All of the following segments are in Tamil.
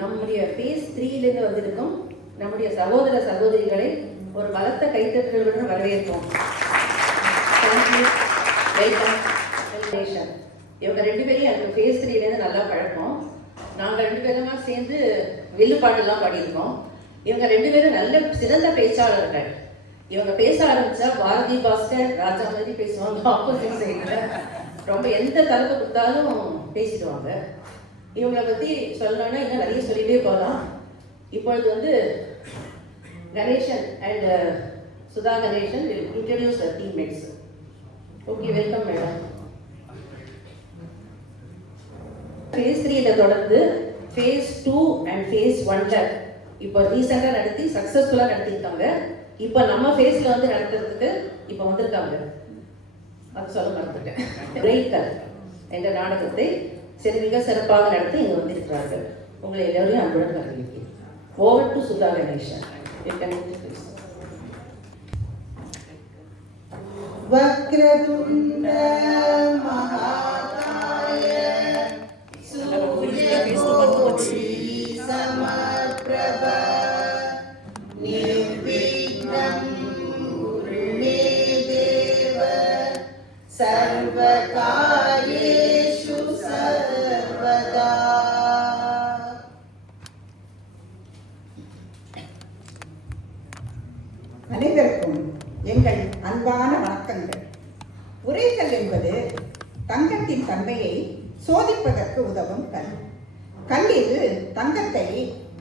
நம்முடைய phase 3லிருந்து வந்திருக்கும் நம்முடைய சகோதர சகோதரிகளை ஒரு பலத்த கைத்தட்டலுடன் வரவேற்போம். வெல்கம். இவங்க ரெண்டு பேரையும் எனக்கு phase 3லேருந்து நல்லா பழக்கம். நாங்கள் ரெண்டு பேருமா சேர்ந்து வில்லுப்பாட்டெல்லாம் பாடியிருக்கோம். இவங்க ரெண்டு பேரும் நல்ல சிறந்த பேச்சாளர்கள். இவங்க பேச ஆரம்பிச்சா பாரதி பாஸ்கர் ராஜா மாதிரி பேசுவாங்க. ஆப்போசிட் சைடில் ரொம்ப எந்த தலைப்பு கொடுத்தாலும் பேசிடுவாங்க. இவங்களை பற்றி சொல்லணும்னா இன்னும் நிறைய சொல்லிட்டே போகலாம். இப்பொழுது Ganesan and Sudha Ganesan will introduce the teammates. Okay, welcome madam. phase 3ல தொடர்ந்து phase 2 and phase 1ல இப்போ ரீசெண்டாக நடத்தி சக்ஸஸ்ஃபுல்லாக நடத்தியிருக்காங்க. இப்போ நம்ம ஃபேஸில் நடத்துறதுக்கு இப்போ வந்திருக்காங்க. அது சொல்ல மறந்துட்டேன். பிரேக்கர் என்ற நாடகத்தை மிக சிறப்பாக நடத்தி இங்கே வந்திருக்கிறார்கள். உங்களை எல்லோரையும் அன்புடன் வரவேற்கிறேன். Over to Sudha Ganesan. வக்ரதுண்ட மகாகாய சூரியகோடி சமப்ரப நிர்விக்னம் குருமே தேவ சர்வகாரியேஷு சர்வதா. அனைவருக்கும் எங்கள் அன்பான வணக்கங்கள். உரைக்கல் என்பது தங்கத்தின் தன்மையை சோதிப்பதற்கு உதவும் கல். கல்லில் தங்கத்தை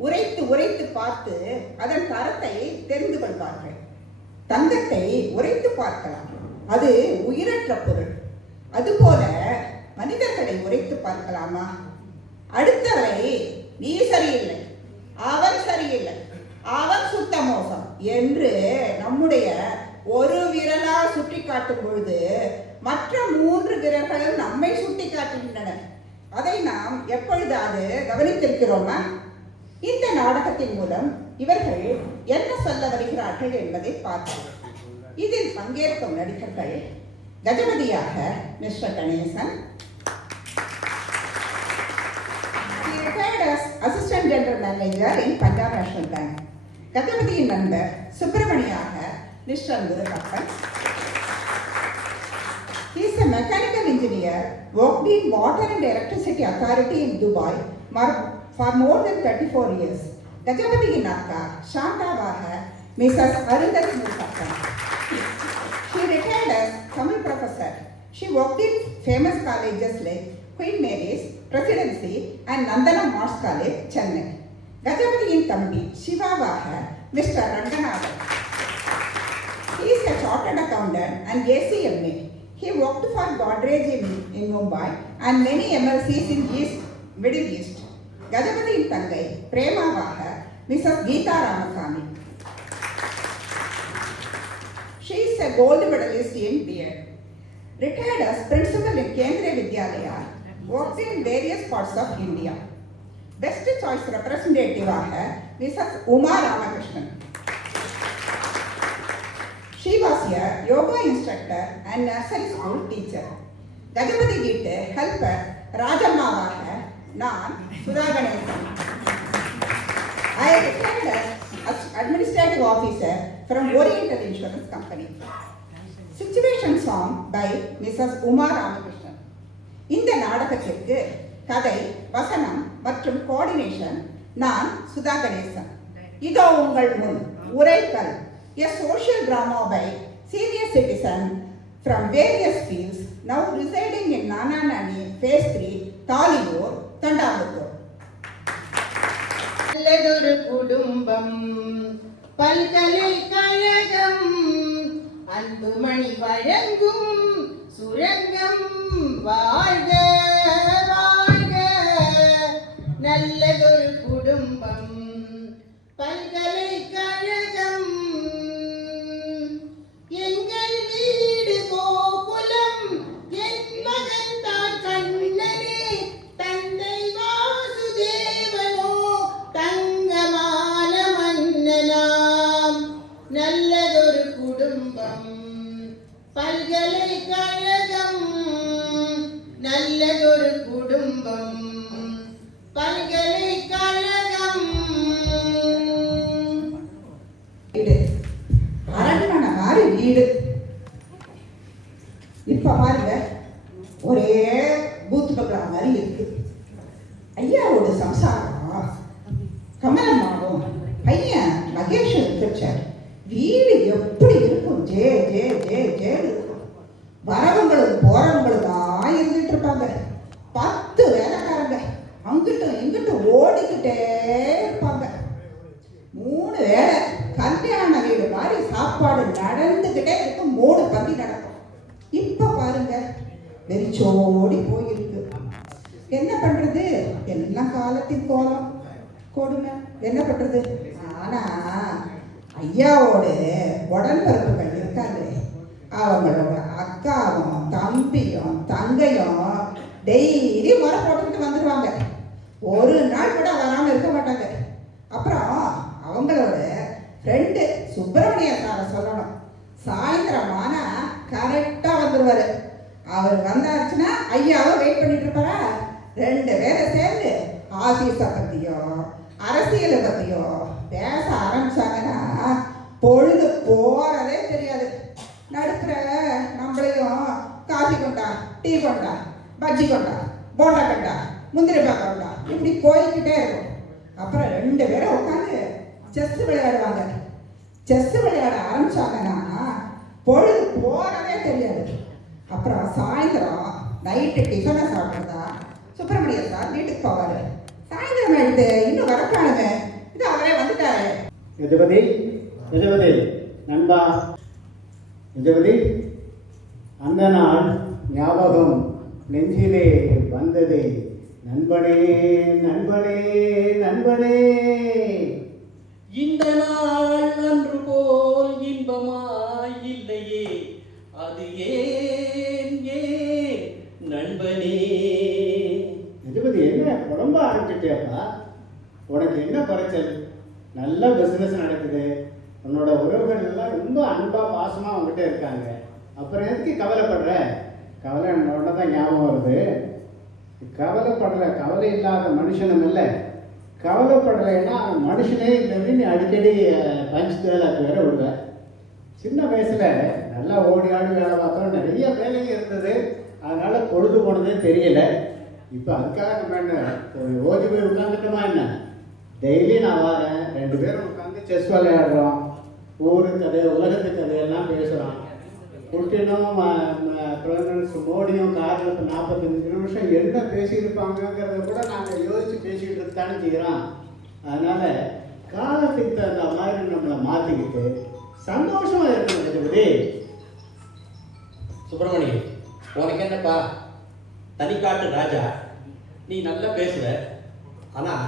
உரைத்து உரைத்து பார்த்து அதன் தரத்தை தெரிந்து கொள்வார்கள். தங்கத்தை உரைத்து பார்க்கலாம், அது உயிரற்ற பொருள். அதுபோல மனிதர்களை உரைத்து பார்க்கலாமா? அடுத்தவரை நீ சரியில்லை, அவன் சரியில்லை, அவன் சுத்த மோசம் என்று நம்முடைய ஒரு விரலால் சுட்டி காட்டும் பொழுது மற்ற 3 விரல்களும் நம்மை சுட்டி காட்டுகின்றன. அதை நாம் எப்பொழுதாவது கவனித்திருக்கிறோமா? இந்த நாடகத்தின் மூலம் இவர்கள் என்ன சொல்ல வருகிறார்கள் என்பதை பார்ப்போம். இதில் பங்கேற்கும் நடிகர்கள் கஜபதியாக mister Ganesan, assistant general manager in Punjab national bank. கஜபதியின் நண்பர் சுப்பிரமணியாக mister Murugappan. He is a mechanical engineer worked in Water and Electricity Authority in Dubai for more than 34 years. கஜபதியின் அக்கா சாந்தாவாக Mrs Arundhati Murugappan. She retired as Tamil professor. She worked in famous colleges like Queen Mary's, Presidency and Nandanam Arts College, Chennai. கஜபதியின் தம்பி சிவாவாக mister Ranganathan. He is a chartered accountant and ACMA. He worked for Godrej in Mumbai and many MLCs in Middle East. கஜபதியின் தங்கை பிரேமாவாக Mrs Geetha Ramasamy. She is a gold medalist in beard. retired as principal in Kendriya Vidyalaya, worked in various parts of India. Best choice representative Mrs. Uma Ramakrishnan. She was a yoga instructor and nursery school teacher. Gajapati Gitte helper Rajamavaha, நான் Sudha Ganesan. I retired as administrative officer from Oriental Insurance Company. Situation song by Mrs. Uma Ramakrishnan. இந்த நாடகத்திற்கு கதை, வசனம் மற்றும் கோஆர்டினேஷன் நான் சுதா கணேசன். இதோ உங்கள் முன் உரைக்கல், a social drama by senior citizen from various fields now residing in Nananani, Phase 3, Thaliyur, Thandavur. நல்லதொரு குடும்பம், பல்கலைக்கழகம், அன்புமணி வழங்கும் சுரங்கம், வாழ்க வாழ்க. நல்லதொரு குடும்பம், பல்கலைக்கழகம், எங்கள் வீடு கோகுலம், என் மகன் தான் கண்ணனே, தந்தை வாசுதேவனோ தங்கமான மன்னனாம். நல்லதொரு குடும்பம், பல்கலைக்கழகம், நல்லதொரு குடும்பம், பல்கலைக்கழகம். வீடு அரண்மனை மாதிரி வீடு. இப்ப பாருங்க, ஒரே பூத் பங்களா மாதிரி இருக்கு. ஐயாவோட சம்சாரம் கமலம்மாவும் பையன் மகேஷ் இருக்கார். வீடு எப்படி இருக்கும்? ஜே ஜே ஜே ஜே இருக்கும். வரவங்களும் போறவங்களும் தான் இருந்துட்டு இருப்பாங்க. 10 வேலைக்காரங்க அங்கிட்டும் இங்கிட்டும் ஓடிக்கிட்டே இருப்பாங்க. 3 வேளை கல்யாண வீடு மாதிரி சாப்பாடு நடந்துகிட்டே இருக்கும். 3 பந்தி நடக்கும். இப்ப பாருங்க, வெறிச்சோடி போயிருக்கு. என்ன பண்றது? எல்லாம் காலத்தின் கோலம் கொடுமை. என்ன பண்றது? ஆனா ஐயாவோட உடன்பிறப்புகள் இருக்காங்க, அவங்களோட அக்காவும் தம்பியும் தங்கையும் டெய்லி முறை போட்டுக்கிட்டு வந்துடுவாங்க. ஒரு நாள் கூட வராம இருக்க மாட்டாங்க. அப்புறம் அவங்களோட ஃப்ரெண்டு சுப்பிரமணிய சாரை சொல்லணும், சாயந்தரம் ஆனா கரெக்டா வந்துடுவாரு. அவர் வந்தாச்சுன்னா ஐயாவை வெயிட் பண்ணிட்டு இருப்பாரா? 2 பேரும் சேர்ந்து ஆபீஸை பத்தியோ அரசியலை பத்தியோ பேச ஆரம்பிச்சாங்கன்னா பொழுது போறதே தெரியாது. நடுப்புற நம்மளையும் காஃபி கொண்டா, டீ கொண்டா, பஜ்ஜி கொண்டா, போண்டா கொண்டா, முந்திரி பாக்க கொண்டா, இப்படி போய்கிட்டே இருக்கும். அப்புறம் 2 பேரும் உட்காந்து செஸ் விளையாடுவாங்க. செஸ் விளையாட ஆரம்பிச்சாங்கன்னா பொழுது போறதே தெரியாது. அப்புறம் சாயந்தரம் நைட்டு டிஃபனை சாப்பிட்றதா சுப்பிரமணிய சார் வீட்டுக்கு போவாரு. சாயந்தரம் எடுத்து இன்னும் வரக்கானுங்க, இது அவரே வந்துட்டாரு. யஜபதி யஜபதி நண்பா யஜபதி, அந்த நாள் ஞாபகம் நெஞ்சிலே வந்ததே நண்பனே நண்பனே நண்பனே. இந்த நாள் அன்று போல் இன்பமாய் இல்லையே, அது ஏன் ஏன் நண்பனே. யஜபதி, என்ன குழம்ப ஆரம்பிச்சிட்டியாப்பா? உனக்கு என்ன குறைச்சல்? நல்ல பிஸ்னஸ் நடக்குது, உன்னோட உறவுகள் எல்லாம் ரொம்ப அன்பா பாசமா உங்ககிட்ட இருக்காங்க. அப்புறம் எதுக்கு கவலைப்படுற? கவலை உடனே தான் ஞாபகம் வருது. கவலைப்படுற கவலை இல்லாத மனுஷனும் இல்லை, கவலைப்படலைன்னா மனுஷனே இல்லைன்னு நீ அடிக்கடி பஞ்ச் வேலைக்கு வேற விடுவ. சின்ன வயசுல நல்லா ஓடி ஆடி வேலை பார்த்தோம், நிறைய வேலைங்க இருந்தது, அதனால பொழுது போனதே தெரியல. இப்போ அதுக்காக நம்ம என்ன ஓடி போய் உட்காந்துட்டோமா என்ன? டெய்லி நான் வரேன், 2 பேரும் உட்காந்து செஸ் விளையாடுறோம், ஊரு கதை உலகத்து கதையெல்லாம் பேசுகிறோம். புட்டினும் பிரதமர் மோடியும் காரில் 45 நிமிஷம் என்ன பேசியிருப்பாங்கிறத கூட நாங்கள் யோசித்து பேசிக்கிட்டு தானே செய்கிறோம். அதனால் காலத்துக்கு தகுந்த மாதிரி நம்மளை மாற்றிக்கிட்டு சந்தோஷமாக இருக்கணும். சுப்பிரமணியம், உனக்கு என்னப்பா தனிக்காட்டு ராஜா, நீ நல்லா பேசுவ. ஆனால்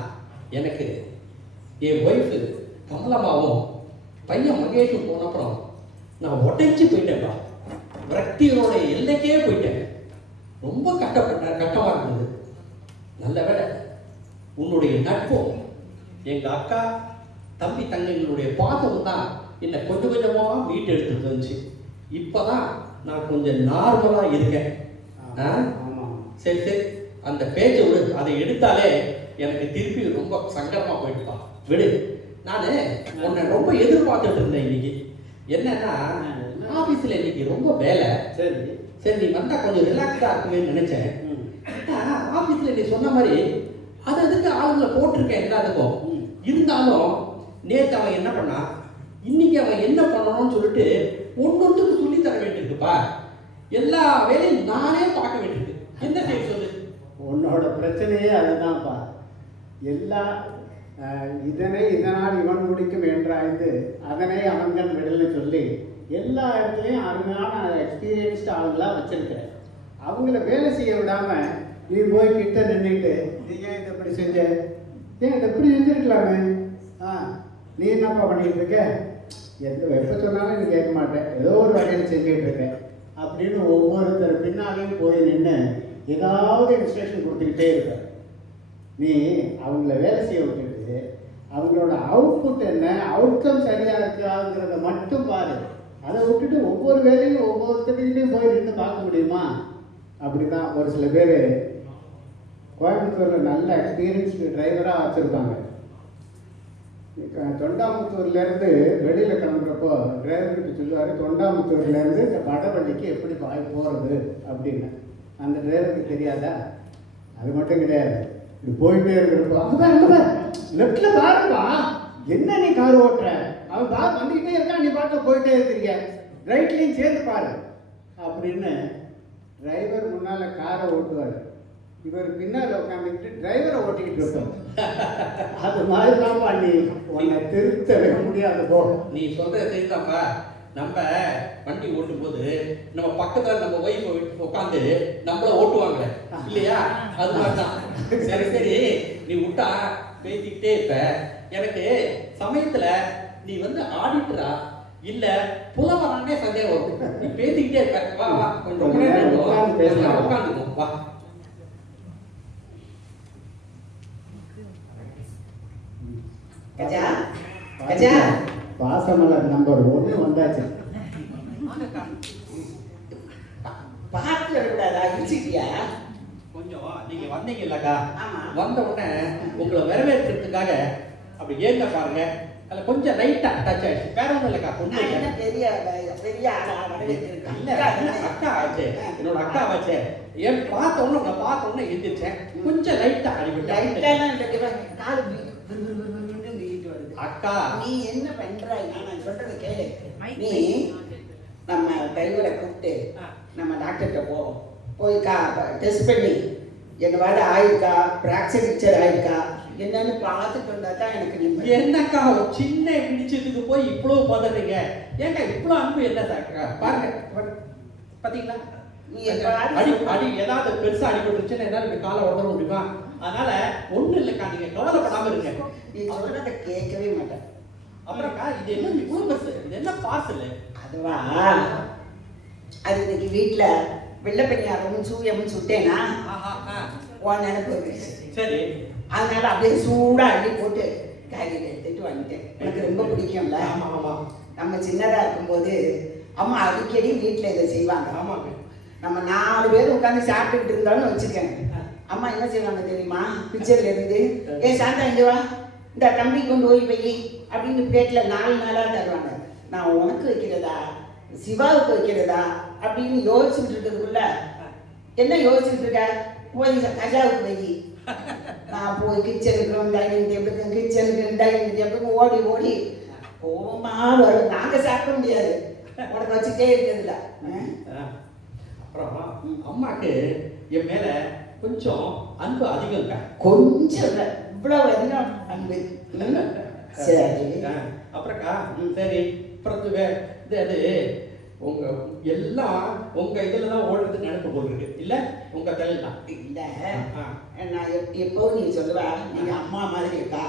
எனக்கு என் ஒய்ஃபு கமலம்மாவும் பையன் மகேஷும் போனப்புறம் நான் உடைச்சி போயிட்டேன்ப்பா. விரக்தியோட எல்லைக்கே போயிட்டேன். ரொம்ப கட்டமா இருந்தது. நல்ல வேளை உன்னுடைய நட்பும் எங்க அக்கா தம்பி தங்கைகளுடைய பாசமும் தான் என்னை கொஞ்சம் கொஞ்சமா மீட்டு எடுத்துட்டு வந்துச்சு. இப்பதான் நான் கொஞ்சம் நார்மலா இருக்கேன். சரி சரி, அந்த பேச்சை விடு. அதை எடுத்தாலே எனக்கு திருப்பி ரொம்ப சங்கடமா போயிட்டுப்பான். விடு. நான் உன்னை ரொம்ப எதிர்பார்த்துட்டு இருந்தேன். இன்னைக்கு என்னன்னா, ஆபீஸ்ல இன்னைக்கு ரொம்ப வேலை. சரி சரி, நீ வந்தா கொஞ்சம் ரிலாக்ஸா இருக்குமே நினைச்சேன். ஆபீஸ்ல நீ சொன்ன மாதிரி அதுக்கு ஆளுங்களை போட்டிருக்கேன் எல்லாத்துக்கும். இருந்தாலும் நேற்று அவன் என்ன பண்ணா, இன்னைக்கு அவன் என்ன பண்ணணும்னு சொல்லிட்டு ஒன்னொன்றுக்கு சொல்லி தர வேண்டியிருக்குப்பா. எல்லா வேலையும் நானே பார்க்க வேண்டியிருக்கு. என்ன செய்ய சொல்லு? உன்னோட பிரச்சனையே அதுதான்ப்பா. எல்லா இதனால் இவன் முடிக்கும் என்றாய்ந்து அதனை அவன்கள் விடலை சொல்லி எல்லா இடத்துலையும் அருமையான எக்ஸ்பீரியன்ஸ்டு ஆளுங்களாக வச்சிருக்கிறேன். அவங்கள வேலை செய்ய விடாம நீ போய் கிட்ட நின்றுட்டு நீ ஏன் இதை இப்படி செஞ்ச, ஏன் இதை இப்படி செஞ்சுருக்கலாமே, நீ என்னப்பா பண்ணிக்கிட்டு இருக்க, எப்போ சொன்னாலும் நீ கேட்க மாட்டேன், ஏதோ ஒரு வகையில் செஞ்சுக்கிட்டு இருக்கேன் அப்படின்னு ஒவ்வொருத்தர் பின்னாலையும் போய் நின்று ஏதாவது இன்ஸ்ட்ரக்ஷன் கொடுத்துக்கிட்டே இருக்க. நீ அவங்கள வேலை செய்ய விட்டுட்டு அவங்களோட அவுட்புட் என்ன, அவுட்கம் சரியாக இருக்காங்கிறத மட்டும் பாரு. அதை விட்டுட்டு ஒவ்வொரு வேலையும் ஒவ்வொருத்தரையும் போய் நின்று பார்க்க முடியுமா? அப்படி தான் ஒரு சில பேர் கோயம்புத்தூரில் நல்ல எக்ஸ்பீரியன்ஸ்டு டிரைவராக வச்சுருப்பாங்க. தொண்டாமுத்தூர்லேருந்து வெளியில் கிளம்புறப்போ டிரைவர்கிட்ட சொல்லுவார், தொண்டாமுத்தூர்லேருந்து இந்த வடவள்ளிக்கு எப்படி போகிறது அப்படின்னு. அந்த டிரைவருக்கு தெரியாதா? அது மட்டும் கிடையாது, இப்படி போயிட்டே இருக்கிறப்போ அங்கே லெஃப்டில் பாருப்பா, என்ன நீ கார் ஓட்டுற, அவன் வந்துக்கிட்டே இருக்கான், நீ பாட்டில் போயிட்டே இருக்கிறீங்க, ரைட்லையும் சேர்ந்து பாரு அப்படின்னு டிரைவர் முன்னால் காரை ஓட்டுவார், இவர் பின்னால் உட்காந்துக்கிட்டு டிரைவரை ஓட்டிக்கிட்டு இருப்போம். அது மாதிரி தான் பண்ணி உன்னை திருத்தவே முடியாது. போ, நீ சொல்ற சரிதான்ப்பா. நம்ம வண்டி ஓட்டும் போது நம்ம பக்கத்துல நம்ம ஒய்ஃப் உட்காந்து நம்மள ஓட்டுவாங்க இல்லையா? அது மாதிரிதான். சரி சரி, நீ விட்டா பேசிக்கிட்டே இருப்ப. எனக்கு சமயத்துல நீ ஆடிட்டரா இல்ல புலவரானே சந்தேகம் வரும். நீ பேசிக்கிட்டே இருப்ப. வா வா, கொஞ்சம் ரொம்ப நேரம் பேசலாம், உட்காந்துக்கோ வா. கஜா கஜா, பாசமலர் நம்பர் 1 வந்தாச்சு. பார்த்து வரக்கூடாதா? இடிச்சிட்டியா? கொஞ்சம் நீங்க வந்தீங்க இல்லக்கா, ஆமா. வந்த உடனே உங்களை வரவேற்கிறதுக்காக அப்படி ஏங்க பாருங்க, அதுல கொஞ்சம் லைட்டா டச் ஆயிடுச்சு. வேற ஒண்ணும் இல்லக்கா, நான் என்ன ஒண்ணு பெரிய பெரிய ஆளா வரவேற்கிறேன். இல்ல, அக்கா ஆச்சு, என்னோட அக்கா ஆச்சு. ஏன் பார்த்த உடனே உங்களை பார்த்த உடனே எந்திரிச்சேன், கொஞ்சம் லைட்டா அடிபட்டு காலு அக்கா. நீ என்ன பண்றாய்? நான் சொல்றதை கேளு. நீ நம்ம டிரைவரை கூப்பிட்டு நம்ம டாக்டர்கிட்ட போய் டெஸ்ட் பண்ணி என்னவாது ஆயிருக்கா, பிராக்சர் ஆயிருக்கா என்னன்னு பார்த்துட்டு வந்தா தான் எனக்கு நிம்மதி. என்னக்கா ஒரு சின்ன பிடிச்சதுக்கு போய் இவ்வளவு பதறீங்க? ஏங்க இவ்வளவு அன்பு என்ன சாக்கா? பாருங்க பாத்தீங்களா, அடி ஏதாவது பெருசா அடிபட்டுருச்சுன்னா என்னால காலை உடற முடியுமா? அதனால ஒண்ணு இல்லக்கா, நீங்க கவலைப்படாம இருங்க. நீ சொல்றத கேட்கவே மாட்டேன். அப்புறம்க்கா, இது என்ன இவ்வளவு பெருசு, இது என்ன பார்சல்? அதுவா, அது இன்னைக்கு வீட்டுல வெள்ளை பணியாரமும் சூயமும் சுட்டேனா உன் நினைப்பு. சரி, அதனால அப்படியே சூடா அள்ளி போட்டு காய்கறி எடுத்துட்டு வந்துட்டேன். எனக்கு ரொம்ப பிடிக்கும்ல. ஆமா ஆமா, நம்ம சின்னதா இருக்கும்போது அம்மா அடிக்கடி வீட்டுல இதை செய்வாங்க. ஆமாங்க. நம்ம 4 பேர் உட்காந்து சாப்பிட்டுக்கிட்டு இருந்தாலும் வச்சுக்கேன், அம்மா என்ன செய்வாங்க தெரியுமா? பிக்சர்ல இருந்து சாந்தா இங்க வா, இந்த தம்பி கொண்டு போய் வை அப்படின்னு பிளேட்ல 4 நாளா தருவாங்க. நான் உனக்கு வைக்கிறதா சிவாவுக்கு வைக்கிறதா அப்படின்னு யோசிச்சுட்டு இருக்கிறதுக்குள்ள என்ன யோசிச்சுட்டு இருக்க, போய் கஜாவுக்கு வை. நான் போய் கிச்சனுக்கு டைனிங் டேபிளுக்கு கிச்சனுக்கு டைனிங் டேபிளுக்கு ஓடி ஓடி கோவமா வரும். நாங்க சாப்பிட முடியாது, உனக்கு வச்சுட்டே இருக்கிறதுல. அப்புறம் அம்மாக்கு என் மேல கொஞ்சம் அன்பு அதிகம்க்கா. கொஞ்சம் இவ்வளவு அதிகம் அன்பு. சரி, அப்புறம்க்கா சரி, அப்புறம் அது உங்க எல்லாம் உங்க இதுல தான் ஓடுறதுக்கு நினைப்பு போட்டுருக்கு இல்ல, உங்க தலையில தான் இல்ல. நான் எப்போது நீ சொல்லுவ, நீங்க அம்மா மாதிரி இருக்கா,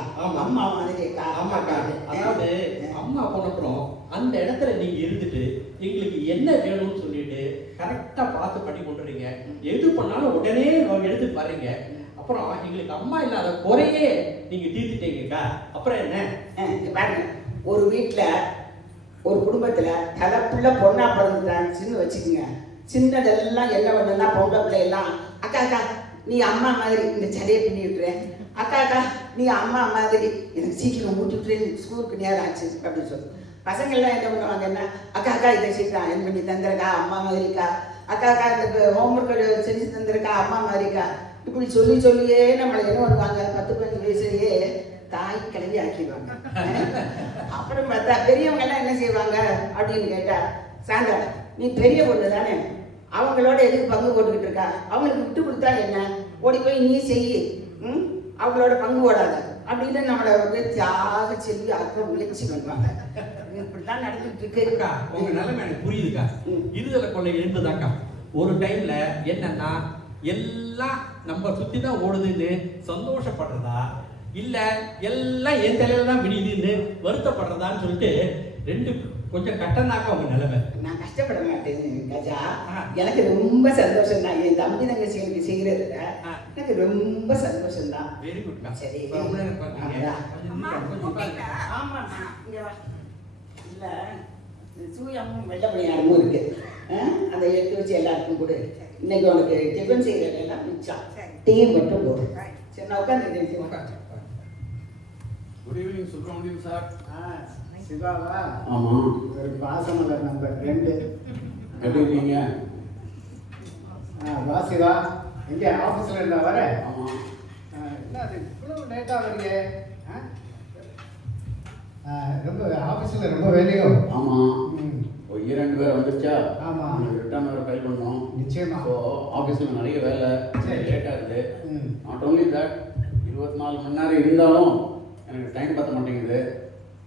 அம்மா மாதிரி இருக்கா. ஆமாக்கா, அதாவது அம்மா போனப்புறம் அந்த இடத்துல நீங்க இருந்துட்டு எங்களுக்கு என்ன வேணும்னு சொல்லிட்டு கரெக்டாக பார்த்து பண்ணி கொண்டுறீங்க. எது பண்ணாலும் உடனே எடுத்து பாருங்க. அப்புறம் எங்களுக்கு அம்மா இல்லாத குறையே நீங்க தீர்த்துட்டீங்கக்கா. அப்புறம் என்ன பாருங்க, ஒரு வீட்டில் ஒரு குடும்பத்தில் தலைப்புள்ள பொண்ணா பிறந்துட்டாச்சுன்னு வச்சுக்கோங்க. சின்னதெல்லாம் என்ன பண்ணுன்னா பொம்பளை பிள்ளையெல்லாம் அக்கா அக்கா நீ அம்மா மாதிரி இந்த சடையை பின்னி விட்டுறேன், அக்கா அக்கா நீ அம்மா மாதிரி எனக்கு சீக்கிரம் ஊட்டி விட்டுறேன், ஸ்கூலுக்கு நேரம் ஆச்சு அப்படின்னு சொல்லு. பசங்கள்லாம் என்ன பண்ணுவாங்கன்னா அக்கா அக்கா இதை சீக்கிரம் அயன் பண்ணி தந்துருக்கா அம்மா மாதிரிக்கா, அக்கா அக்கா இந்த ஹோம்ஒர்க் செஞ்சு தந்துருக்கா அம்மா மாதிரிக்கா, இப்படி சொல்லி சொல்லியே நம்மளை என்ன பண்ணுவாங்க 10-15 வயசுலயே தாய் கிளம்பி ஆக்கிடுவாங்க. அப்புறம் பார்த்தா பெரியவங்க எல்லாம் என்ன செய்வாங்க அப்படின்னு கேட்டா, சாந்தா நீ பெரிய பொண்ணு தானே, அவங்களோட எதுக்கு பங்கு போட்டுக்கிட்டு இருக்கா, அவங்களுக்கு விட்டு கொடுத்தா என்ன, ஓடி போய் நீ செய்யி, அவங்களோட பங்கு ஓடாத அப்படின்னு நம்மளை வந்து தியாக செல்வி அப்புறம் முயற்சி பண்ணுவாங்க. இப்படிலாம் நடந்துட்டு இருக்கு. உங்க நிலைமை எனக்கு புரியுதுக்கா. இருதலை கொள்ளை எழுந்துதாக்கா. ஒரு டைம்ல என்னன்னா எல்லாம் நம்ம சுத்தி தான் ஓடுதுன்னு சந்தோஷப்படுறதா, இல்ல எல்லாம் என் தலையில தான் விடியுதுன்னு வருத்தப்படுறதான்னு சொல்லிட்டு ரெண்டு கொஞ்சம் கட்டணாக்கா உங்க நிலைமை. நான் கஷ்டப்பட மாட்டேன் கஜா, எனக்கு ரொம்ப சந்தோஷம் தான். என் தம்பி தங்கச்சி எனக்கு செய்யறதுல எனக்கு ரொம்ப சந்தோஷம் தான். வெரி குட்க்கா. சரி ஆமா இல்ல சூயமும் வெள்ளை பணியாரமும் இருக்கு, அதை எடுத்து வச்சு எல்லாருக்கும் கொடு. இன்னைக்கு உனக்கு டிஃபன் செய்யறது எல்லாம் மிச்சம், டீ மட்டும் போடு. சரி நான் உட்காந்து. Good evening Subramaniam sir. சிவாவா? ஆமாம். ஒரு பாசமலர் நம்பர் 2. எப்படி இருக்கீங்க? வா சிவா, எங்கே ஆஃபீஸில் இருந்தா வர? ஆமாம். என்ன அது இவ்வளோ லேட்டாக வரீங்க? ரொம்ப ஆஃபீஸில் ரொம்ப வேலையோ? ஆமாம். ம். ஒரு 2 பேர் வந்துருச்சா? ஆமாம். ரிட்டர்ன் வேறு ஃபைல் பண்ணோம். நிச்சயமா. ஸோ ஆஃபீஸில் நிறைய வேலை, லேட்டாக இருக்குது. நாட் ஓன்லி தட், 24 மணி நேரம் இருந்தாலும் எனக்கு டைம் பற்ற மாட்டேங்குது.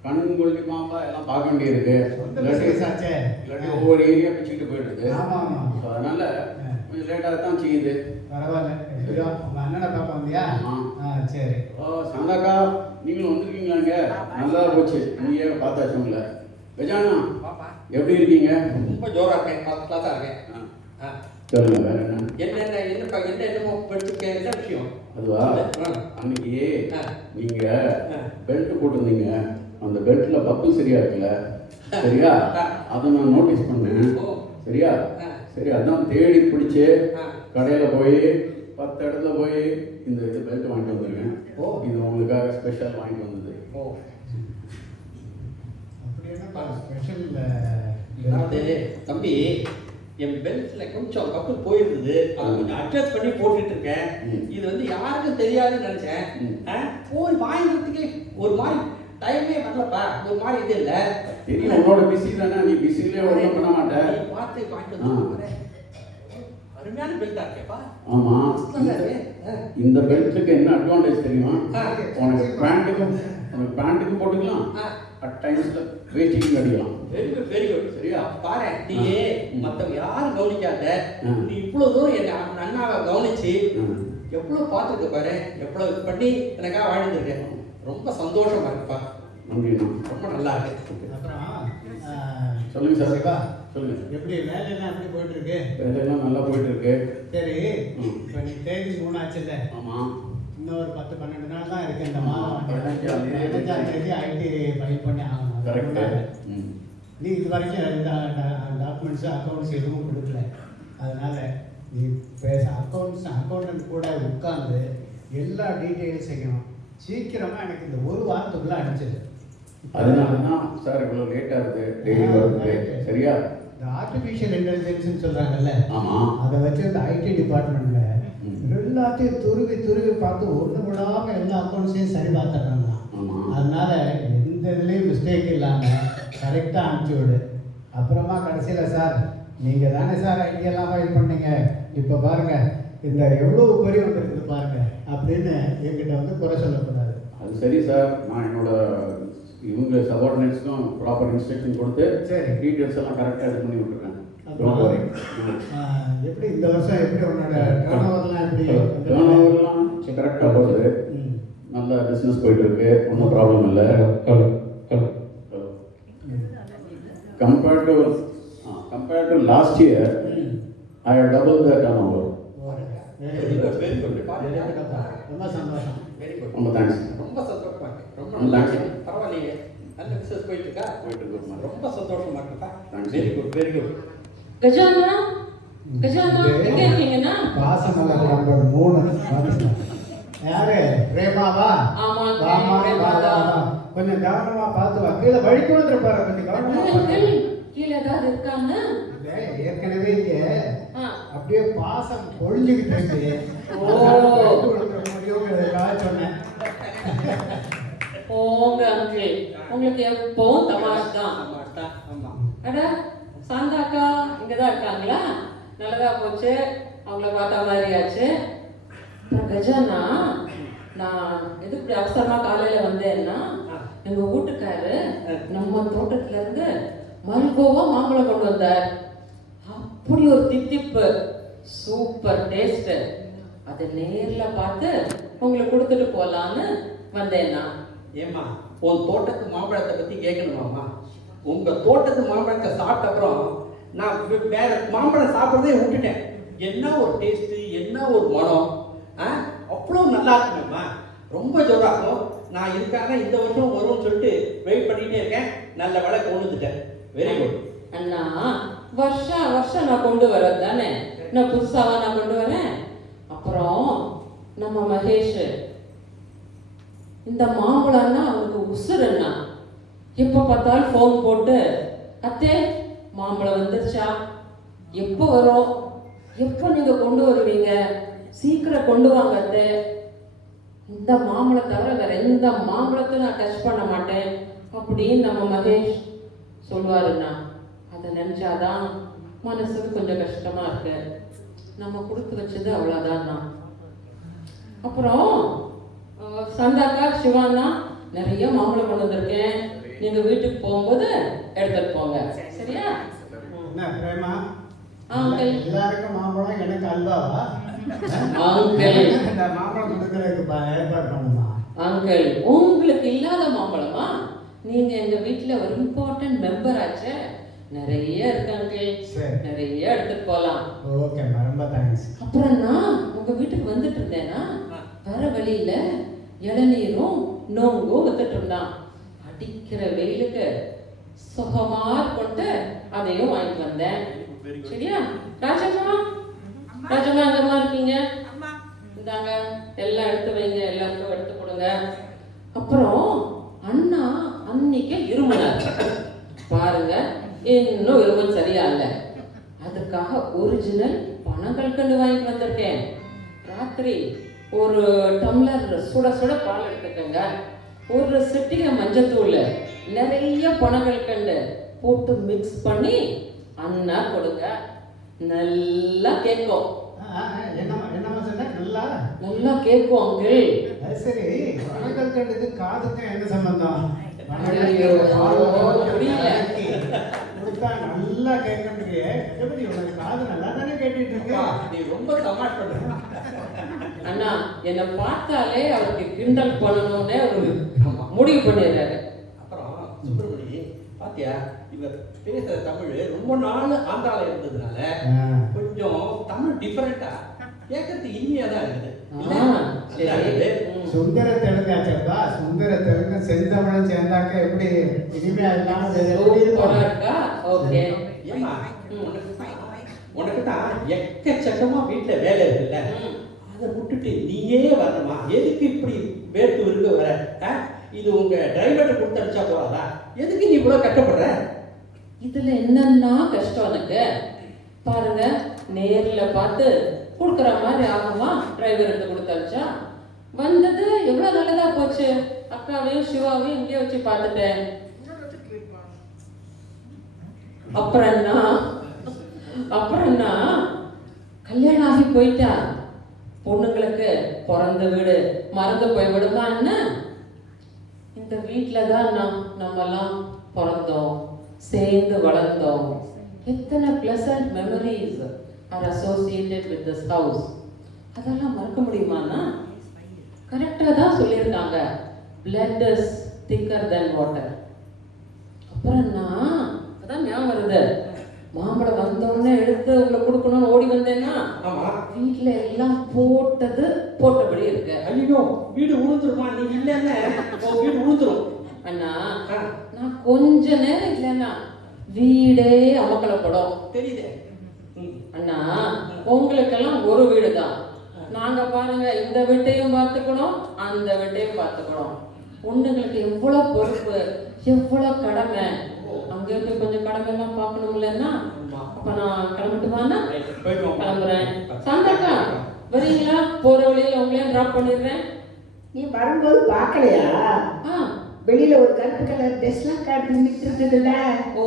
கண் கொள்ளி பாம்பா எல்லாம் பார்க்க வேண்டியிருக்கு. இல்லாட்டி ஒவ்வொரு ஏரியா பிச்சுக்கிட்டு போயிட்டு. ஆமாம் ஆமாம். ஸோ அதனால கொஞ்சம் லேட்டாக தான் செய்யுது. பரவாயில்ல. எப்படியோ உங்கள் அண்ணனை பார்க்க வந்தியா? சரி. சாந்தாக்கா நீங்களும் வந்திருக்கீங்களாங்க? நல்லா போச்சு, நீங்கள் பார்த்தாச்சு உங்களை. கஜானா எப்படி இருக்கீங்க? ரொம்ப ஜோரா இருக்கேன், ஃபர்ஸ்ட் கிளாஸா இருக்கேன். சொல்லுங்க வேற என்ன? என்னமோ படிச்சிருக்கேன். என்ன விஷயம்? அதுவா, அன்னைக்கு நீங்க பெல்ட் போட்டிருந்தீங்க, அந்த பெல்ட்ல பப்பு சரியா இருக்குல்ல, சரியா? அதை நான் நோட்டீஸ் பண்ணேன். சரியா? சரி, அதான் தேடி பிடிச்சி கடையில் போய் 10 இடத்துல போய் இந்த இது பெல்ட் வாங்கிட்டு வந்துருக்கேன். இது உங்களுக்காக ஸ்பெஷல் வாங்கிட்டு வந்தது. அப்படி என்னப்பா ஸ்பெஷல்? அதாவது தம்பி, என் பெல்ட்ல கொஞ்சம் கப்பு போயிருந்தது, அதை கொஞ்சம் அட்ஜஸ்ட் பண்ணி போட்டுட்டு இருக்கேன். இது வந்து யாருக்கும் தெரியாதுன்னு நினைச்சேன். போய் வாங்கிக்கிறதுக்கு ஒரு மாதிரி டைமே வரலப்பா, ஒரு மாதிரி இது இல்லை. தெரியும், உன்னோட பிஸி தானே, நீ பிஸிலே ஒன்றும் பண்ண மாட்டேன். பார்த்து வாங்கிட்டு வந்து அருமையான பெல்ட்டா இருக்கேப்பா. ஆமா, இந்த பெல்ட்டுக்கு என்ன அட்வான்டேஜ் தெரியுமா? உனக்கு பேண்ட்டுக்கும் போட்டுக்கலாம், அட் டைம்ஸ்ல வேஸ்டிங்கும் அடிக்கலாம். Very good, very good. சரியா? பாரு, நீ மற்றவங்க யாரும் கவனிக்காத, நீ இவ்வளவு தூரம் என் அண்ணாவை கவனிச்சு எவ்வளவு பார்த்துருக்க பாரு, எவ்வளவு பண்ணி எனக்காக வாழ்ந்துருக்கேன். ரொம்ப சந்தோஷமா இருக்குப்பா. நன்றிண்ணா, ரொம்ப நல்லா இருக்கு. அப்புறம் சொல்லுங்க சார். சிவா, சொல்லுங்க. எப்படி வேலையெல்லாம் எப்படி போயிட்டு இருக்கு? வேலையெல்லாம் நல்லா போயிட்டு இருக்கு. சரி, இப்போ நீ தேதி 3 ஆச்சுல்ல? ஆமாம். இன்னும் ஒரு 10-12 நாள் தான் இருக்கு இந்த மாதம். 15ஆம் தேதி ஐடி ஃபைல் பண்ணி ஆகணும். கரெக்டு. நீ இது வரைக்கும் இந்த டாக்குமெண்ட்ஸு அக்கௌண்ட்ஸ் எதுவும் கொடுக்கல. அதனால் நீ அக்கௌண்டன்ட் கூட உட்காந்து எல்லா டீட்டெயில்ஸையும் சீக்கிரமாக எனக்கு இந்த ஒரு வாரத்துக்குள்ளே அனுப்பிச்சிடு. அதனால தான் சார் இவ்வளோ லேட்டாக இருக்குது டெய்லி வருது. சரியா? இந்த ஆர்டிஃபிஷியல் இன்டெலிஜென்ஸ்னு சொல்கிறாங்கல்ல, ஆமாம், அதை வச்சு இந்த ஐடி டிபார்ட்மெண்ட்டில் எல்லாத்தையும் துருவி பார்த்து ஒன்று விடாமல் எல்லா அக்கௌண்ட்ஸையும் சரி பார்த்துட்றாங்க. அதனால எந்த இதுலேயும் மிஸ்டேக் இல்லாமல் கரெக்டாக அனுப்பிச்சி விடு. அப்புறமா கடைசியில் சார் நீங்கள் தானே சார் ஐடியெல்லாம் ஃபைல் பண்ணீங்க, இப்போ பாருங்கள் இந்த எவ்வளோ பெரிய வந்துருக்குது பாருங்கள் அப்படின்னு என்கிட்ட வந்து குறை சொல்லக்கூடாது. அது சரி சார், நான் என்னோட இவங்க சபார்டினேட்ஸ்க்கும் ப்ராப்பர் இன்ஸ்ட்ரக்ஷன் கொடுத்து சரி டீட்டெயில்ஸ் எல்லாம் கரெக்டாக இது பண்ணி விட்டுருக்கேன். எப்படி இந்த வருஷம் எப்படி உன்னோட டர்ன் ஓவர்லாம் எப்படி? டர்ன் ஓவர்லாம் கரெக்டாக போகுது, நல்ல பிஸ்னஸ் போயிட்டு இருக்கு, ஒன்றும் ப்ராப்ளம் இல்லை. Compared to last year, I had doubled the turnover. Very good very good ரொம்ப சந்தோஷம். வெரி குட் ரொம்ப தேங்க்ஸ். ரொம்ப சந்தோஷமா இருக்கு. ரொம்ப ரொம்ப நல்லா thanks. இருக்கு. பரவாயில்லையே. நல்ல பிசினஸ் போயிட்டு இருக்கா? போயிட்டு இருக்குமா? ரொம்ப சந்தோஷமா இருக்குப்பா. Thanks. Very good very good. கஜானா கஜானா எங்க இருக்கீங்கன்னா? பாசமலர் நம்பர் 3. யாரு? பிரேமாவா? ஆமாங்க, வாமா, வா, பிரேமாதா. வா, வா. கொஞ்சம் கவனமா பார்த்து வா. கீழே வழி கொடுத்துருப்பாரு, கொஞ்சம் கவனமா பார்த்து. கீழே ஏதாவது இருக்காங்க? இல்ல, ஏற்கனவே இங்க ஆ. அப்படியே பாசம் பொழிஞ்சுக்கிட்டு இருக்கு. ஓ. வழி கொடுக்க முடியுங்கிறதுக்காக சொன்னேன். போங்க அங்கிள், உங்களுக்கு எப்பவும் தமாஷ் தான். ஆமாட்டா ஆமா. அட சாந்தாக்கா இங்கதான் இருக்காங்களா? நல்லதா போச்சு, அவங்கள பார்த்த மாதிரி ஆச்சு. அப்புறம் கஜானா, நான் எதுக்கு இப்படி அவசரமா காலையில வந்தேன்னா, எங்க வீட்டுக்காரு நம்ம தோட்டத்துல இருந்து மல்கோவா மாம்பழம் கொண்டு வந்தார். அப்படி ஒரு தித்திப்பு, சூப்பர் டேஸ்ட். அதை நேர்ல பார்த்து உங்களுக்கு கொடுத்துட்டு போலான்னு வந்தேன்னா. ஏமா உன் தோட்டத்து மாம்பழத்தை பத்தி கேட்கணுமாமா? உங்க தோட்டத்து மாம்பழத்தை சாப்பிட்ட அப்புறம் நான் வேற மாம்பழம் சாப்பிட்றதே விட்டுட்டேன். என்ன ஒரு டேஸ்ட், என்ன ஒரு மனம், அவ்வளோ நல்லா இருக்குமேம்மா. ரொம்ப ஜோராக்கும். நான் இருக்காங்க இந்த வருஷம் வரும்னு சொல்லிட்டு வெயிட் பண்ணிட்டே இருக்கேன். நல்ல வேலை கொண்டு வந்துட்டேன். Very good. அண்ணா, வருஷம் நான் கொண்டு வரது தானே, நான் புதுசாவா நான் கொண்டு வரேன். அப்புறம் நம்ம மகேஷ், இந்த மாம்பழம்னா அவனுக்கு உசுருண்ணா. எப்போ பார்த்தாலும் ஃபோன் போட்டு, அத்தே மாம்பழம் வந்துருச்சா, எப்போ வரும், எப்போ நீங்க கொண்டு வருவீங்க, சீக்கிரம் கொண்டு வாங்க அத்தே. இந்த மாம்பழம் தவிர வேற எந்த மாம்பழத்தையும் நான் டச் பண்ண மாட்டேன் அப்படின்னு நம்ம மகேஷ் சொல்லுவாருண்ணா. அதை நினைச்சாதான் மனசுக்கு கொஞ்சம் கஷ்டமா இருக்கு. நம்ம கொடுத்து வச்சது அவ்வளோதான்னா. அப்புறம் சந்தாக்கா, சிவானா, நிறைய மாம்பழம் கொண்டு வந்திருக்கேன். நீங்க வீட்டுக்கு போகும்போது எடுத்துட்டு போங்க, சரியா? என்ன பிரேமா? அங்கிள். எல்லாருக்கும் மாம்பழம், எனக்கு அல்வாவா? அங்கிள், இந்த மாம்பழம் கொடுக்கறதுக்கு ஏற்பாடு பண்ணுமா? அங்கிள், உங்களுக்கு இல்லாத மாம்பழமா? நீங்க எங்க வீட்டுல ஒரு இம்பார்ட்டன்ட் மெம்பர் ஆச்சே. நிறைய இருக்கு அங்கிள், சரி. நிறைய எடுத்துட்டு போலாம். ஓகேம்மா, ரொம்ப தேங்க்ஸ். அப்புறம் நான் உங்க வீட்டுக்கு வந்துட்டு இருந்தேன்னா, வர வழியில இளநீரும் நோங்கும் வித்துட்டு இருந்தான். அடிக்கிற வெயிலுக்கு சுகமா கொண்டு அதையும் வாங்கிட்டு வந்தேன், சரியா? ராஜம்மா, ராஜம்மா எங்கம்மா இருக்கீங்க? இந்தாங்க, எல்லாம் எடுத்து வைங்க, எல்லாருக்கும் எடுத்து கொடுங்க. அப்புறம் அண்ணா அன்னைக்கு இருமுனார் பாருங்க, இன்னும் இருமல் சரியா இல்ல. அதுக்காக ஒரிஜினல் பனங்கல்கண்டு வாங்கிட்டு வந்திருக்கேன். ராத்திரி ஒரு டம்ளர் சுட சுட பால் எடுத்துக்கங்க, ஒரு சிட்டிகை மஞ்சத்தூள், நிறைய பனங்கல்கண்டு போட்டு மிக்ஸ் பண்ணி அண்ணா கொடுங்க. நல்லா கேட்கும். என்னம்மா சொன்ன? நல்லா கேட்கும் அங்கிள். அது சரி, பனங்கல்கண்டுக்கு காதுக்கும் என்ன சம்பந்தம்? ஐயோ, புரியல. கொடுத்தா நல்லா கேட்கறதுக்கு எப்படி உனக்கு காது நல்லா தானே கேட்டுட்டு இருக்கு? நீ ரொம்ப தமாஷ் பண்ற. அண்ணா, என்னை பார்த்தாலே அவருக்கு கிண்டல் பண்ணணும்னே ஒரு முடிவு பண்ணிடுறாரு. அப்புறம் சுப்பிரமணி பாத்தியா, இவர் பேசுற தமிழ் ரொம்ப நாள் ஆந்திரால இருந்ததுனால கொஞ்சம் தமிழ் டிஃபரெண்டா கேட்கறதுக்கு இனிமையா தான் இருக்குது. சுந்தர தெலுங்காச்சப்பா, சுந்தர தெலுங்கு செந்தமிழும் சேர்ந்தாக்க எப்படி இனிமையா இல்லாம இருக்கா? ஓகே. ஏமா உனக்கு தான் எக்கச்சக்கமா வீட்டுல வேலை இருக்குல்ல, அதை விட்டுட்டு நீயே வரணுமா? எதுக்கு இப்படி வேர்த்து விரும்ப வர? இது உங்க டிரைவர்கிட்ட கொடுத்து அனுப்பிச்சா போறாதா? எதுக்கு நீ இவ்வளவு கஷ்டப்படுற? இதுல என்னன்னா கஷ்டம் எனக்கு பாருங்க. நேர்ல பார்த்து கொடுக்குற மாதிரி ஆகுமா? டிரைவர் எடுத்து கொடுத்தாச்சா வந்தது எவ்வளவு நல்லதா போச்சு. அக்காவையும் சிவாவையும் இங்கே வச்சு பார்த்துட்டேன். அப்புறம் என்ன கல்யாணம் ஆகி போயிட்டா பொண்ணுங்களுக்கு பிறந்த வீடு மறந்து போய் விடுமா என்ன? இந்த வீட்டுல தான் நம்மெல்லாம் பிறந்தோம், சேர்ந்து வளர்ந்தோம். எத்தனை pleasant memories are associated with this house. அதெல்லாம் மறக்க முடியுமாண்ணா? கரெக்டாக தான் சொல்லியிருக்காங்க, blood is thicker than water. அப்புறம் அதான் ஞாபகம் வருது, மாம்பழம் வந்தோடனே எடுத்து உங்களுக்கு கொடுக்கணும்னு ஓடி வந்தேன்னா ஆமா. வீட்டுல எல்லாம் போட்டபடி இருக்கு. ஐயோ, வீடு உழுந்துருமா? நீ இல்லைன்னு வீடு உழுந்துரும். அண்ணா, நான் கொஞ்ச நேரம் இல்லைன்னா வீடே அமக்கலப்படும். தெரியுது அண்ணா, உங்களுக்கெல்லாம் ஒரு வீடு தான். நாங்க பாருங்க, இந்த வீட்டையும் பார்த்துக்கணும், அந்த வீட்டையும் பார்த்துக்கணும். பொண்ணுங்களுக்கு எவ்வளவு பொறுப்பு, எவ்வளவு கடமை. அங்க இருக்க கொஞ்சம் கடமை எல்லாம் பார்க்கணும் இல்லைன்னா. அப்ப நான் கிளம்பிட்டுவானா? கிளம்புறேன். சாந்தாக்கா வரீங்களா? போற வழியில உங்களையும் டிராப் பண்ணிடுறேன். நீ வரும்போது பார்க்கலையா? வெளியில ஒரு கருப்பு கலர் ட்ரெஸ்லாம் காட்டி நின்றுட்டுல. ஓ,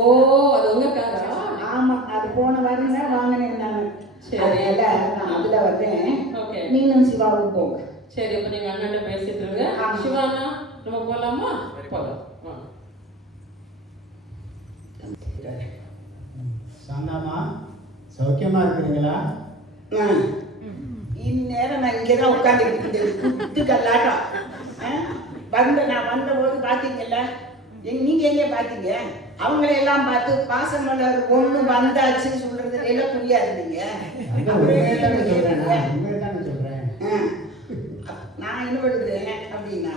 அது உங்க காரா? ஆமா, அது போன வாரம் தான் வாங்கினேன் நான். சரி, நான் அதுல வர்றேன். ஓகே. நீனும் சிவாவும் போங்க. சரி, அப்ப நீங்க அண்ணன் பேசிட்டு இருங்க. சிவானா, நம்ம போலாமா? போலாம். சாந்தாமா, சௌக்கியமா இருக்கிறீங்களா? இந்நேரம் நான் இங்கதான் உட்காந்துக்கிட்டு குத்து கல்லாட்டம். நான் வந்தபோது பாத்தீங்கல்ல, நீங்க எங்க பாத்தீங்க? அவங்களையெல்லாம் பார்த்து பாசமலர் ஒண்ணு வந்தாச்சுன்னு சொல்றது எல்லாம் புரியாது. நீங்க நான் என்ன பண்றேன் அப்படின்னா,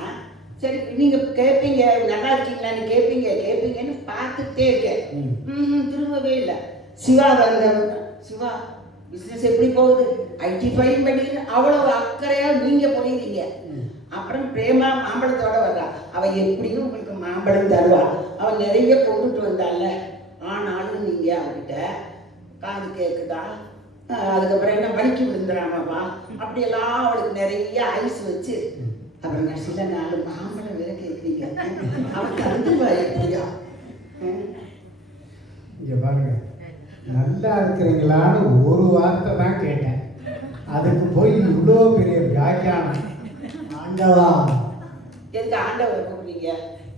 சரி நீங்க கேட்பீங்க, நல்லா இருக்கீங்களான்னு கேட்பீங்கன்னு பார்த்துட்டே இருக்கேன். திரும்பவே இல்லை. சிவா வந்தவங்க, சிவா பிசினஸ் எப்படி போகுது, ஐடி ஃபைல் பண்ணி அவ்வளவு அக்கறையா நீங்க போயிருக்கீங்க. அப்புறம் பிரேமா மாம்பழத்தோட வர்றா. அவ எப்படியும் உங்களுக்கு மாம்பழம் தருவா. அவன் நிறைய கொண்டுட்டு வந்தால. ஆனாலும் நீங்க அவகிட்ட காது கேக்குதா, அதுக்கப்புறம் என்ன வலிக்கு விழுந்துடாமாப்பா, அப்படியெல்லாம் அவளுக்கு நிறைய ஐஸ் வச்சு, அப்புறம் நான் சில நாள் மாம்பழம் வேற கேட்குறீங்க. அவன் தந்துவா எப்படியா? இங்க பாருங்க, நல்லா இருக்கிறீங்களான்னு ஒரு வார்த்தை தான் கேட்டேன். அதுக்கு போய் இவ்வளோ பெரிய வியாக்கியானம். ஆண்டவா, எதுக்கு ஆண்டவரை கூப்பிடுறீங்க?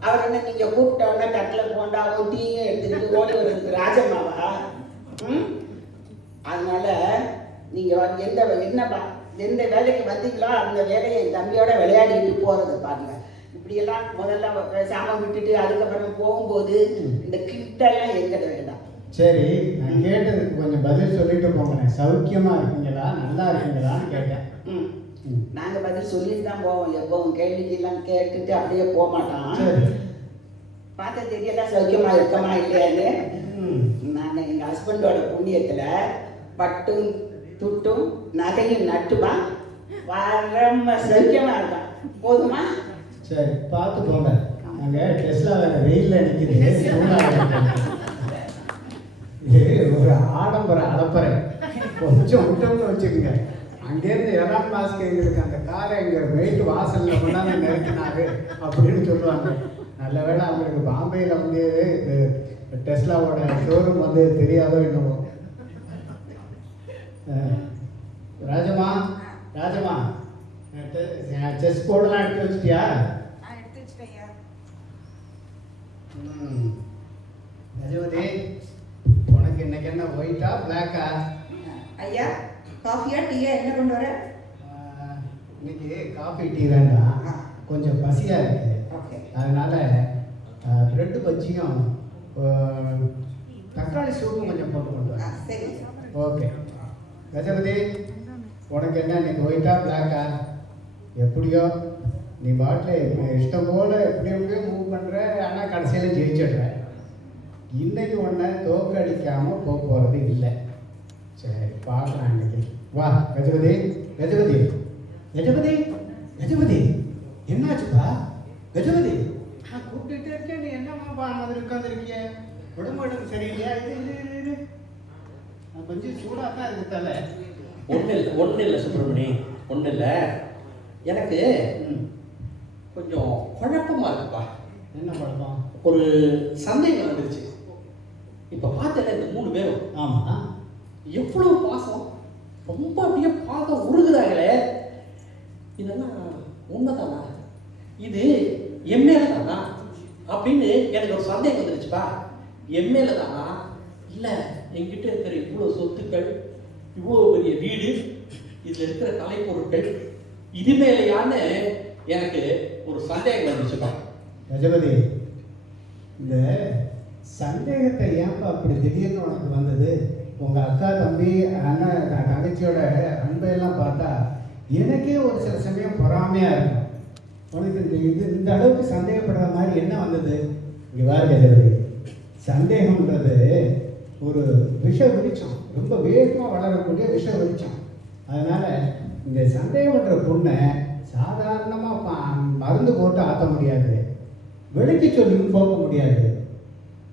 அவர் என்ன நீங்க கூப்பிட்ட உடனே தட்டில் போண்டாவும் டீயும் எடுத்துக்கிட்டு ஓடி வர்றதுக்கு ராஜம்மாவா? அதனால நீங்க எந்த வேலைக்கு வந்தீங்களோ அந்த வேலையை என் தம்பியோட விளையாடிட்டு போறது பாருங்க. இப்படியெல்லாம் முதல்ல சாமம் விட்டுட்டு அதுக்கப்புறம் போகும்போது இந்த கிட்டெல்லாம் எங்கிட்ட வேண்டாம். சரி, நான் கேட்டதுக்கு கொஞ்சம் பதில் சொல்லிட்டு போங்க. சௌக்கியமா இருக்கீங்களா, நல்லா இருக்கீங்களான்னு கேட்டேன். நாங்க பதில் சொல்லிட்டு தான் போவோம். எப்பவும் கேள்விக்கெல்லாம் கேட்டுட்டு அப்படியே போக மாட்டோம். பார்த்தா தெரியல சௌக்கியமா இருக்கமா இல்லையான்னு. நான் எங்க ஹஸ்பண்டோட புண்ணியத்துல பட்டும் துட்டும் நகையும் நட்டுமா வரம சௌக்கியமா இருக்கான். போதுமா? சரி, பார்த்து போங்க. அங்கே டெஸ்லா வேற வெயில்ல நிற்கிது. ஒரு ஆடம்பர அலப்பறை கொஞ்சம் விட்டோம்னு வச்சுக்கோங்க. அங்கேருந்து எலான் மாஸ்க் எங்களுக்கு அந்த காரை எங்கள் வெயிட் வாசலில் கொண்டாந்து நிறுத்தினாரு அப்படின்னு சொல்லுவாங்க. நல்ல வேளை அவங்களுக்கு பாம்பேயில் வந்து டெஸ்லாவோட ஷோரூம் வந்து தெரியாதோ என்னவோ. ராஜமா, செஸ் போர்டெல்லாம் எடுத்து வச்சிட்டியா? கஜபதி, உனக்கு இன்னைக்கு என்ன ஒயிட்டா பிளாக்கா? ஐயா, காஃபியா டீயா என்ன கொண்டு வர? இன்னைக்கு காஃபி டீ வேண்டாம், கொஞ்சம் பசியா இருக்கு. அதனால பிரெட் பஜ்ஜியும் தக்காளி சூப்பும் கொஞ்சம் போட்டு கொண்டு வர. சரி. ஓகே. கஜபதி, உனக்கு என்ன இன்னைக்கு ஒயிட்டா பிளாக்கா? எப்படியோ நீ பாட்டில் இஷ்டம் போல எப்படியோ மூவ் பண்ணுற, ஆனால் கடைசியில் ஜெயிச்சிடுற. இன்னைக்கு ஒன்றை தோக்கடிக்காமல் போகிறது இல்லை. சரி, பார்க்கலாம் இன்னைக்கு. வா கஜபதி. என்னாச்சுப்பா கஜபதி? நான் கூப்பிட்டுட்டே இருக்கேன், நீ என்னம்மாப்பா மாதிரி உட்காந்துருக்கிய? உடம்பு சரியில்லையா? இது கொஞ்சம் சூடாக தான் இருக்கு தலை. ஒன்றும் இல்லை சுப்பிரமணி, ஒன்றும் இல்லை. எனக்கு கொஞ்சம் குழப்பமா இருக்குப்பா. என்ன குழப்பம்? ஒரு சந்தேகம் வந்துருச்சு. இப்போ பார்த்தல இந்த 3 பேரும், ஆமாம், எவ்வளோ பாசம், ரொம்ப அப்படியே பார்க்க உருகுறாங்களே. இதெல்லாம் உண்மைதானா? இது எம்மேல தானா அப்படின்னு எனக்கு ஒரு சந்தேகம் வந்துருச்சுப்பா. எம்மேல தானா, இல்லை என்கிட்ட இருக்கிற இவ்வளோ சொத்துக்கள், இவ்வளோ பெரிய வீடு, இதில் இருக்கிற கலைப்பொருட்கள், இது மேலேயான்னு எனக்கு ஒரு சந்தேகம் வந்துச்சுப்பா. கஜபதி, இந்த சந்தேகத்தை ஏன்பா அப்படி திடீர்னு உனக்கு வந்தது? உங்க அக்கா தம்பி அண்ணன் தங்கச்சியோட அன்பையெல்லாம் பார்த்தா எனக்கே ஒரு சில சமயம் பொறாமையா இருக்கும். உனக்கு இந்த அளவுக்கு சந்தேகப்படுற மாதிரி என்ன வந்தது? இங்கே வாருங்க, சந்தேகம்ன்றது ஒரு விஷ வெளிச்சம், ரொம்ப வேகமாக வளரக்கூடிய விஷ வெளிச்சம். அதனால இந்த சந்தேகம்ன்ற பொண்ணை சாதாரணமாக மருந்து போட்டு ஆற்ற முடியாது, வெளிக்கு சொல்லி போக்க முடியாது,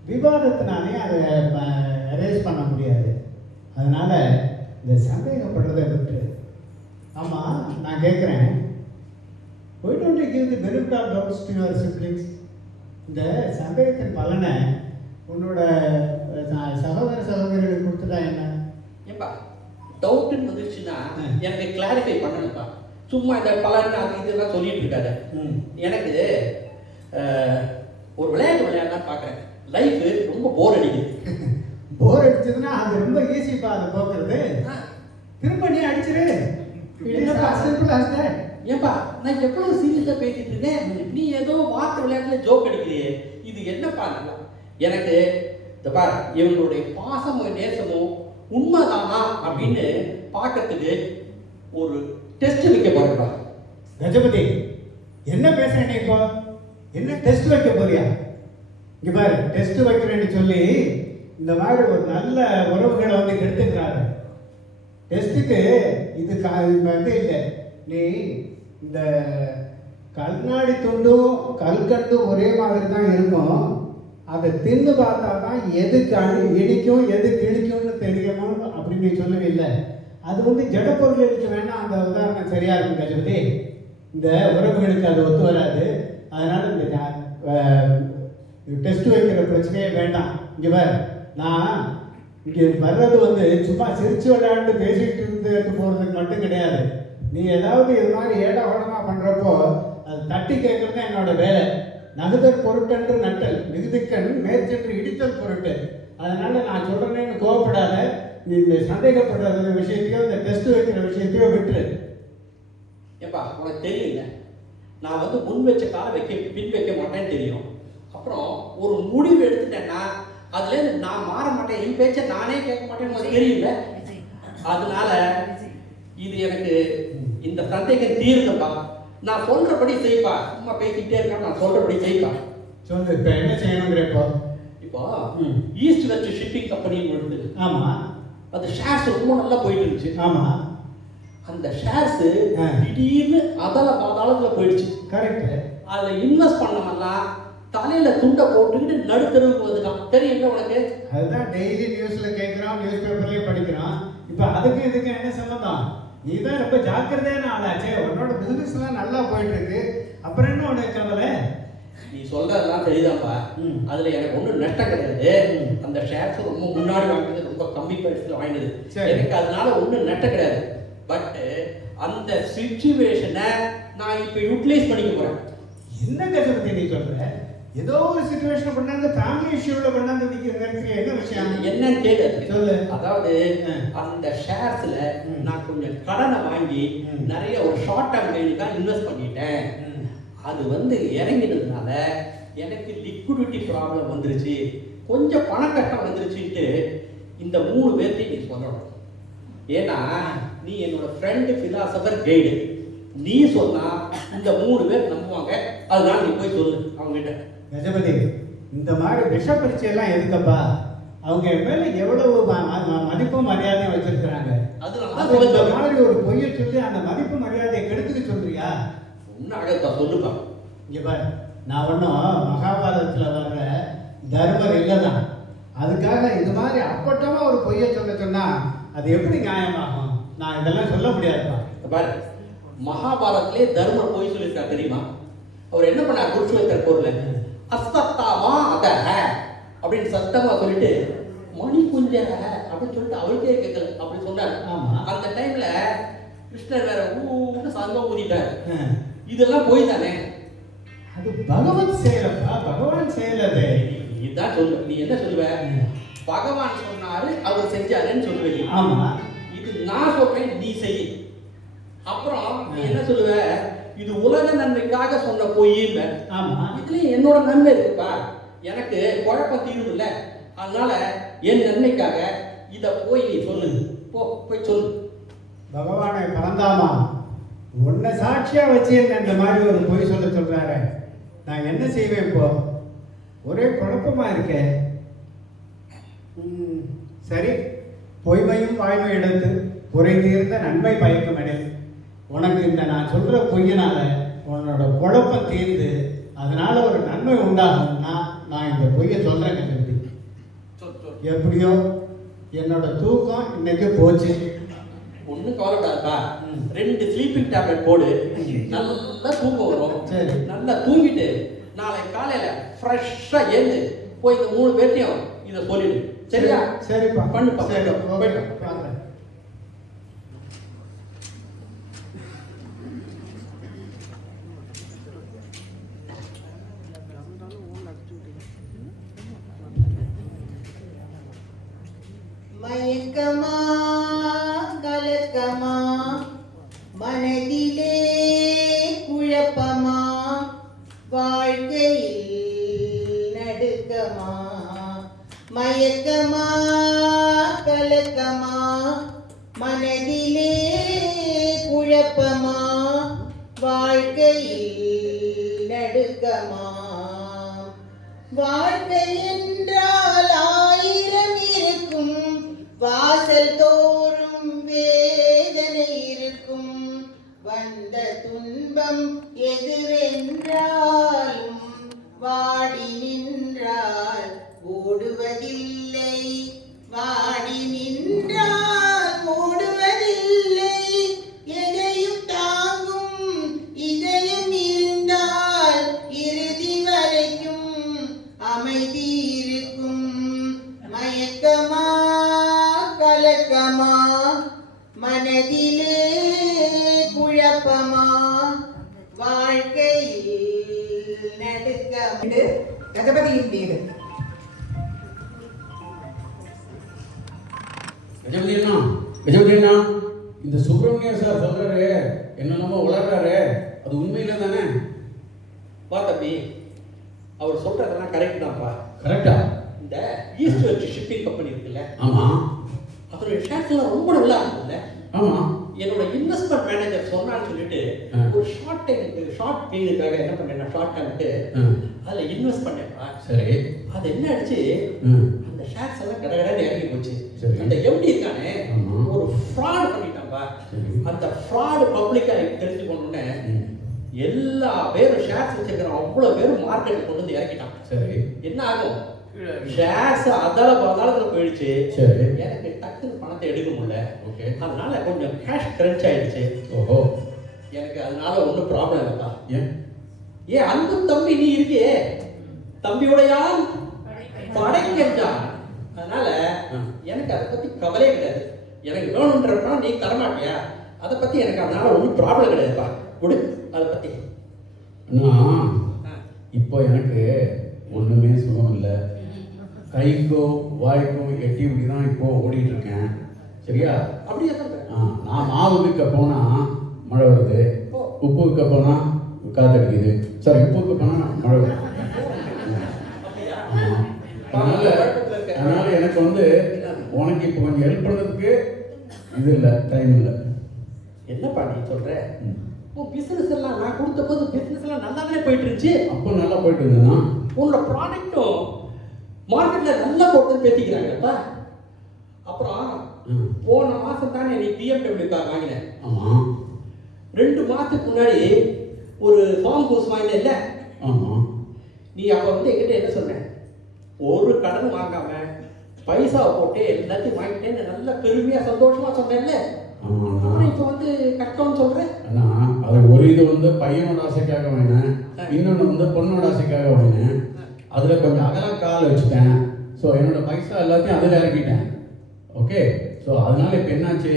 விவாதத்தினாலே அதை அரேஞ்ச் பண்ண முடியாது. அதனால இந்த சந்தேகப்படுறதை விட்டு. ஆமாம், நான் கேட்குறேன், why don't you give the benefit of doubts to your siblings? இந்த சந்தேகத்தின் பலனை உன்னோட சகோதர சகோதரிகளுக்கு கொடுத்துட்டா என்ன? ஏப்பா டவுட்டுன்னு வந்துருச்சுன்னா எனக்கு கிளாரிஃபை பண்ணணும்ப்பா. சும்மா இந்த பலன் அது இதெல்லாம் சொல்லிட்டு இருக்காது. எனக்கு ஒரு விளையாட்டு விளையாடலாம் பார்க்குறேன். லைஃப் ரொம்ப போர் அடிக்குது. போர் அடிச்சதுன்னா அது ரொம்ப ஈஸிப்பா அதை போக்குறது. திரும்ப நீ அடிச்சிரு. ஏப்பா நான் எவ்வளவு சீரியஸா பேசிட்டு இருக்கேன், நீ ஏதோ வார்த்தை விளையாட்டுல ஜோக் அடிக்கிறியே, இது என்னப்பா? நல்லா எனக்கு இந்த பார், இவங்களுடைய பாசமும் நேசமும் உண்மைதானா அப்படின்னு பார்க்கறதுக்கு ஒரு டெஸ்ட் வைக்க போறேன்ப்பா. கஜபதி, என்ன பேசுற நீ இப்போ? என்ன டெஸ்ட் வைக்க போறியா? இங்க பாரு, டெஸ்ட் வைக்கிறேன்னு சொல்லி இந்த மாதிரி ஒரு நல்ல உறவுகளை வந்து கெடுத்துக்கிறாரு. டெஸ்ட்டுக்கு இது வந்து இல்லை. நீ இந்த கண்ணாடி துண்டும் கல்கண்டும் ஒரே மாதிரி தான் இருக்கும். அதை தின்னு பார்த்தா தான் எது இடிக்கும் எது கிழிக்கும்னு தெரியுமோ அப்படின்னு சொல்லுவில்லை. அது வந்து ஜடப்பொருளுக்கு வேணா அந்த உதாரணம் சரியா இருக்கும் கஜபதி. இந்த உறவுகளுக்கு அது ஒத்து வராது. அதனால இந்த டெஸ்ட் வைக்கிற பிரச்சனையே வேண்டாம். இங்கே பாரு, நான் இங்கே வர்றது வந்து சும்மா சிரிச்சு விளையாண்டு பேசிக்கிட்டு இருந்து போகிறதுக்கு மட்டும் கிடையாது. நீ ஏதாவது இது மாதிரி ஏடாகோடமாக பண்ணுறப்போ அது தட்டி கேட்குறது தான் என்னோட வேலை. நகுதர் பொருட்டென்று நட்டல், மிகுதிக்கண் மேற்சென்று இடித்தல் பொருட்டு. அதனால நான் சொல்கிறேன்னு கோவப்படாத. நீ இந்த சந்தேகப்படுற விஷயத்தையோ இந்த டெஸ்ட் வைக்கிற விஷயத்தையோ விட்டுரு. ஏப்பா உனக்கு தெரியல, நான் வந்து முன் வச்ச காலை பின் வைக்க மாட்டேன்னு தெரியும். அப்புறம் ஒரு முடிவு எடுத்துட்டேன்னா அதுலேருந்து நான் மாற மாட்டேன், என் பேச்சை நானே கேட்க மாட்டேன்னு உனக்கு தெரியல. அதனால இது எனக்கு இந்த சந்தேகம் தீர்ந்தப்பா. நான் சொல்றபடி செய்ப்பா, சும்மா பேசிக்கிட்டே இருக்கேன், நான் சொல்றபடி செய்ப்பா. சொல்லு, இப்போ என்ன செய்யணுங்கிறப்போ? இப்போ ஈஸ்ட் வெஸ்ட் ஷிப்பிங் கம்பெனின்னு ஒன்று. ஆமாம், அது ஷேர்ஸ் ரொம்ப நல்லா போயிட்டு இருந்துச்சு. ஆமாம், அந்த ஷேர்ஸ் திடீர்னு அதல பாதாளத்தில் போயிடுச்சு. கரெக்ட். அதில் இன்வெஸ்ட் பண்ணவெல்லாம் தலையில துண்டை போட்டுக்கிட்டு நடுத்தருவுக்கு வந்துட்டான். தெரியுங்க உனக்கு? அதுதான் டெய்லி நியூஸ்ல கேட்குறோம், நியூஸ் பேப்பர்லயே படிக்கிறோம். இப்போ அதுக்கு இதுக்கு என்ன சம்பந்தம்? நீ தான் ரொம்ப ஜாக்கிரதையான ஆளாச்சே, உன்னோட பிசினஸ் எல்லாம் நல்லா போயிட்டு இருக்கு, அப்புறம் என்ன உனக்கு கவலை? நீ சொல்றதெல்லாம் தெரியுதாப்பா. அதுல எனக்கு ஒன்றும் நஷ்டம் கிடையாது. அந்த ஷேர்ஸ் ரொம்ப முன்னாடி வாங்கினது, ரொம்ப கம்மி பிரைஸ்ல வாங்கினது. எனக்கு அதனால ஒன்றும் நஷ்டம் கிடையாது. பட் அந்த சிச்சுவேஷனை நான் இப்போ யூட்டிலைஸ் பண்ணிக்க போறேன். என்ன கஜபதி நீ சொல்ற? ஏதோ ஒரு சிச்சுவேஷன் பண்ணாங்க, ஃபேமிலி இஷ்யூல பண்ணாங்க, என்ன விஷயம் என்னன்னு கேளு. சொல்லு. அதாவது அந்த ஷேர்ஸ்ல நான் கொஞ்சம் கடனை வாங்கி நிறைய ஒரு ஷார்ட் டேர்ம் கெயினுக்காக இன்வெஸ்ட் பண்ணிட்டேன். அது வந்து இறங்கினதுனால எனக்கு லிக்விடிட்டி ப்ராப்ளம் வந்துருச்சு, கொஞ்சம் பண கஷ்டம் வந்துருச்சுன்ட்டு இந்த 3 பேர்த்தையும் நீ சொல்லணும். ஏன்னா நீ என்னோட ஃப்ரெண்டு, ஃபிலாசபர், கைடு. நீ சொன்னா இந்த 3 பேர் நம்புவாங்க. அதனால நீ போய் சொல்லு அவங்ககிட்ட. கஜபதி, இந்த மாதிரி விஷ பரீட்சையெல்லாம் எதுக்கப்பா? அவங்க மேல எவ்வளவு மதிப்பும் மரியாதையும் வச்சிருக்கிறாங்க. அது மாதிரி ஒரு பொய்யை சொல்லி அந்த மதிப்பு மரியாதையை கெடுத்துக்க சொல்றியா? ஒன்னும் அழகா சொல்லுப்பா. இங்க பாரு, நான் ஒன்றும் மகாபாரதத்துல வர்ற தர்மர் இல்லைதான். அதுக்காக இது மாதிரி அப்பட்டமா ஒரு பொய்யை சொன்னா அது எப்படி நியாயமாகும்? நான் இதெல்லாம் சொல்ல முடியாதுப்பா. பாரு, மகாபாரதத்திலே தர்மர் பொய் சொல்லியிருக்கா தெரியுமா? அவர் என்ன பண்ணார்? குருஷேத்திர போர்ல அஸ்தத்தாமா அத அப்படின்னு சத்தமா சொல்லிட்டு மணி குஞ்ச அப்படின்னு சொல்லிட்டு அவருக்கே கேட்கல அப்படி சொன்னார். அந்த டைம்ல கிருஷ்ணர் வேற ஊன்னு சங்கம் ஊதிட்டார். இதெல்லாம் போய் தானே? அது பகவத் செயலப்பா, பகவான் செயல். அது இதுதான் சொல்லு. நீ என்ன சொல்லுவ? பகவான் சொன்னாரு, அவர் செஞ்சாருன்னு சொல்லுவீங்க. ஆமா, இது நான் சொல்றேன், நீ செய். அப்புறம் நீ என்ன சொல்லுவ? இது உலக நன்மைக்காக சொன்ன பொய்யில்ல. ஆமா, இதுலயும் என்னோட நன்மை இருக்குப்பா. எனக்கு குழப்பம் தீருதில்ல. அதனால என் நன்மைக்காக இதை போய் நீ சொல்லு. போய் சொல்லு. பகவானை பரந்தாமா, உன்னை சாட்சியா வச்சு என்ன இந்த மாதிரி ஒரு பொய் சொல்றாரு. நான் என்ன செய்வேன் இப்போ? ஒரே குழப்பமா இருக்கேன். சரி, பொய்மையும் வாய்மை எடுத்து குறை தீர்ந்த நன்மை பயக்கும் எனில் உனக்கு இந்த நான் சொல்ற பொய்யினால உன்னோட குழப்பம் தீர்ந்து அதனால ஒரு நன்மை உண்டாகும்னா நான் இந்த பொய்யை சொல்றேன். கஜபதி, எப்படியோ என்னோட தூக்கம் இன்னைக்கு போச்சு. ஒன்றும் கவலைப்படாதா, 2 ஸ்லீப்பிங் டேப்லெட் போடு, நல்லா தூக்கம் வரும். சரி, நல்லா தூங்கிட்டு நாளை காலையில ஃப்ரெஷ்ஷா ஏந்து போய் இந்த 3 பேர்ட்டையும் இதை சொல்லிடு. சரியா? சரிப்பா, பண்ணுப்பா. சரி, போயிட்டு வாங்க. மயக்கமா கலக்கமா மனதிலே குழப்பமா வாழ்க்கையில் நடுக்கமா. மயக்கமா கலக்கமா மனதிலே குழப்பமா வாழ்க்கையில் நடுக்கமா. வாழ்க்கை என்றால் 1000 இருக்கும், வாசல் தோறும் வேதனை இருக்கும். வந்த துன்பம் எதுவென்றாலும் வாடி நின்றால் ஓடுவதில்லை, வாடி நின்றால் ஓடுவதில்லை. எதையும் தாங்கும் இதயம் இருந்தால் இறுதி வரைக்கும் அமைதி இருக்கும். மயக்கமா கலக்கமா மனதிலே குழப்பமா வாழ்க்கையில் நடுக்கமா. கஜபதியின் வீடு. கஜபதி அண்ணா, இந்த சுப்பிரமணிய சார் சொல்றாரு என்னென்னமோ உளறாரு, அது உண்மையில தானே? வா தம்பி, அவர் சொல்றதெல்லாம் கரெக்ட் தான்ப்பா. கரெக்டா? இந்த ஈஸ்ட் வெஸ்ட் ஷிப்பிங் கம்பெனி இருக்குல்ல, ஆமா, அதோட ஷேர்ஸ்லாம் ரொம்ப நல்லா இருக்குல்ல. ஆமா, என்னோட இன்வெஸ்ட்மெண்ட் மேனேஜர் சொன்னான்னு சொல்லிட்டு ஒரு ஷார்ட் பெயினுக்காக என்ன பண்ணேன், ஷார்ட் டைமுக்கு அதில் இன்வெஸ்ட் பண்ணேன்ப்பா. சரி, அது என்ன ஆயிடுச்சு, அந்த ஷேர்ஸ் எல்லாம் கடகடன்னு இறங்கி போச்சு. சரி. அந்த எம்டி இருக்கானே ஆமா, ஒரு ஃப்ராட் பண்ணிட்டான்பா. அந்த ஃப்ராடு பப்ளிக்கா தெரிஞ்சு கொண்டோன்னே எல்லா பேரும் ஷேர்ஸ் வச்சிருக்கிற அவ்வளோ பேரும் மார்க்கெட்டில் கொண்டு வந்து இறக்கிட்டான். சரி, என்ன ஆகும், ஷேர்ஸ் அதால பாதாளத்துல போயிடுச்சு. சரி, எனக்கு டக்குன்னு பணத்தை எடுக்க முடியல. ஓகே, அதனால கொஞ்சம் கேஷ் கிரன்ச் ஆயிடுச்சு. ஓஹோ, எனக்கு அதனால ஒன்றும் ப்ராப்ளம் இல்லைப்பா. ஏன் அன்பு தம்பி நீ இருக்கியே, தம்பியோடையா படைக்கஞ்சான். அதனால எனக்கு அதை பத்தி கவலையே கிடையாது. எனக்கு வேணுன்றப்ப நீ தரமாட்டியா, அதை பத்தி எனக்கு அதனால ஒன்றும் ப்ராப்ளம் கிடையாதுப்பா. கொடு அதை பத்தி. அண்ணா, இப்போ எனக்கு ஒன்றுமே சுகம் இல்லை. கைக்கும் வாய்க்கும் எட்டி இப்படி தான் இப்போ ஓடிட்டு இருக்கேன். சரியா? அப்படியே சொல்றேன். நான் மாவு விற்க போனால் மழை வருது, உப்பு விற்க போனால் காத்தடிக்குது. சாரி, உப்பு விற்க போனால் மழை வருது. அதனால எனக்கு வந்து உனக்கு இப்போ கொஞ்சம் ஹெல்ப் பண்ணுறதுக்கு இது இல்லை, டைம் இல்லை. என்னப்பா நீ சொல்ற? உன் பிசினஸ் எல்லாம் நான் கொடுத்த போது பிசினஸ் எல்லாம் நல்லா தானே போயிட்டு இருந்துச்சு. அப்போ நல்லா போயிட்டு இருந்ததுன்னா உன்னோட ப்ராடக்ட்டும் மார்க்கெட்ல நல்லா போட்டு பேசிக்கிறாங்கப்பா. அப்புறம் போன மாசம் தானே நீ BMW கார் வாங்கினேன். ஆமாம், 2 மாசத்துக்கு முன்னாடி ஒரு ஃபார்ம் ஹவுஸ் வாங்கின இல்லை? ஆமாம். நீ அப்போ வந்து என்கிட்ட என்ன சொன்ன, ஒரு கடன் வாங்காம பைசாவை போட்டு எல்லாத்தையும் வாங்கிட்டேன்னு நல்ல பெருமையா சந்தோஷமா சொன்னேன்ல. ஆமாம், இப்போ வந்து கஷ்டம்னு சொல்றேன். அண்ணா, அது ஒரு இது வந்து பையனோட ஆசைக்காக வாங்கினேன், இன்னொன்று வந்து பொண்ணோட ஆசைக்காக வாங்கினேன். அதில் கொஞ்சம் அகலம் கால் வச்சுட்டேன். ஸோ என்னோட பைசா எல்லாத்தையும் அதில் இறக்கிட்டேன். ஓகே, ஸோ அதனால இப்போ என்னாச்சு,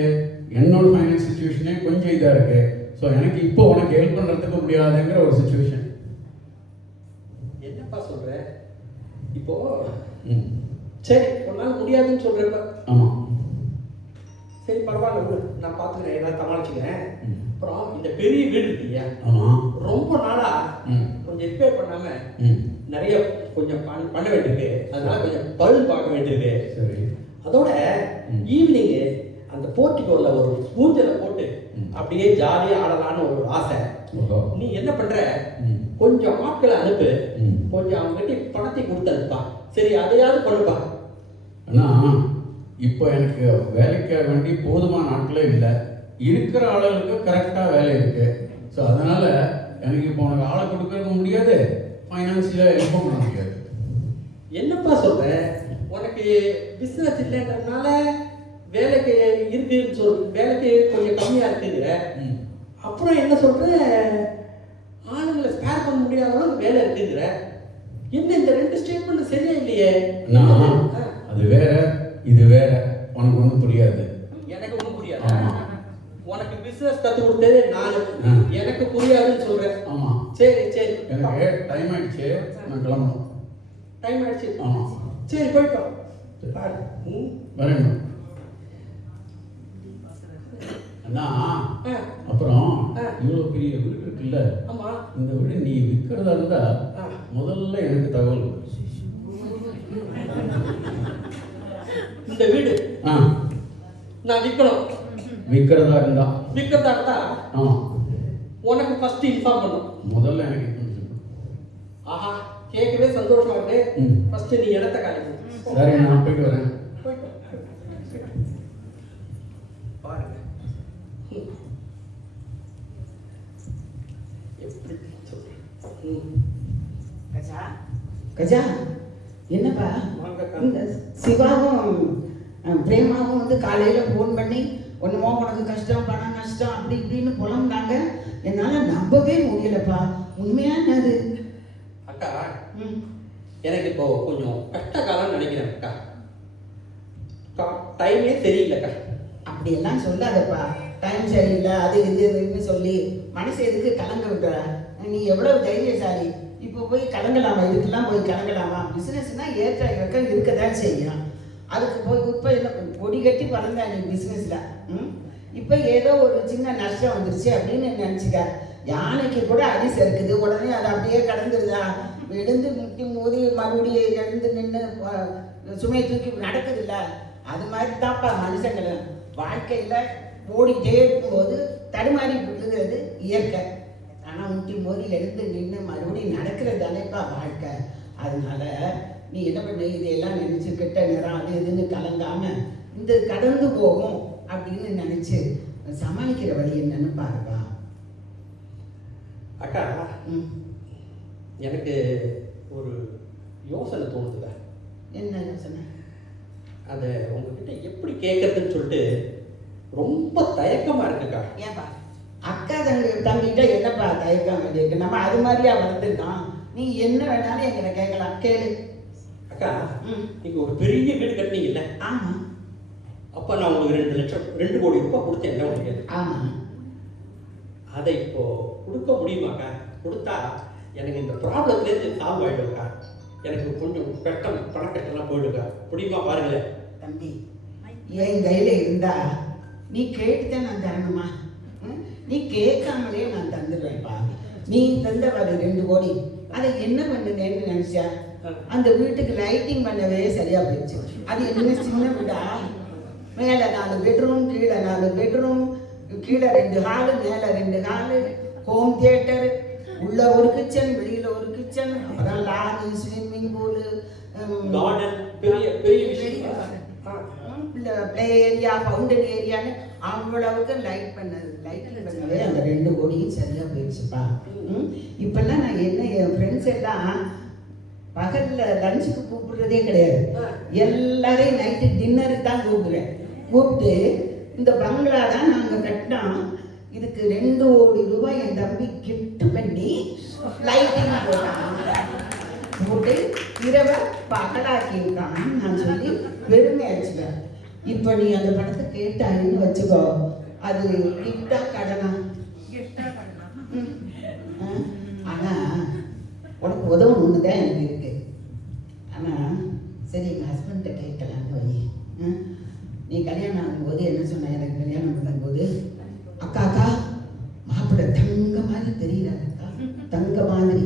என்னோட ஃபைனான்ஸ் சுச்சுவேஷனே கொஞ்சம் இதாக இருக்கு. ஸோ எனக்கு இப்போ உனக்கு ஹெல்ப் பண்ணுறதுக்கு முடியாதுங்கிற ஒரு சுச்சுவேஷன். என்னப்பா சொல்ற இப்போ? சரி, ஒரு நாள் முடியாதுன்னு சொல்றப்ப ஆமாம், சரி பரவாயில்ல விடு, நான் பார்த்துக்கிறேன், எல்லாம் சமாளிச்சுக்கிறேன். அப்புறம் இந்த பெரிய வீடு இருக்கு இல்லையா, ஆமாம், ரொம்ப நாளா கொஞ்சம் ரிப்பேர் பண்ணாம நிறைய கொஞ்சம் பண்ண வேண்டியிருக்கு, அதனால கொஞ்சம் பழுது பார்க்க வேண்டியிருக்கு. சரி. அதோட ஈவினிங்கு அந்த போர்ட்டிகோல ஒரு ஊஞ்சலை போட்டு அப்படியே ஜாலியாக ஆடலான்னு ஒரு ஆசை. நீ என்ன பண்ற, கொஞ்சம் ஆட்களை அனுப்பு, கொஞ்சம் அவங்ககிட்ட பணத்தை கொடுத்து அனுப்பா. சரி, அதையாவது பண்ணுப்பா. ஆனால் இப்போ எனக்கு வேலைக்கு வேண்டி போதுமான ஆட்களே இல்லை. இருக்கிற ஆளுகளுக்கு கரெக்டாக வேலை இருக்கு. ஸோ அதனால் எனக்கு இப்போ உனக்கு ஆளை கொடுக்க முடியாது, ஃபைனான்சியலாக ஹெல்ப் பண்ண முடியாது. என்னப்பா சொல்ற, உனக்கு பிஸ்னஸ் இல்லைன்றதுனால வேலைக்கு இருக்குன்னு வேலைக்கு கொஞ்சம் கம்மியாக இருக்குங்கிற, அப்புறம் என்ன சொல்ற, ஆளுங்களை ஸ்பேர் பண்ண முடியாத அளவுக்கு வேலை இருக்குங்கிற. என்ன இந்த 2 ஸ்டேட்மெண்ட் சரியா இல்லையே? அது வேற, இது வேற. உனக்கு ஒன்றும் புரியாது. எனக்கு ஒன்றும் புரியாது. உனக்கு பிசினஸ் கற்றுக் கொடுத்தது நான், எனக்கு புரியாதுன்னு சொல்றேன். ஆமாம். சரி சரி, எனக்கு டைம் ஆயிடுச்சு, நான் கிளம்பணும். டைம் ஆயிடுச்சு. ஆமாம். சரி, போயிட்டோம். வரேன் அண்ணா. அப்புறம் இவ்வளோ பெரிய வீடு இருக்குல்ல, இந்த வீடு நீ விற்கிறதா இருந்தா முதல்ல எனக்கு தகவல். இந்த வீடு நான் விற்கணும். விற்கிறதா இருந்தா உனக்கு ஃபர்ஸ்ட் இன்ஃபார்ம் பண்ணும். முதல்ல எனக்கு. ஆஹா, கேட்கவே சந்தோஷமா இருக்கு. ஃபர்ஸ்ட் நீ இடத்த காலி பண்ணு. சரி, நான் போயிட்டு வரேன். பாருங்க எப்படி கஜா, கஜா என்னப்பா, இந்த சிவாவும் பிரேமாவும் வந்து காலையில் ஃபோன் பண்ணி ஒன்றுமோ உனக்கு கஷ்டம், பணம் நஷ்டம் அப்படி இப்படின்னு புலம்புனாங்க. என்னால் நம்பவே முடியலப்பா. உண்மையா என்னது? அக்கா, எனக்கு இப்போ கொஞ்சம் கஷ்ட காலம் நினைக்கிறேன் அக்கா. டைமே சரியில்லைக்கா. அப்படியெல்லாம் சொல்லாதப்பா. டைம் சரியில்லை, அது இதுன்னு சொல்லி மனசு எதுக்கு கலங்க விட்டுற? நீ எவ்வளவு தைரியசாலி. இப்போ போய் கலங்கலாமா? இதுக்கெல்லாம் போய் கலங்கலாமா? பிஸ்னஸ்னா ஏற்ற இறக்கம் இருக்கதான் செய்யும். அதுக்கு போய் இப்போ என்ன பொடி கட்டி பறந்தா நீ பிஸ்னஸில். இப்போ ஏதோ ஒரு சின்ன நஷ்டம் வந்துருச்சு அப்படின்னு நினச்சிக்க. யானைக்கு கூட அடி சறுக்குது, உடனே அது அப்படியே கடந்துருதா? எழுந்து முட்டி மோதி மறுபடியும் எழுந்து நின்று சுமையை தூக்கி நடக்குது இல்லை? அது மாதிரி தான்ப்பா மனுஷங்களை வாழ்க்கையில் ஓடிட்டே இருக்கும்போது தடுமாறி விழுகிறது இயற்கை. ஆனால் முட்டி மோதி எழுந்து நின்று மறுபடியும் நடக்கிறது தானேப்பா வாழ்க்கை. அதனால நீ என்ன பண்ண, இதையெல்லாம் நினச்சி கெட்ட நேரம் அது இதுன்னு கலங்காம இந்த கடந்து போகும் அப்படின்னு நினச்சி சமாளிக்கிற வழி என்னன்னு பாருப்பா. அக்கா, எனக்கு ஒரு யோசனை தோணுதுல. என்ன யோசனை? அதை உங்ககிட்ட எப்படி கேட்கறதுன்னு சொல்லிட்டு ரொம்ப தயக்கமா இருக்குக்கா. ஏன்பா அக்கா தங்கிட்ட என்னப்பா தயக்கம் வேண்டியிருக்கு? நம்ம அது மாதிரியா வளர்ந்துருக்கோம். நீ என்ன வேணாலும் எங்களை கேட்கலாம், கேளு. அக்கா, நீங்க ஒரு பெரிய வீடு கட்டினீங்கல்ல? ஆமா. அப்ப நான் உங்களுக்கு 2 கோடி ரூபாய் கொடுத்தேன் உங்களுக்கு. ஆமா. அதை இப்போ கொடுக்க முடியுமாக்கா? கொடுத்தா எனக்கு இந்த ப்ராப்ளத்துலேருந்து சால்வ் ஆகிடும்க்கா. எனக்கு கொஞ்சம் கஷ்டம், பணக்கட்டெல்லாம் போயிடுக்கா. முடியுமா பாருங்களேன். தம்பி, என் கையில் இருந்தா நீ கேட்டுதான் நான் தரணுமா? நீ கேட்காமலே நான் தந்துடுவேன்ப்பா. நீ தந்தவாரு 2 கோடி, அதை என்ன பண்ணுனேன்னு நினைச்சா? அந்த வீட்டுக்கு லைட்டிங் பண்ணவே சரியா போயிடுச்சு. அது என்ன சின்ன வீடா? மேலே 4 பெட்ரூம், கீழே 4 பெட்ரூம், கீழே 2 ஹாலு, மேலே 2 ஹாலு, ஹோம் தியேட்டர், உள்ள ஒரு கிச்சன், வெளியில ஒரு கிச்சன், அப்புறம் லான், ஸ்விம்மிங் பூலு, கார்டன், பெரிய பெரிய விஷயம், பிளே ஏரியா, ஃபவுண்டன் ஏரியான்னு அவ்வளவுக்கு லைட் பண்ணவே அந்த 2 கோடியும் சரியா போயிடுச்சுப்பா. இப்பெல்லாம் நான் என்ன, என் ஃப்ரெண்ட்ஸ் எல்லாம் பகல்ல லஞ்சுக்கு கூப்பிடுறதே கிடையாது. எல்லாரையும் நைட்டு டின்னருக்கு தான் கூப்பிடுறேன். கூப்பிட்டு இந்த பங்களா தான் நாங்கள் கட்டினோம், இதுக்கு 2 கோடி ரூபாய் என் தம்பி கிஃப்ட் பண்ணி லைட்டிங் போட்டு இரவை பகலாக்கியிருக்கான்னு நான் சொல்லி பெருமை அடிச்சுவேன். இப்போ நீ அந்த படத்தை கேட்டாயின்னு வச்சுக்கோ, அது கிஃப்டா கடனா? ஆனால் உனக்கு உதவணும்னு தான் எனக்கு இருக்கு. ஆனால் சரி, எங்கள் ஹஸ்பண்ட்டை கேட்கலான்னு வை. நீ கல்யாணம் ஆகும்போது என்ன சொன்ன? எனக்கு கல்யாணம் பண்ணும்போது அக்கா மாப்பிள்ளை தங்க மாதிரி தெரியுறாரு, அக்கா தங்க மாதிரி.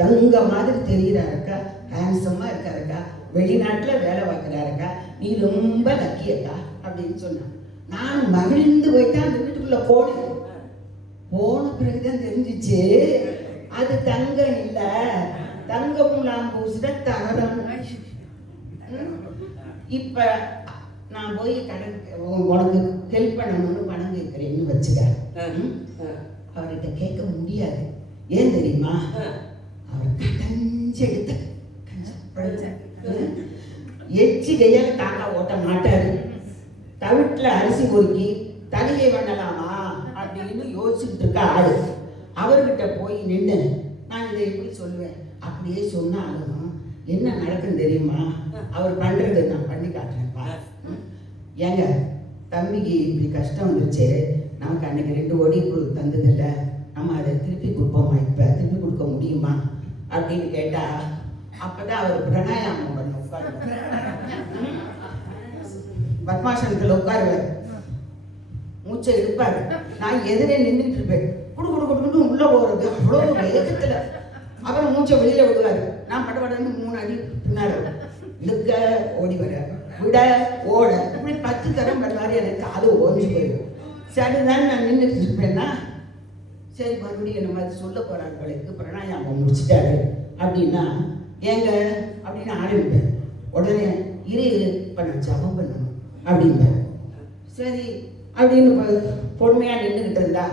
தங்க மாதிரி தெரியுறாருக்கா, ஹேண்ட்ஸமா இருக்காருக்கா, வெளிநாட்டுல வேலை பார்க்குறாருக்கா, நீ ரொம்ப லக்கியக்கா அப்படின்னு சொன்னான். நான் மகிழ்ந்து போயிட்டு அந்த வீட்டுக்குள்ள போனேன். போன பிறகுதான் தெரிஞ்சிச்சு அது தங்கம் இல்ல, தங்கம் நான் பூசிட தகரம். இப்ப நான் போய் கடன் உனக்கு ஹெல்ப் பண்ணணும்னு பணம் கேட்கிறேன்னு வச்சுக்க, அவர்கிட்ட கேட்க முடியாது. ஏன் தெரியுமா? அவர் கடைஞ்சு எடுத்த எச்சி கையால காக்கா ஓட்ட மாட்டாரு. தவிட்டுல அரிசி பொறுக்கி தலிகை பண்ணலாமா அப்படின்னு யோசிச்சுட்டு இருக்க ஆளு. அவர்கிட்ட போய் நின்று நான் இதை எப்படி சொல்லுவேன், அப்படியே சொன்னாலும் என்ன நடக்குன்னு தெரியுமா? அவர் பண்றது நான் பண்ணி காட்டுறேன்ப்பா. ஏங்க தம்பிக்கு இப்படி கஷ்டம் வந்துருச்சு, நமக்கு அன்னைக்கு 2 கோடி தந்ததில்ல, நம்ம அதை திருப்பி கொடுப்போமா, இப்ப திருப்பி கொடுக்க முடியுமா அப்படின்னு கேட்டா அப்பதான் அவர் பிராணாயாமம் பண்ண உட்காருவார். பத்மாசனத்துல உட்காருவார், மூச்சை எடுப்பாரு. நான் எதிரே நின்றுட்டு இருப்பேன். குடு குடு குடுன்னு உள்ள போறது அவ்வளோ வேகத்துல. அப்புறம் மூச்சை வெளியில விடுவாரு. நான் படப்படன்னு 3 அடி பின்னாரு இழுக்க ஓடி வர விட ஓட இப்படி 10 தரம் பண்ணுவாரு. எனக்கு அது ஓஞ்சி போயிடும். சரிதான் நான் நின்றுட்டு இருப்பேன்னா, சரி மறுபடியும் என்ன மாதிரி சொல்ல போறாரு பழைக்கு, பிராணாயாமம் முடிச்சுட்டாரு அப்படின்னா ஏங்க அப்படின்னு ஆரம்பிப்பேன். உடனே இரு இப்ப நான் ஜபம் பண்ணணும் அப்படின்பேன். சரி அப்படின்னு பொறுமையா நின்றுகிட்டு இருந்தா,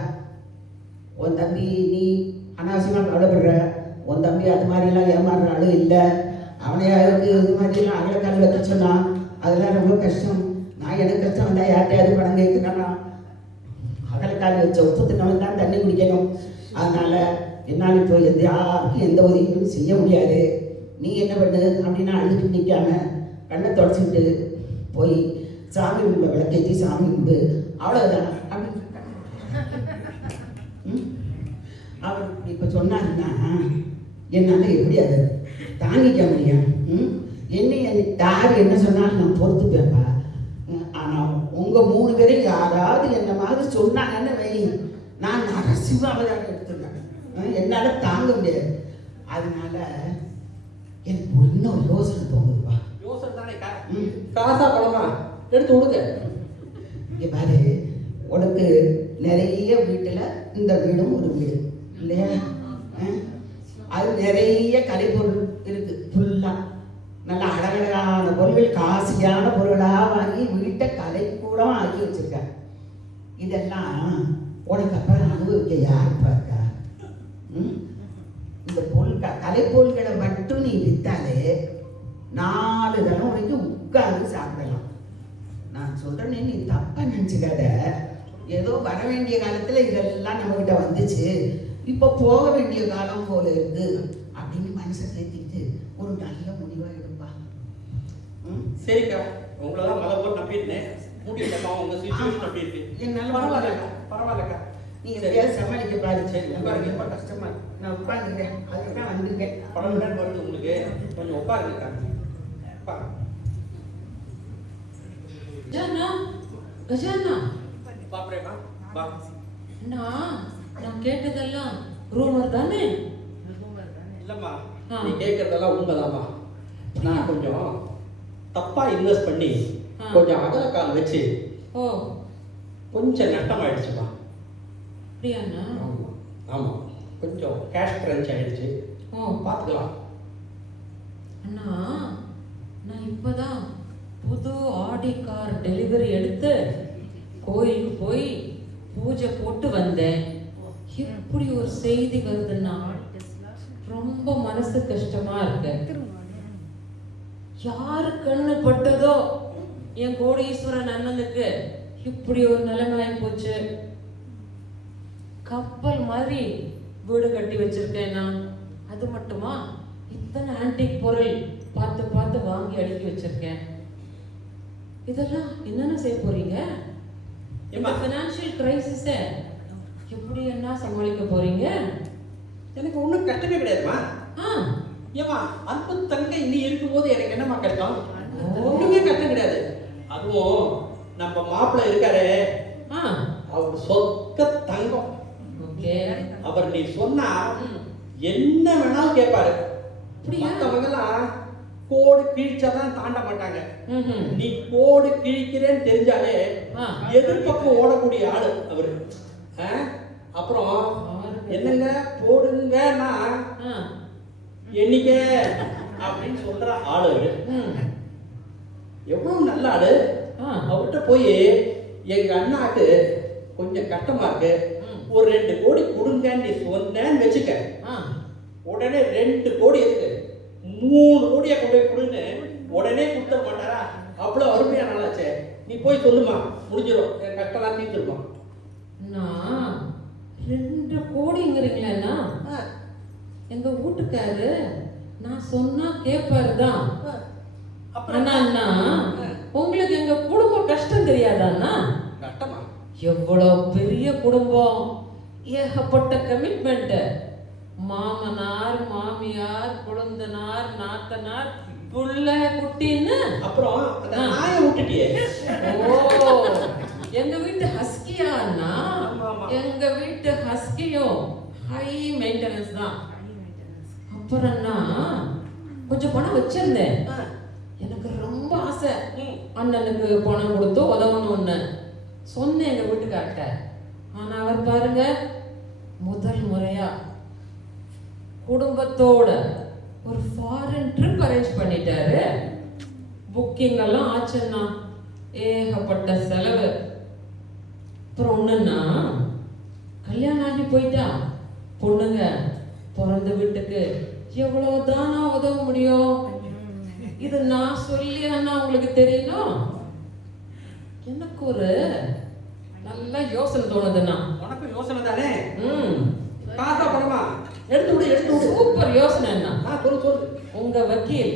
உன் தம்பி நீ அனாவசியமா கவலைப்படுற, உன் தம்பி அது மாதிரிலாம் ஏமாறுற ஆளு இல்லை, அவனையாருக்கு இது மாதிரிலாம் அகலக்கால் வைக்க சொன்னான், அதெல்லாம் ரொம்ப கஷ்டம். நான் எனக்கு கஷ்டம் வந்தா யார்கிட்டையாவது பணம் கேட்கணும்னா அகலக்கால் வச்ச ஒத்துத்தினவன் தான் தண்ணி குடிக்கணும். அதனால என்னால் இப்போ யாருக்கும் எந்த உதவியும் செய்ய முடியாது. நீ என்ன பண்ணு அப்படின்னா அழுதுட்டு நிற்காம கண்ணை தொடச்சிக்கிட்டு போய் சாமி கும்பிட விளக்கேற்றி சாமி கும்பிடு, அவ்வளோதான் அப்படின்னு அவர் இப்போ சொன்னாருன்னா என்னால் எப்படி அதை தாங்கிக்க முடியும்? என்ன யார் என்ன சொன்னாலும் நான் பொறுத்துப்பேன்ப்பா. ஆனால் உங்கள் 3 பேரும் யாராவது என்ன மாதிரி சொன்னாங்கன்னு வை, நான் நரசிம்ம அவதாரம் எடுத்துருவேன். என்னால் தாங்க முடியாது. அதனால எனக்கு இன்னும் யோசனை தோணுதுப்பா. யோசனை தானே காசா பணமா எடுத்து விடுங்க. இங்கே பாரு, உனக்கு நிறைய வீட்டில் இந்த வீடும் ஒரு வீடு இல்லையா? அது நிறைய கலைப்பொருள் இருக்கு. ஃபுல்லாக நல்ல அழகழகான பொருள்கள், காசியான பொருளாக வாங்கி வீட்டை கலைக்கூடம் ஆக்கி வச்சிருக்க. இதெல்லாம் உனக்கு அப்புறம் அனுபவிக்க யார் பார்க்கா? இந்த கலைப்பொருள்களை மட்டும் நீ வித்தாலே 4 தலைமுறைக்கு உட்கார்ந்து சாப்பிடலாம். நான் சொல்றேனே, நீ தப்பா நினைச்சுக்காத. ஏதோ வர வேண்டிய காலத்துல இதெல்லாம் நம்ம கிட்ட வந்துச்சு, இப்போ போக வேண்டிய காலம் போல இருக்கு அப்படின்னு மனசை சேர்த்திட்டு ஒரு நல்ல முடிவா எடுப்பா. சரிக்கா, உங்களெல்லாம் மலை போட்டு நம்பியிருந்தேன். மூடிட்டா உங்க சிச்சுவேஷன் அப்படி இருக்கு. என்னால பரவாயில்லக்கா. நீ எப்படியாவது சமாளிக்க பாரு. சரி, உட்காருங்க. ரொம்ப கஷ்டமா நான் உட்காந்துக்கிறேன். அதுதான் வந்துருக்கேன். படம் வருது உங்களுக்கு, கொஞ்சம் உட்காருங்கக்கா. கஜானா, கஜானா, பாப்பரேமா வா. நான் கேட்டதெல்லாம் ரூமர் தானே? இல்லம்மா, நீ கேட்கறதெல்லாம் உண்மைதாம்மா. நான் கொஞ்சம் தப்பா இன்வெஸ்ட் பண்ணி கொஞ்சம் அகலக்கால் வச்சு கொஞ்சம் நட்டமாயிடுச்சுமா. அப்படியாண்ணா? ஆமாம், கொஞ்சம் கேஷ் க்ரன்ச் ஆயிடுச்சு. பார்த்துக்கலாம். அண்ணா, நான் இப்போதான் புது ஆடி கார் டெலிவரி எடுத்து கோயிலுக்கு போய் பூஜை போட்டு வந்தேன். இப்படி ஒரு செய்தி வருதுன்னா ரொம்ப மனசு கஷ்டமா இருக்கு. யாரு கண்ணு பட்டதோ என் கோடீஸ்வரன் அண்ணனுக்கு இப்படி ஒரு நிலைமை போச்சு. கப்பல் மாதிரி வீடு கட்டி வச்சிருக்கேன் நான். அது மட்டுமா, இத்தனை ஆன்டிக் பொருள் பார்த்து பார்த்து வாங்கி அடுக்கி வச்சிருக்கேன். இதெல்லாம் என்னென்ன செய்ய போறீங்க? இந்த ஃபினான்ஷியல் கிரைசிஸை எப்படி என்ன சமாளிக்க போறீங்க? எனக்கு ஒன்றும் கஷ்டமே கிடையாதுமா. ஏமா, அன்பு தங்கை நீ இருக்கும்போது எனக்கு என்னம்மா கஷ்டம்? ஒன்றுமே கஷ்டம் கிடையாது. அதுவும் நம்ம மாப்பிள்ளை இருக்காரு, அவர் சொக்க தங்கம். அவர் நீ சொன்னா என்ன வேணாலும் கேட்பாரு. அப்படியா? மற்றவங்கெல்லாம் கோடு கிழிச்சாதான் தாண்ட மாட்டாங்க. ம்ஹும். நீ கோடு கிழிக்கிறேன்னு தெரிஞ்சாலே ஆ. எதிர்பக்கம் ஓடக்கூடிய ஆளு அவரு. அப்புறம் என்னங்க போடுங்கன்னா ஆ. எண்ணிக்கை அப்படின்னு சொல்ற ஆளு அவரு. ம். எவ்வளவு நல்ல ஆளு. ஆ. அவர்கிட்ட போய் எங்க அண்ணாக்கு கொஞ்சம் கஷ்டமா இருக்கு, ஒரு 2 கோடி கொடுங்கன்னு நீ சொன்னேன்னு வச்சுக்க, ஆ. உடனே 2 கோடி இருக்கு 3 கோடியா கொண்டு போய் கொடுன்னு உடனே கொடுத்த மாட்டாரா? அவ்வளவு அருமையான ஆளாச்சே. நீ போய் சொல்லுமா, முடிஞ்சிடும், என் கஷ்டம்லாம் தீர்த்துருப்பான். நான் 2 கோடிங்கிறீங்களா? எங்க வீட்டுக்காரு நான் சொன்னா கேட்பாரு தான். ஆனா அண்ணா, உங்களுக்கு எங்க குடும்ப கஷ்டம் தெரியாதாண்ணா? கஷ்டமா? எவ்வளவு பெரிய குடும்பம், ஏகப்பட்ட கமிட்மெண்ட். மாமனார், மாமியார், குழந்தனார், நாத்தனார், புள்ள குட்டின்னு. அப்புறம் அந்த நாயை விட்டுட்டியே. ஓ, எங்க வீட்டு ஹஸ்கியா அண்ணா? ஆமா, ஆமா. எங்க வீட்டு ஹஸ்கியும் ஹை மெயின்டெனன்ஸ் தான். அப்புறம் அண்ணா கொஞ்சம் பணம் வச்சிருந்தேன். எனக்கு ரொம்ப ஆசை அண்ணனுக்கு பணம் கொடுத்து உதவணும்னு சொன்னேன் எங்க வீட்டுக்கார்ட்ட. ஆனா அவர் பாருங்க, முதல் முறையா குடும்பத்தோட ஒரு ஃபாரின் ட்ரிப் அரேஞ்ச் பண்ணிட்டாரு. புக்கிங் எல்லாம் ஆச்சுன்னா ஏகப்பட்ட செலவு. அப்புறம் ஒண்ணுன்னா, கல்யாணம் ஆகி போயிட்டா பொண்ணுங்க பிறந்த வீட்டுக்கு எவ்வளவு தானா உதவ முடியும்? இது நான் சொல்லி அண்ணா உங்களுக்கு தெரியணும். எனக்கு ஒரு நல்ல யோசனை தோணுதுண்ணா. உனக்கும் யோசனை தானே? ம். காசா பணமா? எடுத்து விடு, எடுத்து விடு. சூப்பர் யோசனை அண்ணா. சொல்லு சொல்லு. உங்க வக்கீல்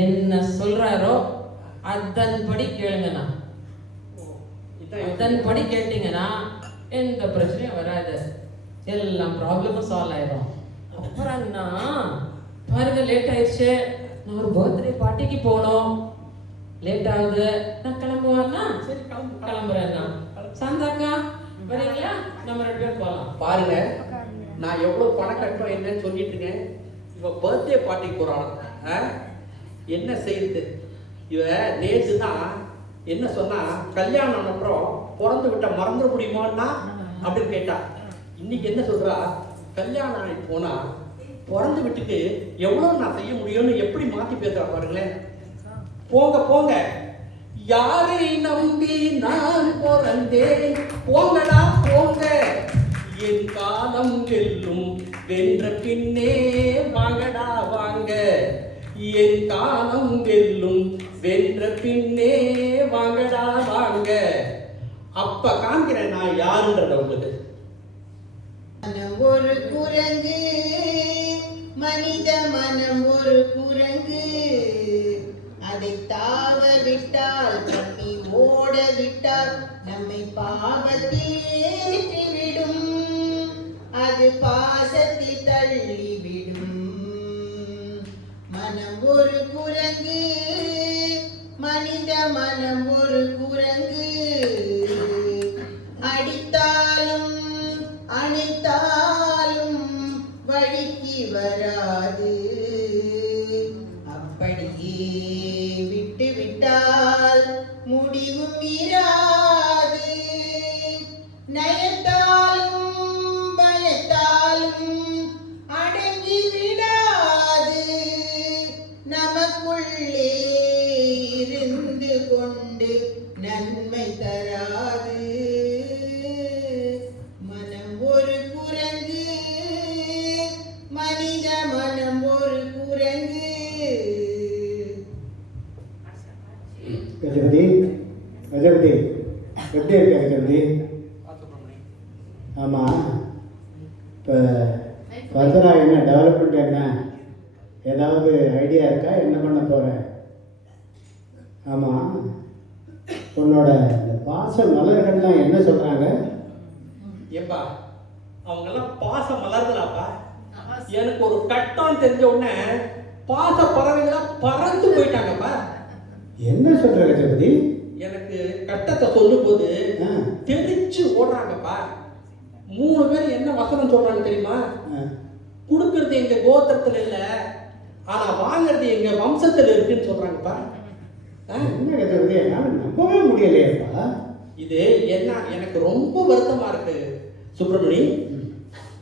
என்ன சொல்றாரோ அதன்படி கேளுங்கண்ணா. அதன்படி கேட்டீங்கன்னா எந்த பிரச்சனையும் வராது, எல்லாம் ப்ராப்ளமும் சால்வ் ஆயிடும். அப்புறம் அண்ணா பாருங்க, லேட் ஆயிடுச்சு, நான் ஒரு பர்த்டே பார்ட்டிக்கு போகணும், லேட் ஆகுது, நான் கிளம்புவேன்னா? சரி, கிளம்புறேன்னா. சாந்தாக்கா வரீங்களா? நம்ம 2 பேர் போகலாம். பாருங்க, நான் எவ்வளவு பணம் கட்டணும் என்னன்னு சொல்லிட்டு இருக்கேன். இவ பர்த்டே பார்ட்டிக்கு போறான். என்ன செய்யுது இவ? நேற்று தான் என்ன சொன்னா, கல்யாணம் அப்புறம் பிறந்து விட்ட மறந்துட முடியுமான்னா அப்படின்னு கேட்டா. இன்னைக்கு என்ன சொல்றா, கல்யாணம் ஆகி போனா பிறந்து வீட்டுக்கு எவ்வளவு நான் செய்ய முடியும்னு எப்படி மாத்தி பேசுறா பாருங்களேன். போங்க போங்க, யாரை நம்பி நான் பிறந்தேன், போங்கடா போங்க, என் காலம் வெல்லும், வென்ற பின்னே வாங்கடா வாங்க, என் காலம் வெல்லும், வென்ற பின்னே வாங்கடா வாங்க. அப்ப காண்கிறேன் நான் யாருன்றத உங்களுக்கு. மனம் ஒரு குரங்கு, மனித மனம் ஒரு குரங்கு, அதை தாவ விட்டால் தப்பி ஓட விட்டால் நம்மை பாவத்தில் ஏற்றிவிடும், அது பாசத்தில் தள்ளிவிடும். மனம் ஒரு குரங்கு, மனித மனம் ஒரு குரங்கு, அடித்தாலும் அணைத்தாலும் வழிக்கு வராது, அப்படியே விட்டு விட்டால் முடிவும் இராது. நயத்தாலும் பயத்தாலும் அடங்கி விடாது, நமக்குள்ளே இருந்து கொண்டு நன்மை தராது. மனம் ஒரு குரங்கு, மனித மனம் ஒரு குரங்கு. கஜபதி, கஜபதி எப்படி இருக்க கஜபதி? ஆமாம், இப்போ ஃபர்தராக என்ன டெவலப்மெண்ட், என்ன ஏதாவது ஐடியா இருக்கா? என்ன பண்ண போகிற? ஆமாம், உன்னோட இந்த பாச மலர்கள்லாம் என்ன சொல்கிறாங்க? ஏப்பா, அவங்கெல்லாம் பாச மலர்களாப்பா. எனக்கு ஒரு கட்டம் தெரிஞ்ச உடனே பாச பறவைகளா பறந்து போயிட்டாங்கப்பா. என்ன சொல்ற கஜபதி? எனக்கு கட்டத்தை சொல்லும் போது தெரிச்சு ஓடுறாங்கப்பா. 3 பேர் என்ன வசனம் சொல்றாங்க தெரியுமா? கொடுக்கறது எங்க கோத்திரத்துல இல்ல, ஆனா வாங்குறது எங்க வம்சத்துல இருக்குன்னு சொல்றாங்கப்பா. என்ன கஜபதி, என்னால நம்பவே முடியலையேப்பா. இது என்ன எனக்கு ரொம்ப வருத்தமா இருக்கு சுப்பிரமணி.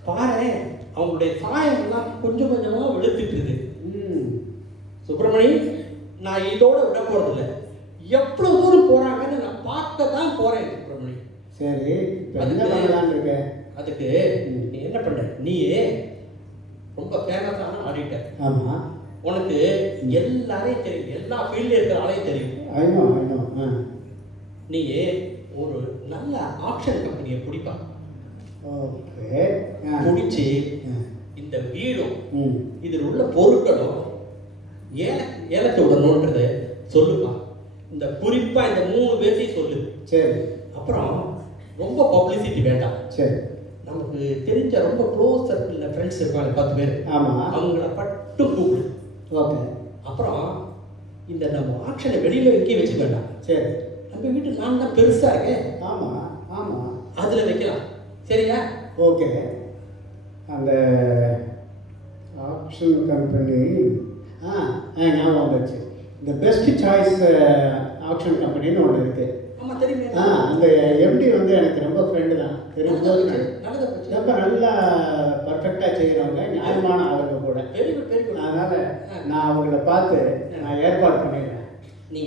பாரு, அவங்களுடைய சாயம் எல்லாம் கொஞ்சம் கொஞ்சமா வெளுத்துட்டு இருக்கு. சுப்பிரமணி, நான் இதோட விட போறதில்ல. எவ்வளவு தூரம் போறாங்கன்னு நான் பார்க்க தான் போறேன் சுப்பிரமணி. சரி, என்ன பண்ணலான்னு இருக்க? அதுக்கு நீ என்ன பண்ண, நீ ரொம்ப ஃபேமஸான ஆடிட்டர். ஆமா, உனக்கு எல்லாரையும் தெரியும், எல்லா ஃபீல்ட்ல இருக்கிற ஆளையும் தெரியும். ஐநோ. நீ ஒரு நல்ல ஆக்ஷன் கம்பெனியை பிடிப்பா. ஓகே, பிடிச்சி இந்த வீடும் இதில் உள்ள பொருட்களும் ஏலத்தை விடணுன்றத சொல்லுப்பா. இந்த குறிப்பா இந்த 3 பேர்த்தையும் சொல்லு. சரி. அப்புறம் ரொம்ப பப்ளிசிட்டி வேண்டாம். சரி. நமக்கு தெரிஞ்ச ரொம்ப க்ளோஸ் சர்க்கிளில் ஃப்ரெண்ட்ஸ் இருப்பாங்க 10 பேர். ஆமாம், அவங்கள மட்டும் கூப்பிடு. ஓகே. அப்புறம் இந்த நம்ம ஆக்ஷனை வெளியில் வைக்க வச்சுக்க வேண்டாம். சரி. நம்ம வீட்டு நான் தான் பெருசாக இருக்கேன். ஆமாம், அதில் வைக்கலாம். சரியா? ஓகே. அந்த ஆக்ஷன் கம்பெனி ஞாபகம் வந்துச்சு. இந்த பெஸ்ட் சாய்ஸ் ஆக்ஷன் கம்பெனின்னு ஒன்று இருக்குது. ஆமாம், தெரியுமே. அந்த எம்டி வந்து எனக்கு ரொம்ப ஃப்ரெண்டு தான். தெரிஞ்சது ரொம்ப நல்லா பர்ஃபெக்டாக செய்கிறவங்க, நியாயமான ஆளுங்க கூட. Very good, very good. அதனால் நான் அவங்கள பார்த்து நான் ஏற்பாடு பண்ணிடுறேன். நீ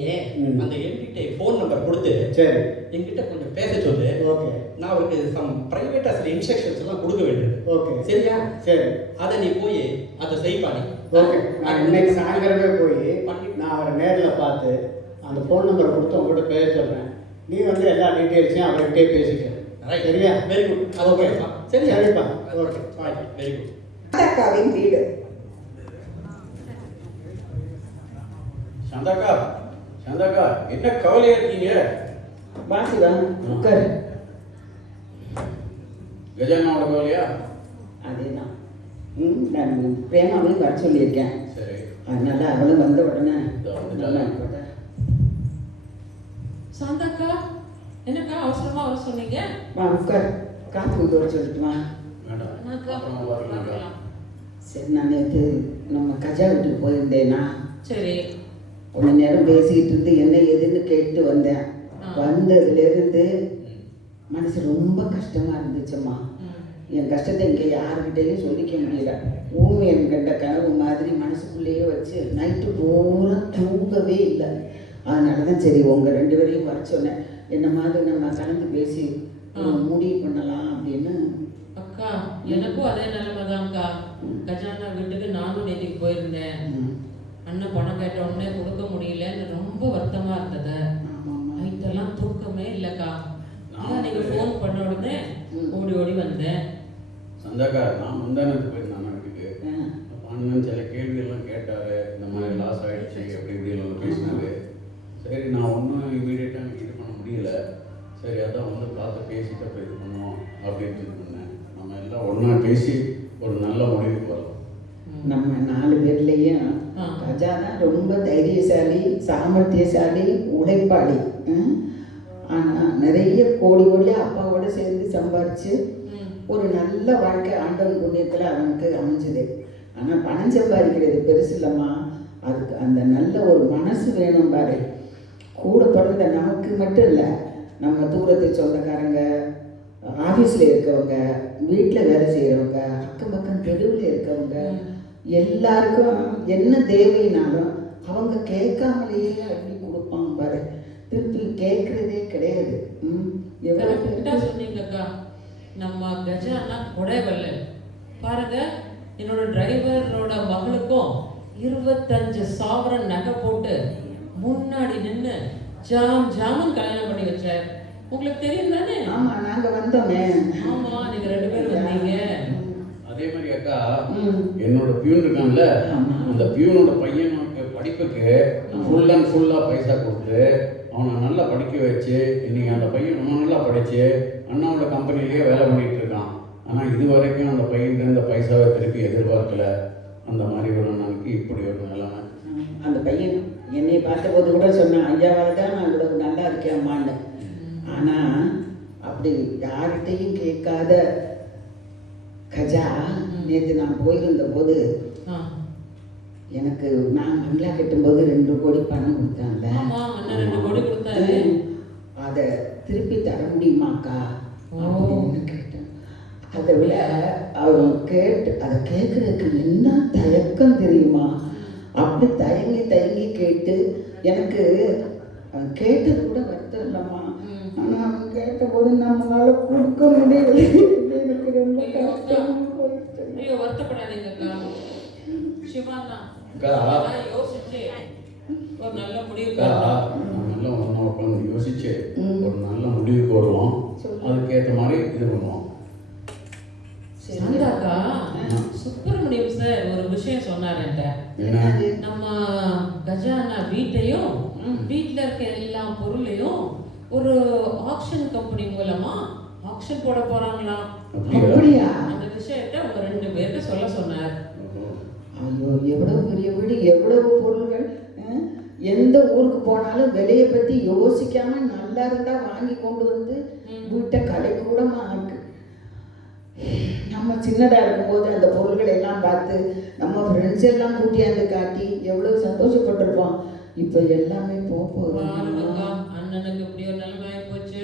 அந்த எம்டிகிட்ட ஃபோன் நம்பர் கொடுத்து சரி என்கிட்ட கொஞ்சம் பேச சொல்லு. ஓகே. நான் அவருக்கு சம் ப்ரைவேட்டாக சில இன்ஸ்ட்ரக்ஷன்ஸ் எல்லாம் கொடுக்க வேண்டியது. ஓகே, சரியா? சரி. அதை நீ போய் அதை செய்ப்பாடி. ஓகே, நான் இன்னைக்கு சாயந்தரமே போய் நான் அவரை நேரில் பார்த்து அந்த ஃபோன் நம்பரை கொடுத்து அவங்க கூட பேச சொல்கிறேன். நீ வந்து எல்லா டீட்டெயில்ஸையும் அவர்கிட்டே பேசிக்க. சரியா? Very good. அது ஓகே. சரி, சரிப்பா. Okay, bye. Very good. சாந்தாக்காவின் வீடு. சாந்தாக்கா, சாந்தாக்கா, என்ன கவலையா இருக்கீங்க? வாசிவா உட்காரு. கஜானாவோட கவலையா? அதேதான். நான் பிரேமாவையும் வர சொல்லியிருக்கேன். சரி. அதனால அவளும் வந்த உடனே வந்துட்டாளா? சாந்தாக்கா, என்னக்கா அவசரமா வர சொன்னீங்க? வா உட்கார், காஃபி ஊற்ற வர சொல்லிட்டு வா. வேண்டாம், அக்கா, அப்புறமா வரலாம்க்கா. பார்க்கலாம். சரி, நான் நேற்று நம்ம கஜா வீட்டுக்கு போயிருந்தேனா, சரி. கொஞ்ச நேரம் பேசிக்கிட்டு இருந்து என்ன ஏதுன்னு கேட்டு வந்தேன். வந்ததுலேருந்து மனசு ரொம்ப கஷ்டமா இருந்துச்சும்மா. என் கஷ்டத்தை இங்கே யாருக்கிட்டையும் சொல்லிக்க முடியல. ஊமையன் கண்ட கனவு மாதிரி மனசுக்குள்ளேயே வச்சு நைட்டு பூரா தூங்கவே இல்லை. அதனால தான் சரி உங்கள் 2 பேரையும் வர சொன்னேன். என்ன மாதிரி நம்ம கலந்து பேசி முடிவு பண்ணலாம் அப்படின்னு. அக்கா, எனக்கும் அதே நிலைமைதான்க்கா. கஜானா வீட்டுக்கு நானும் நேற்றுக்கு போயிருந்தேன். அண்ணன் பணம் கேட்ட உடனே கொடுக்க முடியலன்னு ரொம்ப வருத்தமா இருந்தது. நைட்டெல்லாம் தூக்கமே இல்லைக்கா. அதான் நீங்க ஃபோன் பண்ண உடனே ஓடி ஓடி வந்தேன். சந்தாக்கா, நான் முந்தானத்துக்கு போயிருந்தேன் வீட்டுக்கு. அண்ணன் சில கேள்வியெல்லாம் கேட்டாரு. இந்த மாதிரி லாஸ் ஆகிடுச்சு அப்படி இப்படின்னு பேசினாரு. சரி, நான் ஒன்றும் இமீடியட்டாக இது பண்ண முடியல. சரி, அதான் வந்து பார்த்து பேசிட்டு அப்போ இது பண்ணுவோம் அப்படின்னு இது பண்ணேன். நம்ம எல்லாம் ஒன்றா பேசி ஒரு நல்ல முடிவுக்கு வரலாம். நம்ம 4 பேர்லேயும் கஜா தான் ரொம்ப தைரியசாலி, சாமர்த்தியசாலி, உழைப்பாளி. ஆனால் நிறைய கோடி கோடியாக அப்பாவோட சேர்ந்து சம்பாரித்து ஒரு நல்ல வாழ்க்கை ஆண்டவன் புண்ணியத்தில் அவனுக்கு அமைஞ்சுது. ஆனால் பணம் சம்பாதிக்கிறது பெருசு இல்லைம்மா. அதுக்கு அந்த நல்ல ஒரு மனசு வேணும் பாரு. கூட பிறந்த நமக்கு மட்டும் இல்லை, நம்ம தூரத்து சொந்தக்காரங்க, ஆஃபீஸில் இருக்கவங்க, வீட்டில் வேலை செய்கிறவங்க, அக்கம் பக்கம் தெருவில் இருக்கவங்க எல்லாருக்கும் என்ன தேவைனாலும் அவங்க கேட்காமலேயே அப்படி கொடுப்பாங்க பாரு. திருப்பி கேட்குறதே கிடையாது. கரெக்டா சொன்னீங்கக்கா. நம்ம கஜானா கொடைவல்லன் பாருங்க, என்னோட டிரைவரோட மகளுக்கும் 25,000 நகை போட்டு முன்னாடி நின்று ஜாமுன் கல்யாணம் பண்ணி வச்சார். உங்களுக்கு தெரியும் தானே? ஆமா, நாங்க வந்தோமே. ஆமா, நீங்க 2 பேரும் வந்தீங்க. அதே மாதிரி அக்கா, என்னோட பியூன் இருக்கான்ல, அந்த பியூனோட பையனுக்கு படிப்புக்கு ஃபுல் அண்ட் ஃபுல்லாக பைசா கொடுத்து அவனை நல்லா படிக்க வச்சு இன்னைக்கு அந்த பையன் ரொம்ப நல்லா படித்து அண்ணாவோட கம்பெனிலேயே வேலை பண்ணிகிட்டு இருக்கான். ஆனால் இது வரைக்கும் அந்த பையன் இந்த பைசாவை திருப்பி எதிர்பார்க்கல. அந்த மாதிரி ஒரு நாளைக்கு இப்படி ஒரு நிலைமை. அந்த பையன் என்னையை பார்த்தபோது கூட சொன்னான், ஐயாவால் தான் நான் இவ்வளவு நல்லா இருக்கேன்மான்னு. ஆனால் அப்படி யார்கிட்டையும் கேட்காத கஜா நேற்று நான் போயிருந்த போது ஆ. எனக்கு நான் பங்களா கட்டும்போது 2 கோடி பணம் கொடுத்தாங்க. ஆமா, அண்ணன் 2 கோடி கொடுத்தாரு. அதை திருப்பி தர முடியுமாக்கா அப்படின்னு கேட்டேன். அதை விட அவன் அதை கேட்கறதுக்கு என்ன தயக்கம் தெரியுமா? அப்படி தயங்கி கேட்டு எனக்கு அவன் கேட்டது கூட வருத்தம் இல்லைம்மா. ஆனால் அவன் கேட்டபோது நம்மளால கொடுக்க முடியல. எனக்கு ரொம்ப கஷ்டமா போயிடுச்சு. ஐயோ, வருத்தப்படாதீங்கக்கா. சிவானா அக்கா. இதெல்லாம் யோசிச்சு ஒரு நல்ல முடிவு அக்கா, நான் நல்லா ஒன்றா உட்காந்து யோசிச்சு ஒரு நல்ல முடிவுக்கு வருவோம். அதுக்கேற்ற மாதிரி இது பண்ணுவோம். சாந்தாக்கா, சுப்பிரமணியம் சார் ஒரு விஷயம் சொன்னார் என்கிட்ட. என்ன? நம்ம கஜானா வீட்டையும் வீட்டில் இருக்க எல்லா பொருளையும் ஒரு ஆக்ஷன் கம்பெனி மூலமா ஆக்ஷன் போட போறாங்களாம். அப்படியா? அந்த விஷயத்தை உங்க 2 பேருக்கு சொல்ல சொன்னார். ஐயோ, எவ்வளவு பெரிய வீடு, எவ்வளவு பொருள்கள். எந்த ஊருக்கு போனாலும் விலையை பத்தி யோசிக்காம நல்லா இருந்தா வாங்கி கொண்டு வந்து வீட்டை கலைக்கூடமா இருக்கு. நம்ம சின்னதா இருக்கும்போது அந்த பொருள்கள் எல்லாம் பார்த்து நம்ம ஃப்ரெண்ட்ஸ் எல்லாம் கூட்டியாந்து காட்டி எவ்வளவு சந்தோஷப்பட்டிருப்போம். இப்போ எல்லாமே போகுது. அண்ணனுக்கு இப்படி ஒரு நிலைமை போச்சு.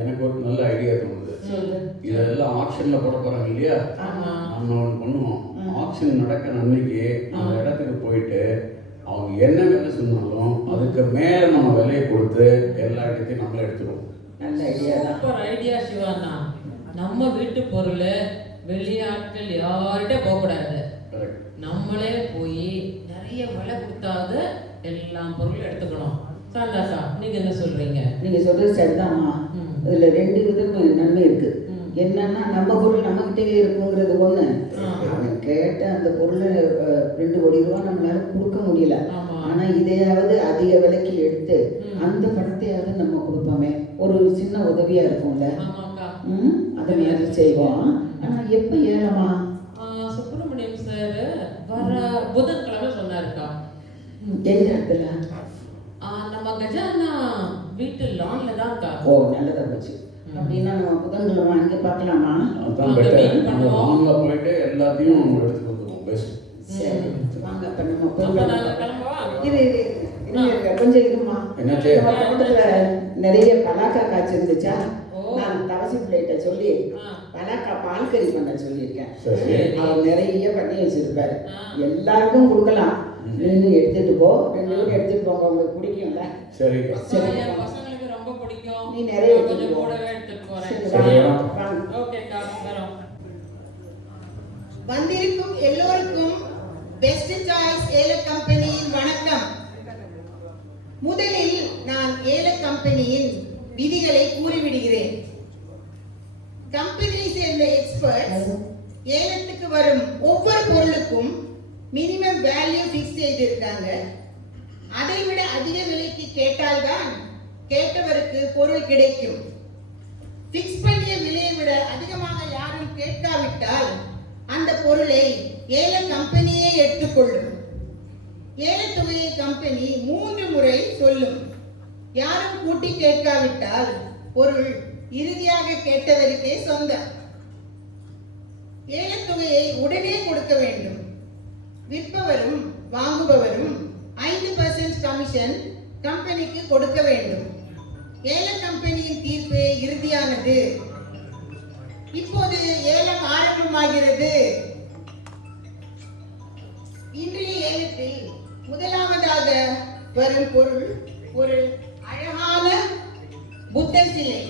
எனக்கு ஒரு நல்ல ஐடியா தோணுது. இதெல்லாம் ஆக்ஷன்ல போட போறாங்க இல்லையா? நம்ம ஒன்று பண்ணுவோம். ஆக்ஷன் நடக்கிற அன்னைக்கு அந்த இடத்துக்கு போயிட்டு அவங்க என்ன வேலை சொன்னாலும் அதுக்கு மேல நம்ம விலையை கொடுத்து எல்லா இடத்தையும் நம்மளே எடுத்துருவோம். நல்ல ஐடியா. Super idea Siwana. நம்ம வீட்டு பொருள் வெளியாட்கள் யார்கிட்ட போகக்கூடாது. நம்மளே போய் நிறைய விலை கொடுத்தாது எல்லா பொருளும் எடுத்துக்கணும். சாந்தாக்கா, நீங்க என்ன சொல்றீங்க? நீங்க சொல்றது சரிதாம்மா. இதுல 2 விதம் நன்மை இருக்கு. என்னன்னா நம்ம பொருள் நம்மகிட்டே இருக்குங்கிறது ஒண்ணு. அவன் கேட்ட அந்த பொருளை 2 கோடி ரூபாய் நம்மளால கொடுக்க முடியல. ஆனா இதையாவது அதிக விலைக்கு எடுத்து அந்த பணத்தையாவது நம்ம கொடுப்போமே, ஒரு சின்ன உதவியா இருக்கும்ல. அதை மாதிரி செய்வோம். ஆனா எப்ப ஏலமா? சுப்பிரமணியம் சார் வர புதன்கிழமை சொன்னாருக்கா. எந்த இடத்துல? நம்ம கஜானா வீட்டு லான்ல தான்க்கா. ஓ, நல்லதா போச்சு. அப்படின்னா நம்ம புதன்கிழமை அங்கே பார்க்கலாமா? அதான் பெட்டர். நம்ம வாங்க போயிட்டு எல்லாத்தையும் எடுத்து வந்துருவோம். பெஸ்ட். சரி, வாங்க. அப்ப நம்ம கிளம்பவா? கொஞ்சம் இருமா. என்னாச்சு? தோட்டத்துல நிறைய பலாக்கா காய்ச்சி இருந்துச்சா? நான் தவசி பிள்ளைகிட்ட சொல்லி பலாக்கா பால் கறி பண்ண சொல்லியிருக்கேன். அவர் நிறைய பண்ணி வச்சிருப்பாரு. எல்லாருக்கும் கொடுக்கலாம். நீங்க எடுத்துட்டு போ. 2 பேரும் எடுத்துட்டு போங்க. உங்களுக்கு பிடிக்கும்ல? சரி சரி. பசங்களுக்கு ரொம்ப பிடிக்கும். நீ நிறைய கொஞ்சம் கூடவே எடுத்துட்டு போறேன். சரி. ஓகேக்கா, வரோம். வந்திருக்கும் எல்லோருக்கும் பெஸ்ட் சாய்ஸ் ஏல கம்பெனியின் வணக்கம். முதலில் நான் ஏல கம்பெனியின் விதிகளை கூறிவிடுகிறேன். கம்பெனியை சேர்ந்த எக்ஸ்பர்ட்ஸ் ஏலத்துக்கு வரும் ஒவ்வொரு பொருளுக்கும் மினிமம் வேல்யூ ஃபிக்ஸ் செய்திருக்காங்க. அதை விட அதிக விலைக்கு கேட்டால்தான் கேட்டவருக்கு பொருள் கிடைக்கும். ஃபிக்ஸ் பண்ணிய விலையை விட அதிகமாக யாரும் கேட்காவிட்டால் அந்த பொருளை ஏல கம்பெனியே எடுத்துக்கொள்ளும். ஏலத்தொகையை கம்பெனி 3 முறை சொல்லும். யாரும் கூட்டி கேட்காவிட்டால் பொருள் இறுதியாக கேட்டவருக்கே சொந்தம். ஏலத்தொகையை உடனே கொடுக்க வேண்டும். விற்பவரும் வாங்குபவரும் 5% கமிஷன் கம்பெனிக்கு கொடுக்க வேண்டும். ஏல கம்பெனியின் தீர்ப்பு இறுதியானது. இப்போது ஏலம் ஆரம்பமாகிறது. இன்றைய ஏலத்தில் முதலாவதாக வரும் பொருள் ஒரு அழகான புத்தர் சிலை.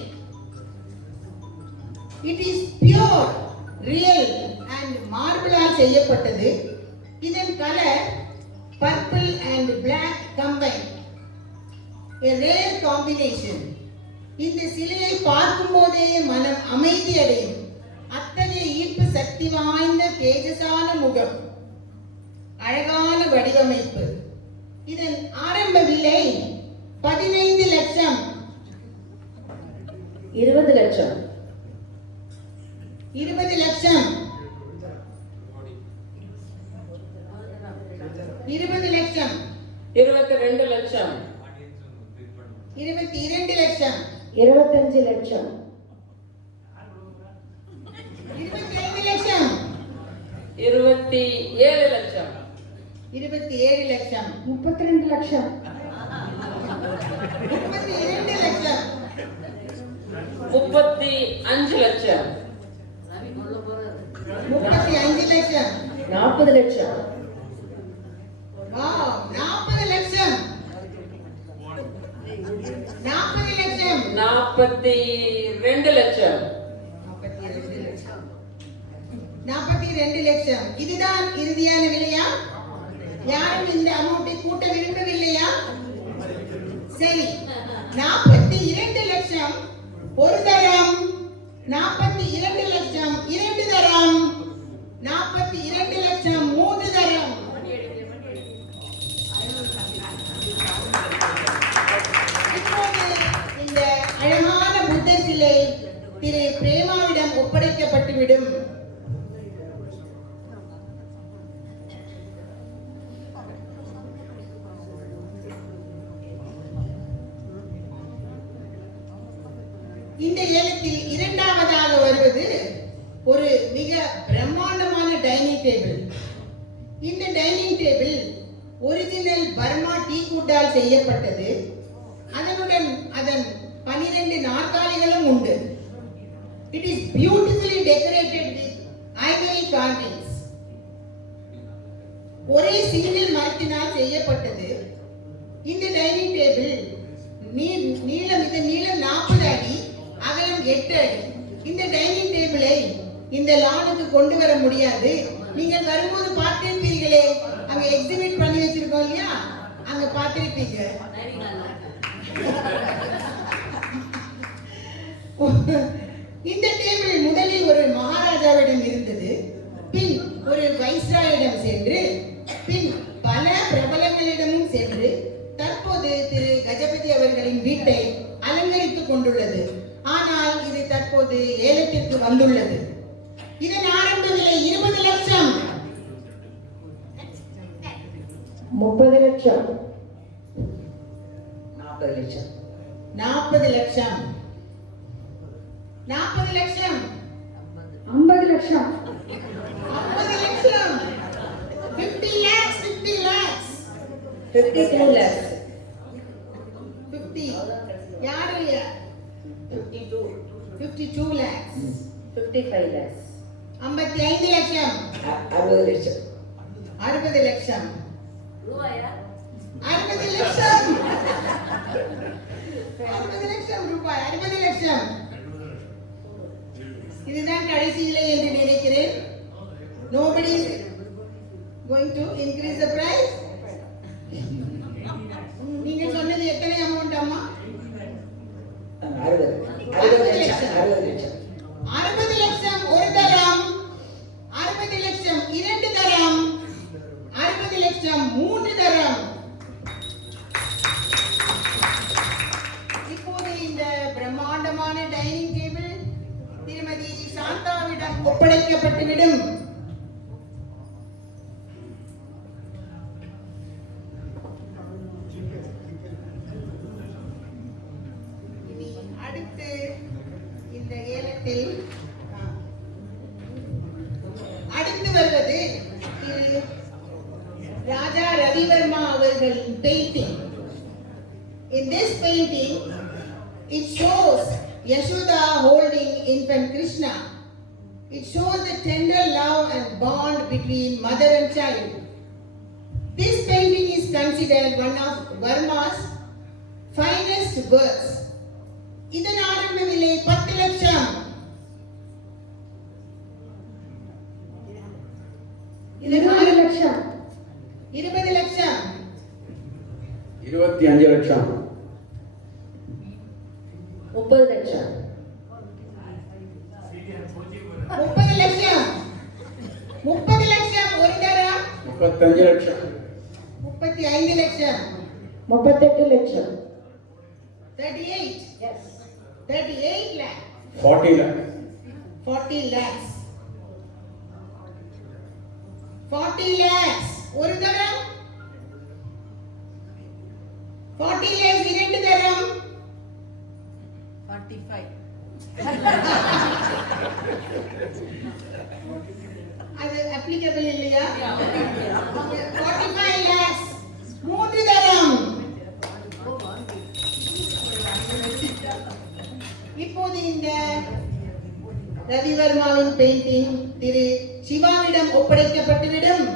It is pure, real and மார்பிளால் செய்யப்பட்டது. இதன் colour purple and black combined, a rare combination. இந்த சிலையை பார்க்கும் போதே மனம் அமைதி அடையும். அத்தகைய ஈர்ப்பு சக்தி வாய்ந்த தேஜசான முகம், அழகான வடிவமைப்பு. இதன் ஆரம்ப விலை 15 லட்சம். 20 லட்சம். 20 லட்சம். 20 லட்சம். 22 லட்சம். 22 லட்சம். 25 லட்சம். 25 லட்சம். 27 லட்சம். 27 லட்சம். 32 லட்சம். 32 லட்சம். 35 லட்சம். 35 லட்சம். 40 லட்சம். வாவ், 40 லட்சம். 40 லட்சம். 42 லட்சம். 42 லட்சம். இதுதான் இறுதியான விலையா? யாரும் இந்த அமௌண்ட்டை கூட்ட விரும்பவில்லையா? சரி, 42 லட்சம் ஒரு தரம், 42 லட்சம் 2 தரம், 42 லட்சம் 3 தரம். இப்போது இந்த அழகான புத்தர் சிலை திரு பிரேமாவிடம் ஒப்படைக்கப்பட்டுவிடும். இந்த ஏலத்தில் இரண்டாவதாக வருவது ஒரு மிக பிரம்மாண்டமான டைனிங் டேபிள். இந்த dining table original Burma teak குட்டால் செய்யப்பட்டது. அதனுடன் அதன் 12 நாற்காலிகளும் உண்டு. It is beautifully decorated with ivory carvings. ஒரே சிங்கிள் மரத்தினால் செய்யப்பட்டது. இந்த டைனிங் டேபிள் நீளம் 40 அடி, அகலம் 8 அடி. இந்த டைனிங் டேபிளை இந்த லானுக்கு கொண்டு வர முடியாது. நீங்கள் வரும்போது பார்த்திருப்பீர்களே, அங்க எக்ஸிபிட் பண்ணி வச்சிருக்கோம் இல்லையா, அங்க பார்த்திருப்பீங்க. இந்த டேபிள் முதலில் ஒரு மகாராஜாவிடம் இருந்தது, பின் ஒரு வைஸ்ராயிடம் சென்று, பின் பல பிரபலங்களிடமும் சென்று தற்போது திரு கஜபதி அவர்களின் வீட்டை அலங்கரித்துக் கொண்டுள்ளது. ஆனால் இது தற்போது ஏலத்திற்கு வந்துள்ளது. இதன் ஆரம்ப விலை 20 லட்சம். 30 லட்சம். 40 லட்சம். 40 லட்சம். 40 லட்சம். 50 லட்சம். 50 லட்சம். 50 lakhs. 50 lakhs. 52 lakhs. 50. யாரு? 52 lakhs. 55 lakhs. 55 லட்சம். 60 லட்சம். 60 லட்சம். 60 லட்சம். 60 லட்சம் ரூபாய். 60 லட்சம். இதுதான் கடைசி விலை என்று நினைக்கிறேன். Nobody is going to increase the price. நீங்க சொன்னது எத்தனை அமௌண்ட் அம்மா? 60 லட்சம். 60 லட்சம். 60 லட்சம் ஒரு தரம், 60 லட்சம் 2 தரம், 60 லட்சம் 3 தரம். இப்போது இந்த பிரம்மாண்டமான டைனிங் டேபிள் திருமதி சாந்தாவிடம் ஒப்படைக்கப்பட்டுவிடும். இனி அடுத்து இந்த ஏலத்தில் அடுத்து வருவது திரு ராஜா ரவிவர்மா அவர்களின் painting. In this painting, it shows Yashoda holding infant Krishna. It shows the tender love and bond between mother and child. This painting is considered one of Verma's finest works. இதன் ஆரம்ப விலை 10 லட்சம். இதன் 20 லட்சம். 20 லட்சம். 25 லட்சம். 30 லட்சம். 30 லட்சம். 30 லட்சம் ஒரு தரம். 35 லட்சம். 35 லட்சம். 38 லட்சம். 38. Yes. 38 lakh. 40 lakhs. 40 lakhs. 40 lakhs. ஒரு தரம். 40 lakhs இரண்டு தரம். 45. அது அப்ளிகபிள் இல்லையா? 45 lakhs 3 தரம். இப்போது இந்த ரவிவர்மாவின் பெயிண்டிங் திரு சிவாவிடம் ஒப்படைக்கப்பட்டுவிடும்.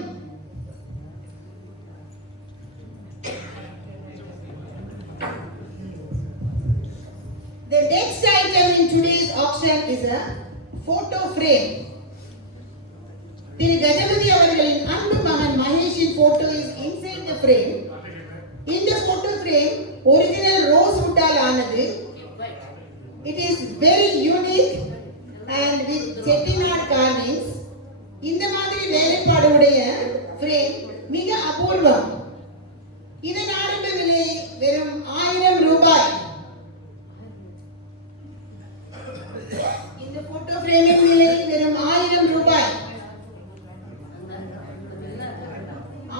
The next item in today's auction is a photo frame. திரு கஜபதி அவர்களின் அன்பு மகன் மகேஷின் photo is inside the frame. இந்த photo frame original rose wood-ஆல் ஆனது. It is very unique and with chettinad carvings. இந்த மாதிரி வேலைப்பாடுடைய frame மிக அபூர்வம். இதன் ஆரம்ப விலை வெறும் 1000 ரூபாய். இந்த போட்டோ ஃப்ரேமின் விலை வெறும் 1000 ரூபாய்.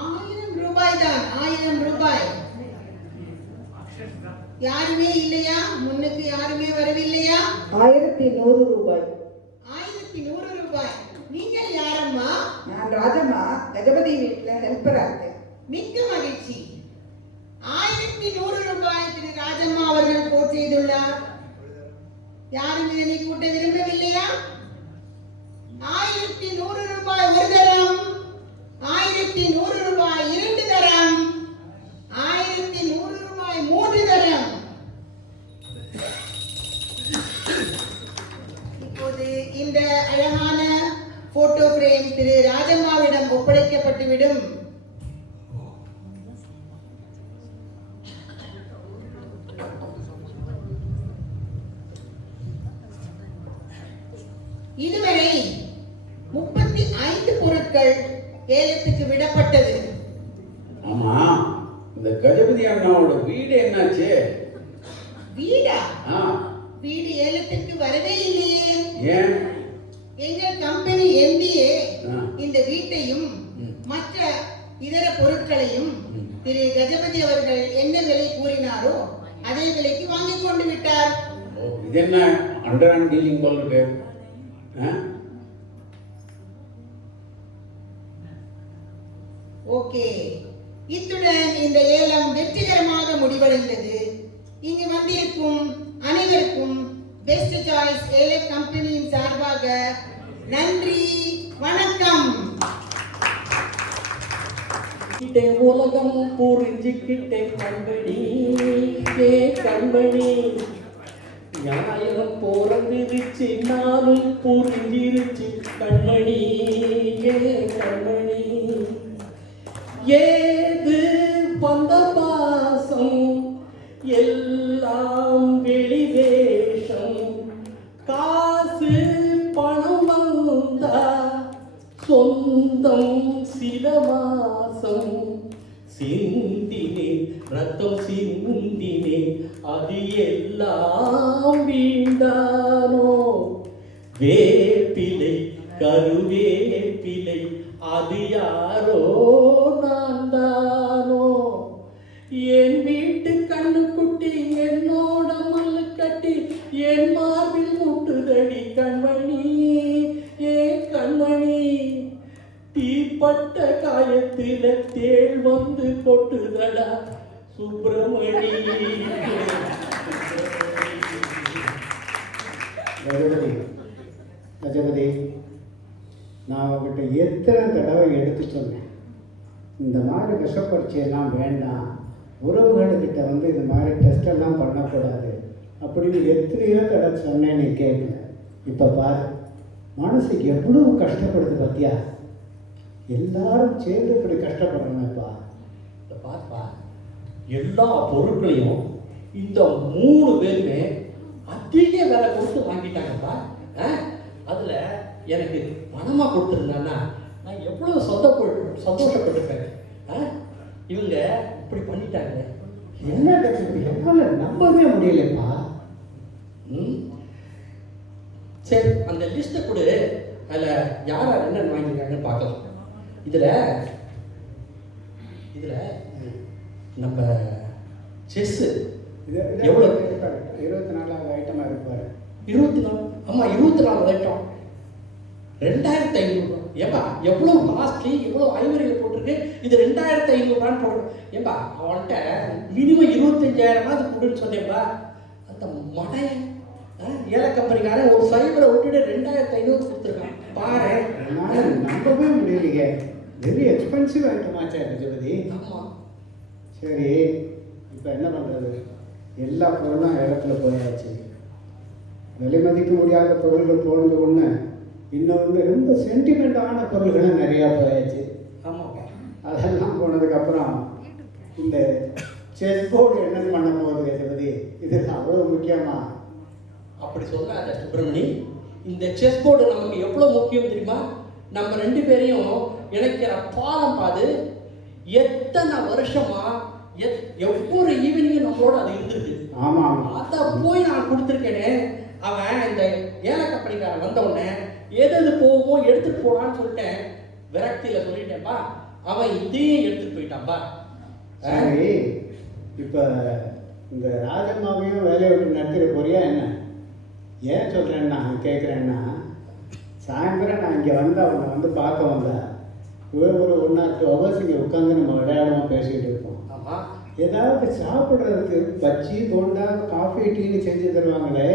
1000 ரூபாய் தான், 1000 ரூபாய். யாருமே இல்லையா? முன்னுக்கு யாருமே வரவில்லையா? 1100 ரூபாய். 1100 ரூபாய். நீங்கள் யாரம்மா? நான் ராஜம்மா, கஜபதி வீட்டுல ஹெல்ப்பரா இருக்கேன். மிக்க மகிழ்ச்சி. 1100 ரூபாய் திரு ராஜம்மா அவர்கள் போட் செய்துள்ளார். யாரும் இதனை கூட்ட விரும்பவில்லையா? 1100 ரூபாய் ஒரு தரம், 1100 ரூபாய் 2 தரம், 1100 ரூபாய் 3 தரம். இப்போது இந்த அழகான போட்டோ பிரேம் திரு ராஜம்மாவிடம் ஒப்படைக்கப்பட்டுவிடும். இதுவரை 35 பொருட்கள் ஏலத்துக்கு விடப்பட்டது. ஆமா, இந்த கஜபதி அண்ணாவோட வீடு என்னாச்சு? வீடா? ஆ, வீடு ஏலத்துக்கு வரவே இல்லையே. ஏன்? எங்கள் கம்பெனி எம்டிஏ ஆ. இந்த வீட்டையும் மற்ற இதர பொருட்களையும் திரு கஜபதி அவர்கள் என்ன விலை கூறினாரோ அதே விலைக்கு வாங்கிக் கொண்டு விட்டார். ஓ, இது என்ன அண்டர் ஹேண்ட் டீலிங் போல இருக்கு? ஓகே, இத்துடன் இந்த ஏலம் வெற்றிகரமாக முடிவடைந்தது. இங்கு வந்திருக்கும் அனைவருக்கும் பெஸ்ட் சாய்ஸ் ஏல கம்பெனியின் சார்பாக நன்றி, வணக்கம். இதே உலகம் புரிஞ்சுக்கிட்டே கண்மணி, ஏ கண்மணி, நியாயம் பிறந்திருச்சு, நானும் புரிஞ்சிருச்சு கண்மணி, ஏ கண்மணி. ஏது பந்த பாசம் எல்லாம் வெளிவேஷம், காசு பணம் வந்தா சொந்தம் சில மாசம், சிந்தினே ரத்தம் சிந்தினே அது எல்லாம் வீண்டானோ, வேப்பிலை கருவேப்பிலை அது யாரோ நான் தானோ, என் வீட்டு கண்ணுக்குட்டி என்னோட மல்லு கட்டி என் மார்பில் முட்டுதடி கண்மணி, ஏ கண்மணி, தீப்பட்ட காயத்தில தேள் வந்து கொட்டுதடா சுப்பிரமணி. கஜபதி, கஜபதி, நான் அவங்ககிட்ட எத்தனை தடவை எடுத்து சொன்னேன், இந்த மாதிரி விஷப்பரீட்சையெல்லாம் வேண்டாம், உறவுகள்கிட்ட வந்து இந்த மாதிரி டெஸ்ட் எல்லாம் பண்ணக்கூடாது அப்படின்னு எத்தனையோ தடவை சொன்னேன், நீ கேட்கல. இப்போ பாரு, மனசு எவ்வளவு கஷ்டப்படுது பத்தியா? எல்லாரும் சேர்ந்து இப்படி கஷ்டப்படுறாங்கப்பா. பாப்பா, எல்லா பொருட்களையும் இந்த 3 பேருமே அதிக விலை கொடுத்து வாங்கிட்டாங்கப்பா. அதுல எனக்கு பணமா கொடுத்துருந்தான்னா நான் எவ்வளவு சந்தோஷப்பட்டிருப்பேன். இவங்க இப்படி பண்ணிட்டாங்க. என்ன கஷ்டம், என்னால் நம்பவே முடியலப்பா. சரி, அந்த லிஸ்ட்டை கொடு, அதில் யார் யார் என்னென்ன வாங்கியிருக்காங்கன்னு பார்க்கலாம். இதில் நம்ம செஸ்ஸு எவ்வளோ? 24வது ஐட்டமாக இருப்பார். 24? ஆமாம், 24 ஐட்டம். 2500 ரூபா. ஏப்பா எவ்வளோ காஸ்ட்லி, எவ்வளோ ஐவரியில் போட்டிருக்கு, இது 2500 ரூபான்னு போடுறோம். ஏப்பா அவன்கிட்ட மினிமம் 25,000 கொடுன்னு சொன்னேப்பா. அந்த மடை ஏல கம்பெனிக்காரன் ஒரு சைபரை விட்டுட்டு 2500 கொடுத்துருக்கான் பாரு. என்னால் நம்பவே முடியலையே. வெரி எக்ஸ்பென்சிவ் ஐட்டமாச்சா கஜபதி. ஆமாம். சரி, இப்போ என்ன பண்ணுறது? எல்லா பொருளும் இடத்துல போயாச்சு. விலை மதிக்க முடியாத பொருள்கள் போனது ஒன்று, இன்னொன்று ரொம்ப சென்டிமெண்ட்டான பொருள்களும் நிறையா போயாச்சு. ஆமாப்பா. அதெல்லாம் போனதுக்கப்புறம் இந்த செஸ் போர்டு என்ன பண்ண போகுது கஜபதி? இது அவ்வளோ முக்கியமா? அப்படி சொல்லாத சுப்பிரமணி. இந்த செஸ் போர்டு நமக்கு எவ்வளோ முக்கியம் தெரியுமா? நம்ம 2 பேரையும் இணைக்கிற பாலம் பாது. எத்தனை வருஷமா ஒவ்வொரு ஈவினிங்கும் நம்மளோட அது இருந்திருக்கு. ஆமாம். அதை போய் நான் கொடுத்துருக்கேனே. அவன் இந்த ஏல கம்பெனிக்காரன் வந்தவுடனே எது போகுமோ எடுத்துட்டு போடான்னு சொல்லிட்டேன். விரக்தியில் சொல்லிட்டேன்ப்பா. அவன் இதையும் எடுத்துட்டு போயிட்டான்ப்பா. சரி, இப்போ இந்த ராஜம்மாவையும் வேலையை விட்டு நடத்திட போறியா என்ன? ஏன் சொல்கிறேன்னா கேட்குறேன்னா, சாயந்தரம் நான் இங்கே வந்து அவனை வந்து பார்க்க வந்தேன். ஒரு 1 or 2 hours இங்கே உட்காந்து நம்ம விளையாடமாக பேசிகிட்டு இருப்போம். ஆமாம். ஏதாவது சாப்பிட்றதுக்கு பஜ்ஜி, போண்டா, காஃபி, டீன்னு செஞ்சு தருவாங்களே,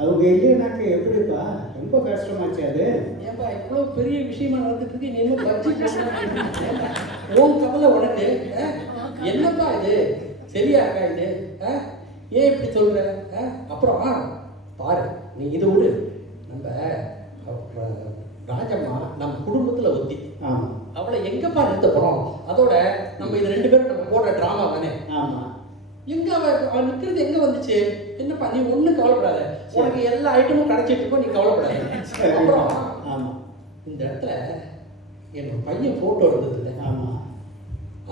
அவங்க இல்லைனாக்க எப்படிப்பா? ரொம்ப கஷ்டமாச்சு அது. ஏன்பா இவ்வளோ பெரிய விஷயமா நடந்துட்டு இருக்கு, நீ என்ன பஜ்ஜி உன் கவலை உனக்கு? என்னப்பா இது சரியாக்கா இது? ஏன் இப்படி சொல்ற? அப்புறம் பாரு, நீ இதை விடு. நம்ம ராஜம்மா நம்ம குடும்பத்தில் ஒத்தி. ஆமாம். அவளை எங்கப்பா நிறுத்த போகிறோம்? அதோட நம்ம இது 2 பேரும் நம்ம போடுற ட்ராமா தானே. ஆமாம். எங்க அவள் நிற்கிறது எங்கே வந்துச்சு? என்னப்பா நீ ஒன்றும் கவலைப்படாத, உனக்கு எல்லா ஐட்டமும் கிடைச்சிட்டு இருக்கோம், நீ கவலைப்படாத. அப்புறம் ஆமாம். இந்த இடத்துல என்னோட பையன் ஃபோட்டோ இருந்தது இல்லை? ஆமாம்.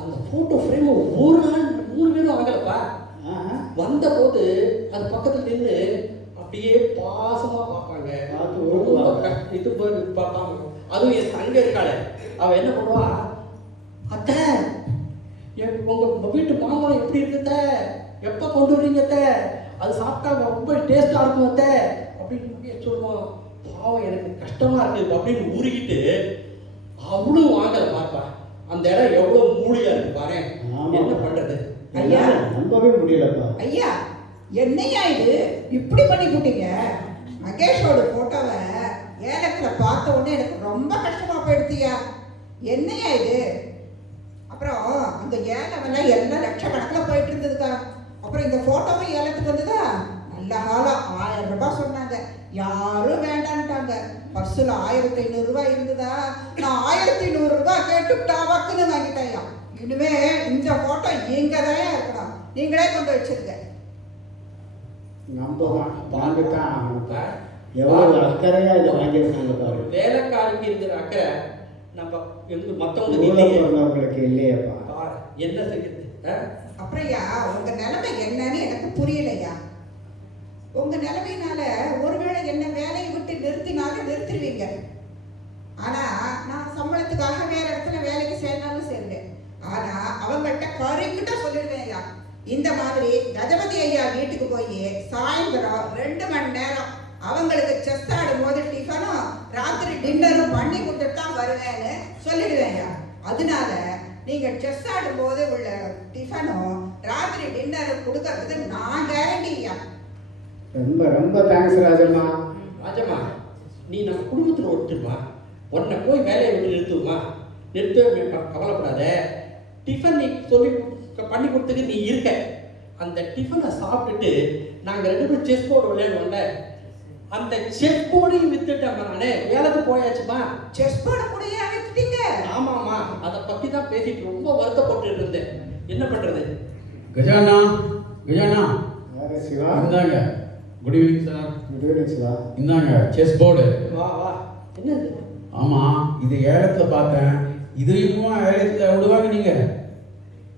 அந்த ஃபோட்டோ ஃப்ரேம் ஒரு நாள் 3 பேரும் வாங்கலப்பா. வந்த போது அது பக்கத்தில் நின்று அப்படியே பாசமாக பார்ப்பாங்க. இது பார்ப்பாங்க. அதுவும் என் தங்க இருக்காளே, அவள் என்ன பண்ணுவா, அத்தை உங்கள் வீட்டு மாமரம் எப்படி இருக்குத, எப்போ கொண்டு வரீங்க அத்தை, அது சாப்பிட்டா ரொம்ப டேஸ்ட்டாக இருக்கும் அத்தை அப்படின்னு சொல்லுவான். பாவம் எனக்கு கஷ்டமாக இருக்குது அப்படின்னு உருகிட்டு அவளும் வாங்கலை பார்ப்பா. அந்த இடம் எவ்வளோ மூலியாக இருக்கு பாரு. என்ன பண்ணுறது? ஐயா, நம்பவே முடியலப்பா. ஐயா, என்னையா இது இப்படி பண்ணி போட்டீங்க? மகேஷோட போட்டோவை ஏலத்தில் பார்த்த உடனே எனக்கு ரொம்ப கஷ்டமா போயிடுத்தியா. என்னையா இது? அப்புறம் அந்த ஏலமெல்லாம் எல்லாம் லட்சக்கணக்கில் போயிட்டு இருந்ததுக்கா. அப்புறம் இந்த போட்டோவும் ஏலத்துக்கு வந்ததா? நல்ல காலம் 1000 ரூபாய் சொன்னாங்க, யாரும் வேண்டான்ட்டாங்க. பர்ஸில் 1500 ரூபாய் இருந்ததா, நான் 1500 ரூபாய் கேட்டுட்டா வக்குன்னு வாங்கிட்டேயா. இனிமே இந்த போட்டோ இங்க தான் இருக்கணும், நீங்களே கொண்டு வச்சிருங்க. நம்ம வாங்கித்தான் ஆகணும். எவ்வளவு அக்கறையா இதை வாங்கியிருக்காங்க பாரு. வேலைக்காரங்க இருக்கிற அக்கறை நம்ம மற்றவங்களுக்கு இல்லையப்பா. என்ன செய்யுது? அப்புறம்யா உங்க நிலைமை என்னன்னு எனக்கு புரியலையா. உங்க நிலைமையினால ஒருவேளை என்ன வேலையை விட்டு நிறுத்தினாலும் நிறுத்திடுவீங்க. ஆனா நான் சம்பளத்துக்காக வேற இடத்துல வேலைக்கு சேர்ந்தாலும் சேர்ந்தேன். ஆனா அவங்கள்ட்ட கருங்கிட்ட சொல்லிடுவேன்யா, இந்த மாதிரி கஜபதி ஐயா வீட்டுக்கு போய் சாயந்தரம் 2 மணி நேரம் அவங்களுக்கு செஸ் ஆடும் போது டிஃபனும் ராத்திரி டின்னரும் பண்ணி கொடுத்துட்டு தான் வருவேன்னு சொல்லிடுவேன்யா. அதனால நீங்க செஸ் ஆடும் போது உள்ள டிஃபனும் ராத்திரி டின்னரும் கொடுக்கறதுக்கு நான் கேரண்டியா. ரொம்ப ரொம்ப தேங்க்ஸ் ராஜம்மா. ராஜம்மா, நீ நம்ம குடும்பத்தில் ஒருத்தருமா, உன்னை போய் வேலையை விட்டு நிறுத்துமா? நிறுத்த கவலைப்படாத. டிஃபன் நீ சொல்லி பண்ணி கொடுத்துக்கு நீ இருக்க. அந்த டிஃபனை சாப்பிட்டுட்டு நாங்கள் 2 பேரும் செஸ் போர்டு விளையாடுவோம்ல, அந்த செஸ் போர்டையும் வித்துட்டேன் நானே. வேலைக்கு போயாச்சுமா. செஸ் போர்டு கூட வித்துட்டீங்க? ஆமாம்மா, அதை பற்றி தான் பேசிட்டு ரொம்ப வருத்தப்பட்டு இருந்தேன். என்ன பண்ணுறது? கஜானா, கஜானா சிவா, இந்தாங்க. Good evening sir. Good evening Siva. இந்தாங்க செஸ் போர்டு. வா வா. என்னது? ஆமாம், இது ஏலத்தில் பார்த்தேன். இதையும் ஏலத்தில் விடுவாங்க நீங்கள்?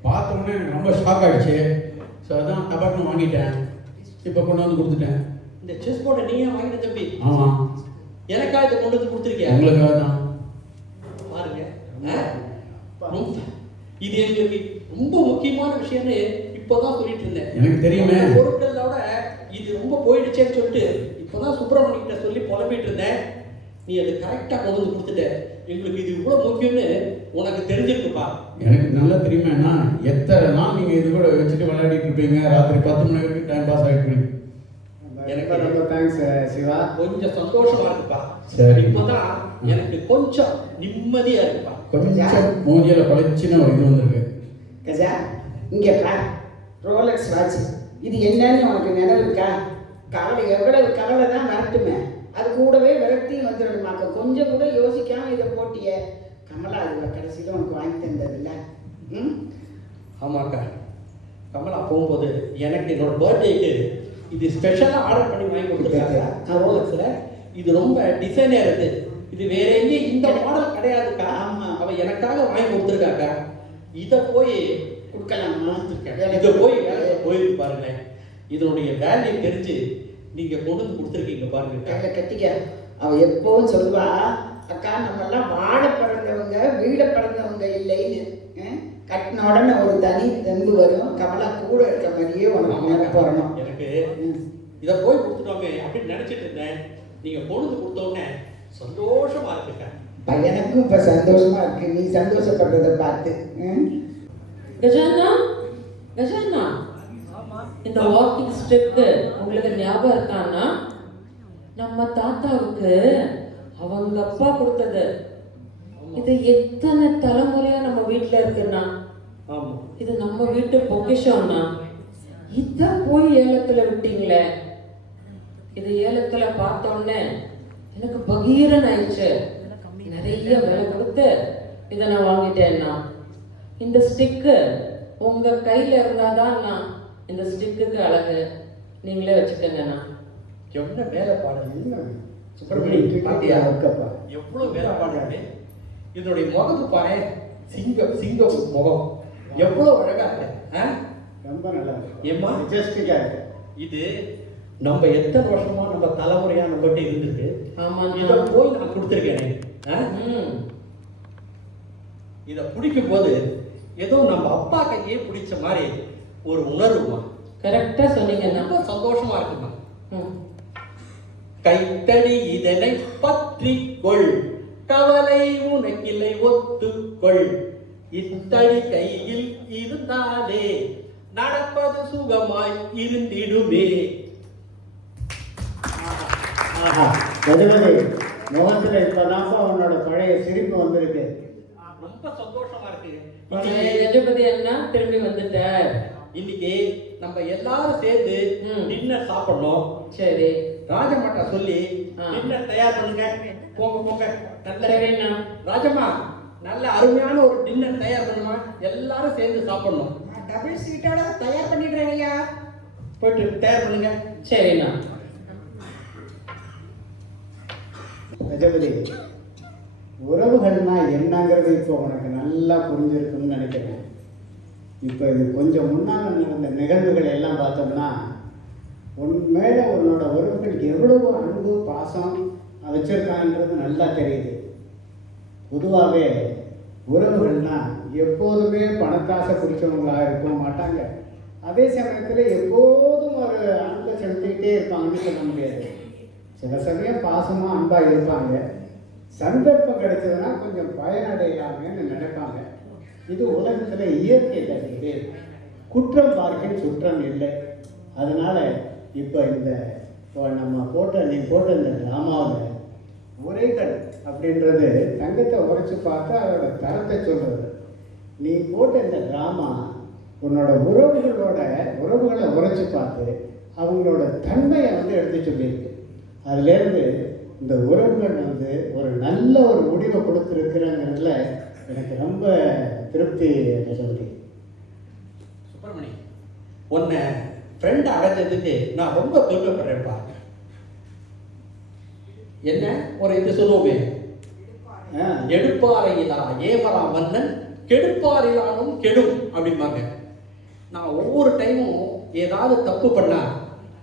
பார்த்த உடனே எனக்கு ரொம்ப ஷாக் ஆகிடுச்சு. ஸோ அதான் டபாக்னு வாங்கிட்டேன். இப்போ கொண்டு வந்து கொடுத்துட்டேன். இந்த செஸ் போர்டை நீயே வாங்கிட்ட தம்பி? ஆமாம். எனக்கா இதை கொண்டு வந்து கொடுத்துருக்கியா? உங்களுக்காக தான். பாருங்க, இது எங்களுக்கு ரொம்ப முக்கியமான விஷயம்னு இப்போதான் சொல்லிட்டு இருந்தேன். எனக்கு தெரியுமே. பொருட்களோட இது ரொம்ப போயிடுச்சேன்னு சொல்லிட்டு இப்போதான் சுப்பிரமணியிட்ட சொல்லி புலம்பிட்டு இருந்தேன். நீ அதை கரெக்டாக கொண்டு வந்து கொடுத்துட்ட. எங்களுக்கு இது இவ்வளோ முக்கியம்னு உனக்கு தெரிஞ்சிருக்குப்பா. எனக்கு நல்லா தெரியுமேண்ணா, எத்தனை நாள் நீங்கள் இது கூட வச்சுட்டு விளையாடிட்டு இருப்பீங்க, ராத்திரி 10 மணி வரைக்கும் டைம் பாஸ் ஆகிட்டு. எனக்கு ரொம்ப தேங்க்ஸ் சிவா. கொஞ்சம் சந்தோஷமா இருக்குப்பா. சரி, இப்போதான் எனக்கு கொஞ்சம் நிம்மதியா இருக்குப்பா. கொஞ்சம் மூஞ்சியில் பளிச்சுன்னு ஒரு இது வந்திருக்கு. கஜா, இங்கே பார், ரோலக்ஸ் வாட்ச். இது என்னன்னு உனக்கு நினைவு இருக்கா? கவலை எவ்வளவு கவலை தான் வரட்டுமே, அது கூடவே விரக்தி வந்துடுமாக்க. கொஞ்சம் கூட யோசிக்காம இதை போட்டிய. கமலா அதுல கடைசியில் உனக்கு வாங்கி தந்ததில்ல? ஆமாக்கா, கமலா போகும்போது எனக்கு என்னோட பர்த்டேக்கு இது ஸ்பெஷலாக ஆர்டர் பண்ணி வாங்கி கொடுத்துருக்காங்க ரோலக்ஸில். இது ரொம்ப டிசைனாக இருக்குது. இது வேற எங்கேயும் இந்த மாடல் கிடையாதுக்கா. ஆமாம், அவள் எனக்காக வாங்கி கொடுத்துருக்காக்கா. இதை போய் கொடுக்கலாமா? இதை போய் போயிருக்கு பாருங்களேன். இதனுடைய வேல்யூ தெரிஞ்சு நீங்க கொண்டு வந்து கொடுத்துருக்கீங்க பாருங்க. கையில கட்டிக்க. அவ எப்பவும் சொல்லுவா, அக்கா நம்மெல்லாம் வாழ பிறந்தவங்க வீட பிறந்தவங்க இல்லைன்னு. கட்டின உடனே ஒரு தனி தெம்பு வரும். கமலா கூட இருக்க மாதிரியே உனக்கு போறணும். எனக்கு இதை போய் கொடுத்துட்டோமே அப்படின்னு நினைச்சிட்டு இருந்தேன். நீங்க கொண்டு வந்து கொடுத்தோடனே சந்தோஷமா இருக்குக்கா. எனக்கும் இப்ப சந்தோஷமா இருக்கு, நீ சந்தோஷப்படுறத பார்த்து. கஜானா, கஜானா, இந்த வாக்கிங் ஸ்டிக்கு உங்களுக்கு ஞாபகம் இருக்கான்னா? நம்ம தாத்தாவுக்கு அவங்க அப்பா கொடுத்தது. இது எத்தனை தலைமுறையா நம்ம வீட்டுல இருக்குன்னா, இது நம்ம வீட்டு பொக்கிஷம்னா. இத போய் ஏலத்துல விட்டீங்களே. இது ஏலத்துல பார்த்த உடனே எனக்கு பகீரன் ஆயிடுச்சு. நிறைய விலை கொடுத்து இதை நான் வாங்கிட்டேன்னா. இந்த ஸ்டிக்கு உங்க கையில இருந்தாதான் நான் இந்த ஸ்டிக்குக்கு அழகு. நீங்களே வச்சுக்கங்கண்ணா. எவ்வளோ வேலைப்பாடு சுப்பிரமணி, பாத்தியா இருக்கப்பா, எவ்வளோ வேலைப்பாடு. இதனுடைய முகத்து பாரு, சிங்க முகம் எவ்வளோ அழகா இருக்கு. ரொம்ப நல்லா இருக்கு. ஏமா மெஜஸ்டிக்கா இருக்கு. இது நம்ம எத்தனை வருஷமா நம்ம தலைமுறையா நம்மகிட்ட இருந்திருக்கு. ஆமா, இதை போய் நான் கொடுத்துருக்கேனே. இதை பிடிக்கும் போது ஏதோ நம்ம அப்பா கையே பிடிச்ச மாதிரி ஒரு உணர்வுமா. கரெக்டா சொன்னீங்கன்னா ரொம்ப சந்தோஷமா இருக்குமா. கைத்தடி இதனை பற்றி கொள், கவலை உனக்கில்லை ஒத்துக்கொள், இத்தடி கையில் இருந்தாலே நடப்பது சுகமாய் இருந்திடுமே. கஜபதி, முகத்துல இப்பதான்ப்பா உன்னோட பழைய சிரிப்பு வந்திருக்கு. ரொம்ப சந்தோஷமா இருக்கு. கஜபதி அண்ணா திரும்பி வந்துட்டார். இன்னைக்கு நம்ம எல்லாரும் சேர்ந்து டின்னர் சாப்பிடணும். சரி, ராஜம்மாட்ட சொல்லி டின்னர் தயார் பண்ணுங்க. போங்க போங்க. நல்ல ராஜம்மா, நல்ல அருமையான ஒரு டின்னர் தயார் பண்ணுமா. எல்லாரும் சேர்ந்து சாப்பிடணும். டபுள் ஸ்வீட்டோட தயார் பண்ணிடுறேன் ஐயா. போயிட்டு தயார் பண்ணுங்க. சரிண்ணா. கஜபதி, உறவுகள்னா என்னங்கிறது இப்போ உனக்கு நல்லா புரிஞ்சிருக்குன்னு நினைக்கிறேன். இப்போ இது கொஞ்சம் முன்னால் நடந்த நிகழ்வுகள் எல்லாம் பார்த்தோம்னா உன் மேலே உன்னோட உறவுகள் எவ்வளவு அன்பு பாசம் வச்சிருக்கான்றது நல்லா தெரியுது. பொதுவாகவே உறவுகள்னா எப்போதுமே பணக்காசை பிடிச்சவங்களாக இருக்க மாட்டாங்க. அதே சமயத்தில் எப்போதும் ஒரு அன்பை செலுத்திக்கிட்டே இருப்பாங்கன்னு சொல்ல முடியாது. சில சமயம் பாசமாக அன்பாக இருப்பாங்க. சந்தர்ப்பம் கிடைச்சதுன்னா கொஞ்சம் பயனடையலாமேன்னு நினைப்பாங்க. இது உலகத்தில் இயற்கை தகுதி. குற்றம் பார்க்க சுற்றம் இல்லை. அதனால இப்போ நம்ம நீ போட்ட இந்த ட்ராமாவில் உரைகள் அப்படின்றது தங்கத்தை உரைச்சி பார்த்தா அதோட தரத்தை சொல்கிறது. நீ போட்ட இந்த ட்ராமா உன்னோட உறவுகளை உரைச்சி பார்த்து அவங்களோட தன்மையை எடுத்து சொல்லியிருக்கு. அதுலேருந்து இந்த உறவுகள் ஒரு நல்ல ஒரு முடிவை கொடுத்துருக்குறங்கிறதுல எனக்கு ரொம்ப திருப்தி. சொல்லி சுப்பிரமணி, உன்னை ஃப்ரெண்ட் அடைஞ்சதுக்கு நான் ரொம்ப பெருமைப்படுறேன்ப்பா. என்ன ஒரு இது சொல்லுவோமே, எடுப்பாறையிலா ஏமரா மன்னன் கெடுப்பாரிலானும் கெடும் அப்படிம்பாங்க. நான் ஒவ்வொரு டைமும் ஏதாவது தப்பு பண்ணா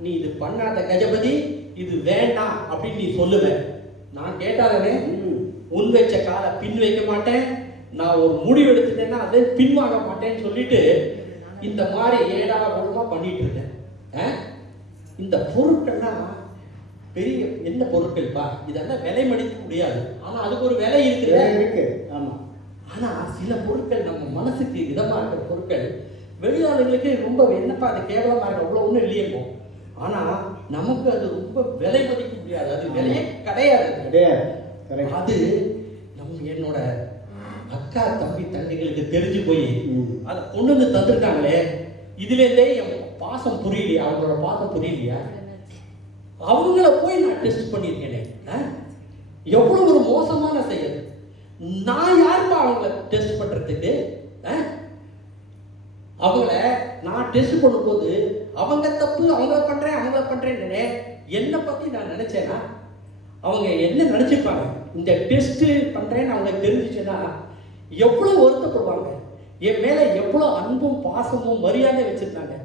நீ இது பண்ணாத கஜபதி, இது வேண்டாம் அப்படின்னு நீ சொல்லுவேன். நான் கேட்டாலே முன் வச்ச காலை பின் வைக்க மாட்டேன். நான் ஒரு முடிவு எடுத்துட்டேன்னா அதை பின்வாங்க மாட்டேன்னு சொல்லிட்டு இந்த மாதிரி ஏடாக பண்ணிட்டு இருக்கேன். இந்த பொருட்கள்லாம் பெரிய என்ன பொருட்கள்ப்பா, இதெல்லாம் விலை மதிக்க முடியாது. ஆனா அதுக்கு ஒரு விலை இருக்குது. இருக்கு. ஆமா. ஆனா சில பொருட்கள் நம்ம மனசுக்கு இதமா இருக்கிற பொருட்கள் வெளியாளர்களுக்கு ரொம்ப என்னப்பா அது கேவலமா இருக்கு, அவ்வளோ ஒன்றும் இல்லையோ. ஆனா நமக்கு அது ரொம்ப விலை மதிக்க முடியாது. அது விலையே கிடையாது. அது என்னோட அக்கா தம்பி தங்கைகளுக்கு தெரிஞ்சு போய் அதை கொண்டு வந்து தந்துருக்காங்களே, இதுலேருந்தே என் பாசம் புரியலையா, அவங்களோட பாசம் புரியலையா? அவங்கள போய் நான் டெஸ்ட் பண்ணியிருக்கேனே, எவ்வளோ ஒரு மோசமான செயல். நான் யாருப்பா அவங்கள டெஸ்ட் பண்ணுறதுக்கு? அவங்கள நான் டெஸ்ட் பண்ணும்போது அவங்க தப்பு, அவங்கள பண்ணுறேன்னு என்னை பற்றி நான் நினச்சேன்னா அவங்க என்ன நினச்சிருப்பாங்க? இந்த டெஸ்ட்டு பண்ணுறேன்னு அவங்களுக்கு தெரிஞ்சிச்சுன்னா எவ்வளோ வருத்தப்படுவாங்க. என் மேலே எவ்வளோ அன்பும் பாசமும் மரியாதை வச்சுருந்தாங்க.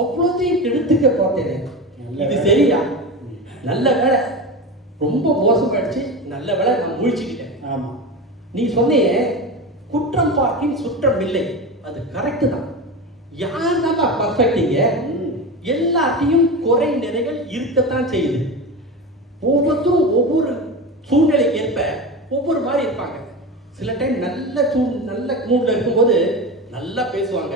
அவ்வளோத்தையும் கெடுத்துக்க பார்த்தேனே, இது சரியா? நல்ல வேலை, ரொம்ப மோசமாயிடுச்சு. நல்ல வேலை நான் முழிச்சுக்கிட்டேன். ஆமாம், நீ சொன்னியே குற்றம் பார்க்கின் சுற்றம் இல்லை, அது கரெக்டு தான். யார் தான்ப்பா பர்ஃபெக்டிங்க? எல்லாத்தையும் குறை நிறைகள் இருக்கத்தான் செய்யுது. ஒவ்வொருத்தரும் ஒவ்வொரு சூழ்நிலைக்கு ஏற்ப ஒவ்வொரு மாதிரி இருப்பாங்க. சில டைம் நல்ல மூடில் இருக்கும்போது நல்லா பேசுவாங்க.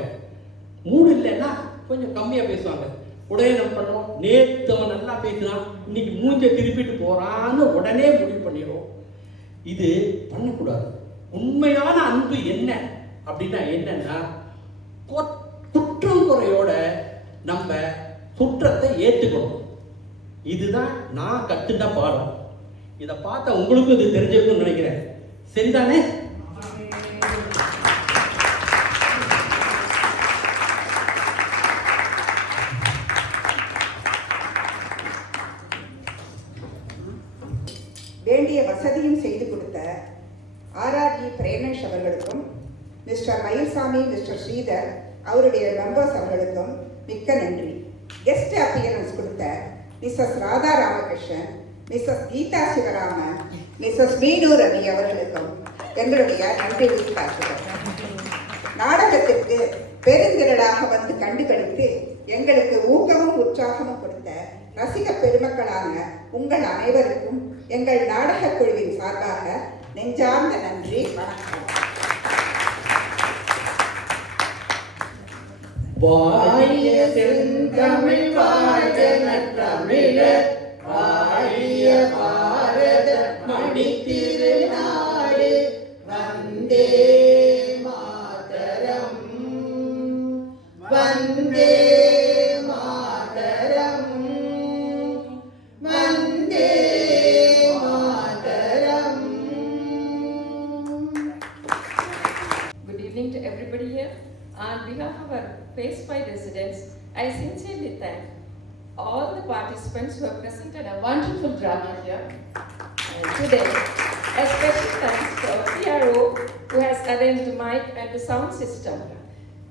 மூடு இல்லைன்னா கொஞ்சம் கம்மியாக பேசுவாங்க. உடனே நம்ம பண்ணுவோம், நேற்று அவன் நல்லா பேசினான், இன்னைக்கு மூஞ்சை திருப்பிட்டு போறான்னு உடனே முடிவு பண்ணிடுவோம். இது பண்ணக்கூடாது. உண்மையான அன்பு என்ன அப்படின்னா என்னன்னா, குற்றம் குறையோட நம்ம குற்றத்தை ஏற்றுக்கணும். இதுதான் நான் கத்துன பாடம். இதை பார்த்தா உங்களுக்கும் இது தெரிஞ்சிருக்கும்னு நினைக்கிறேன். சரிதானே? வேண்டிய வசதியும் செய்து கொடுத்த ஆர்ஆர்ஜி பிரேனேஷ் அவர்களுக்கும், மிஸ்டர் மயில்சாமி, மிஸ்டர் ஸ்ரீதர் அவருடைய மெம்பர்ஸ் அவர்களுக்கும் மிக்க நன்றி. கெஸ்ட் அப்பியரன்ஸ் கொடுத்த Mrs Radha Ramakrishnan, Mrs Geetha Sivaraman, Mrs Meenu Ravi அவர்களுக்கும் எங்களுடைய நன்றி வெளிக்காட்டுகிறோம். நாடகத்திற்கு பெருந்திரளாக வந்து கண்டுகளித்து எங்களுக்கு ஊக்கமும் உற்சாகமும் கொடுத்த ரசிக பெருமக்களான உங்கள் அனைவருக்கும் எங்கள் நாடக குழுவின் சார்பாக நெஞ்சார்ந்த நன்றி, வணக்கம். வாழிய செந்தமிழ் வாழ்க நற்றமிழர், வாழிய பாரத மணி திருநாடு, Vande Mataram, Vande Mataram, Vande Mataram. Good evening to everybody here. On behalf of our Phase 5 residents, I sincerely thank all the participants who have presented a wonderful drama here today. A special thanks to our PRO who has arranged the mic and the sound system.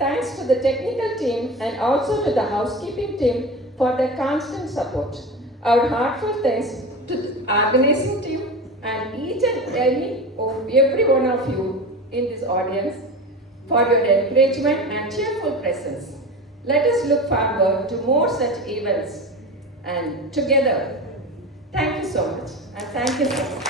Thanks to the technical team and also to the housekeeping team for their constant support. Our heartfelt thanks to the organizing team and each and every one of you in this audience for your encouragement and cheerful presence. Let us look forward to more such events and together. Thank you so much, and thank you so much.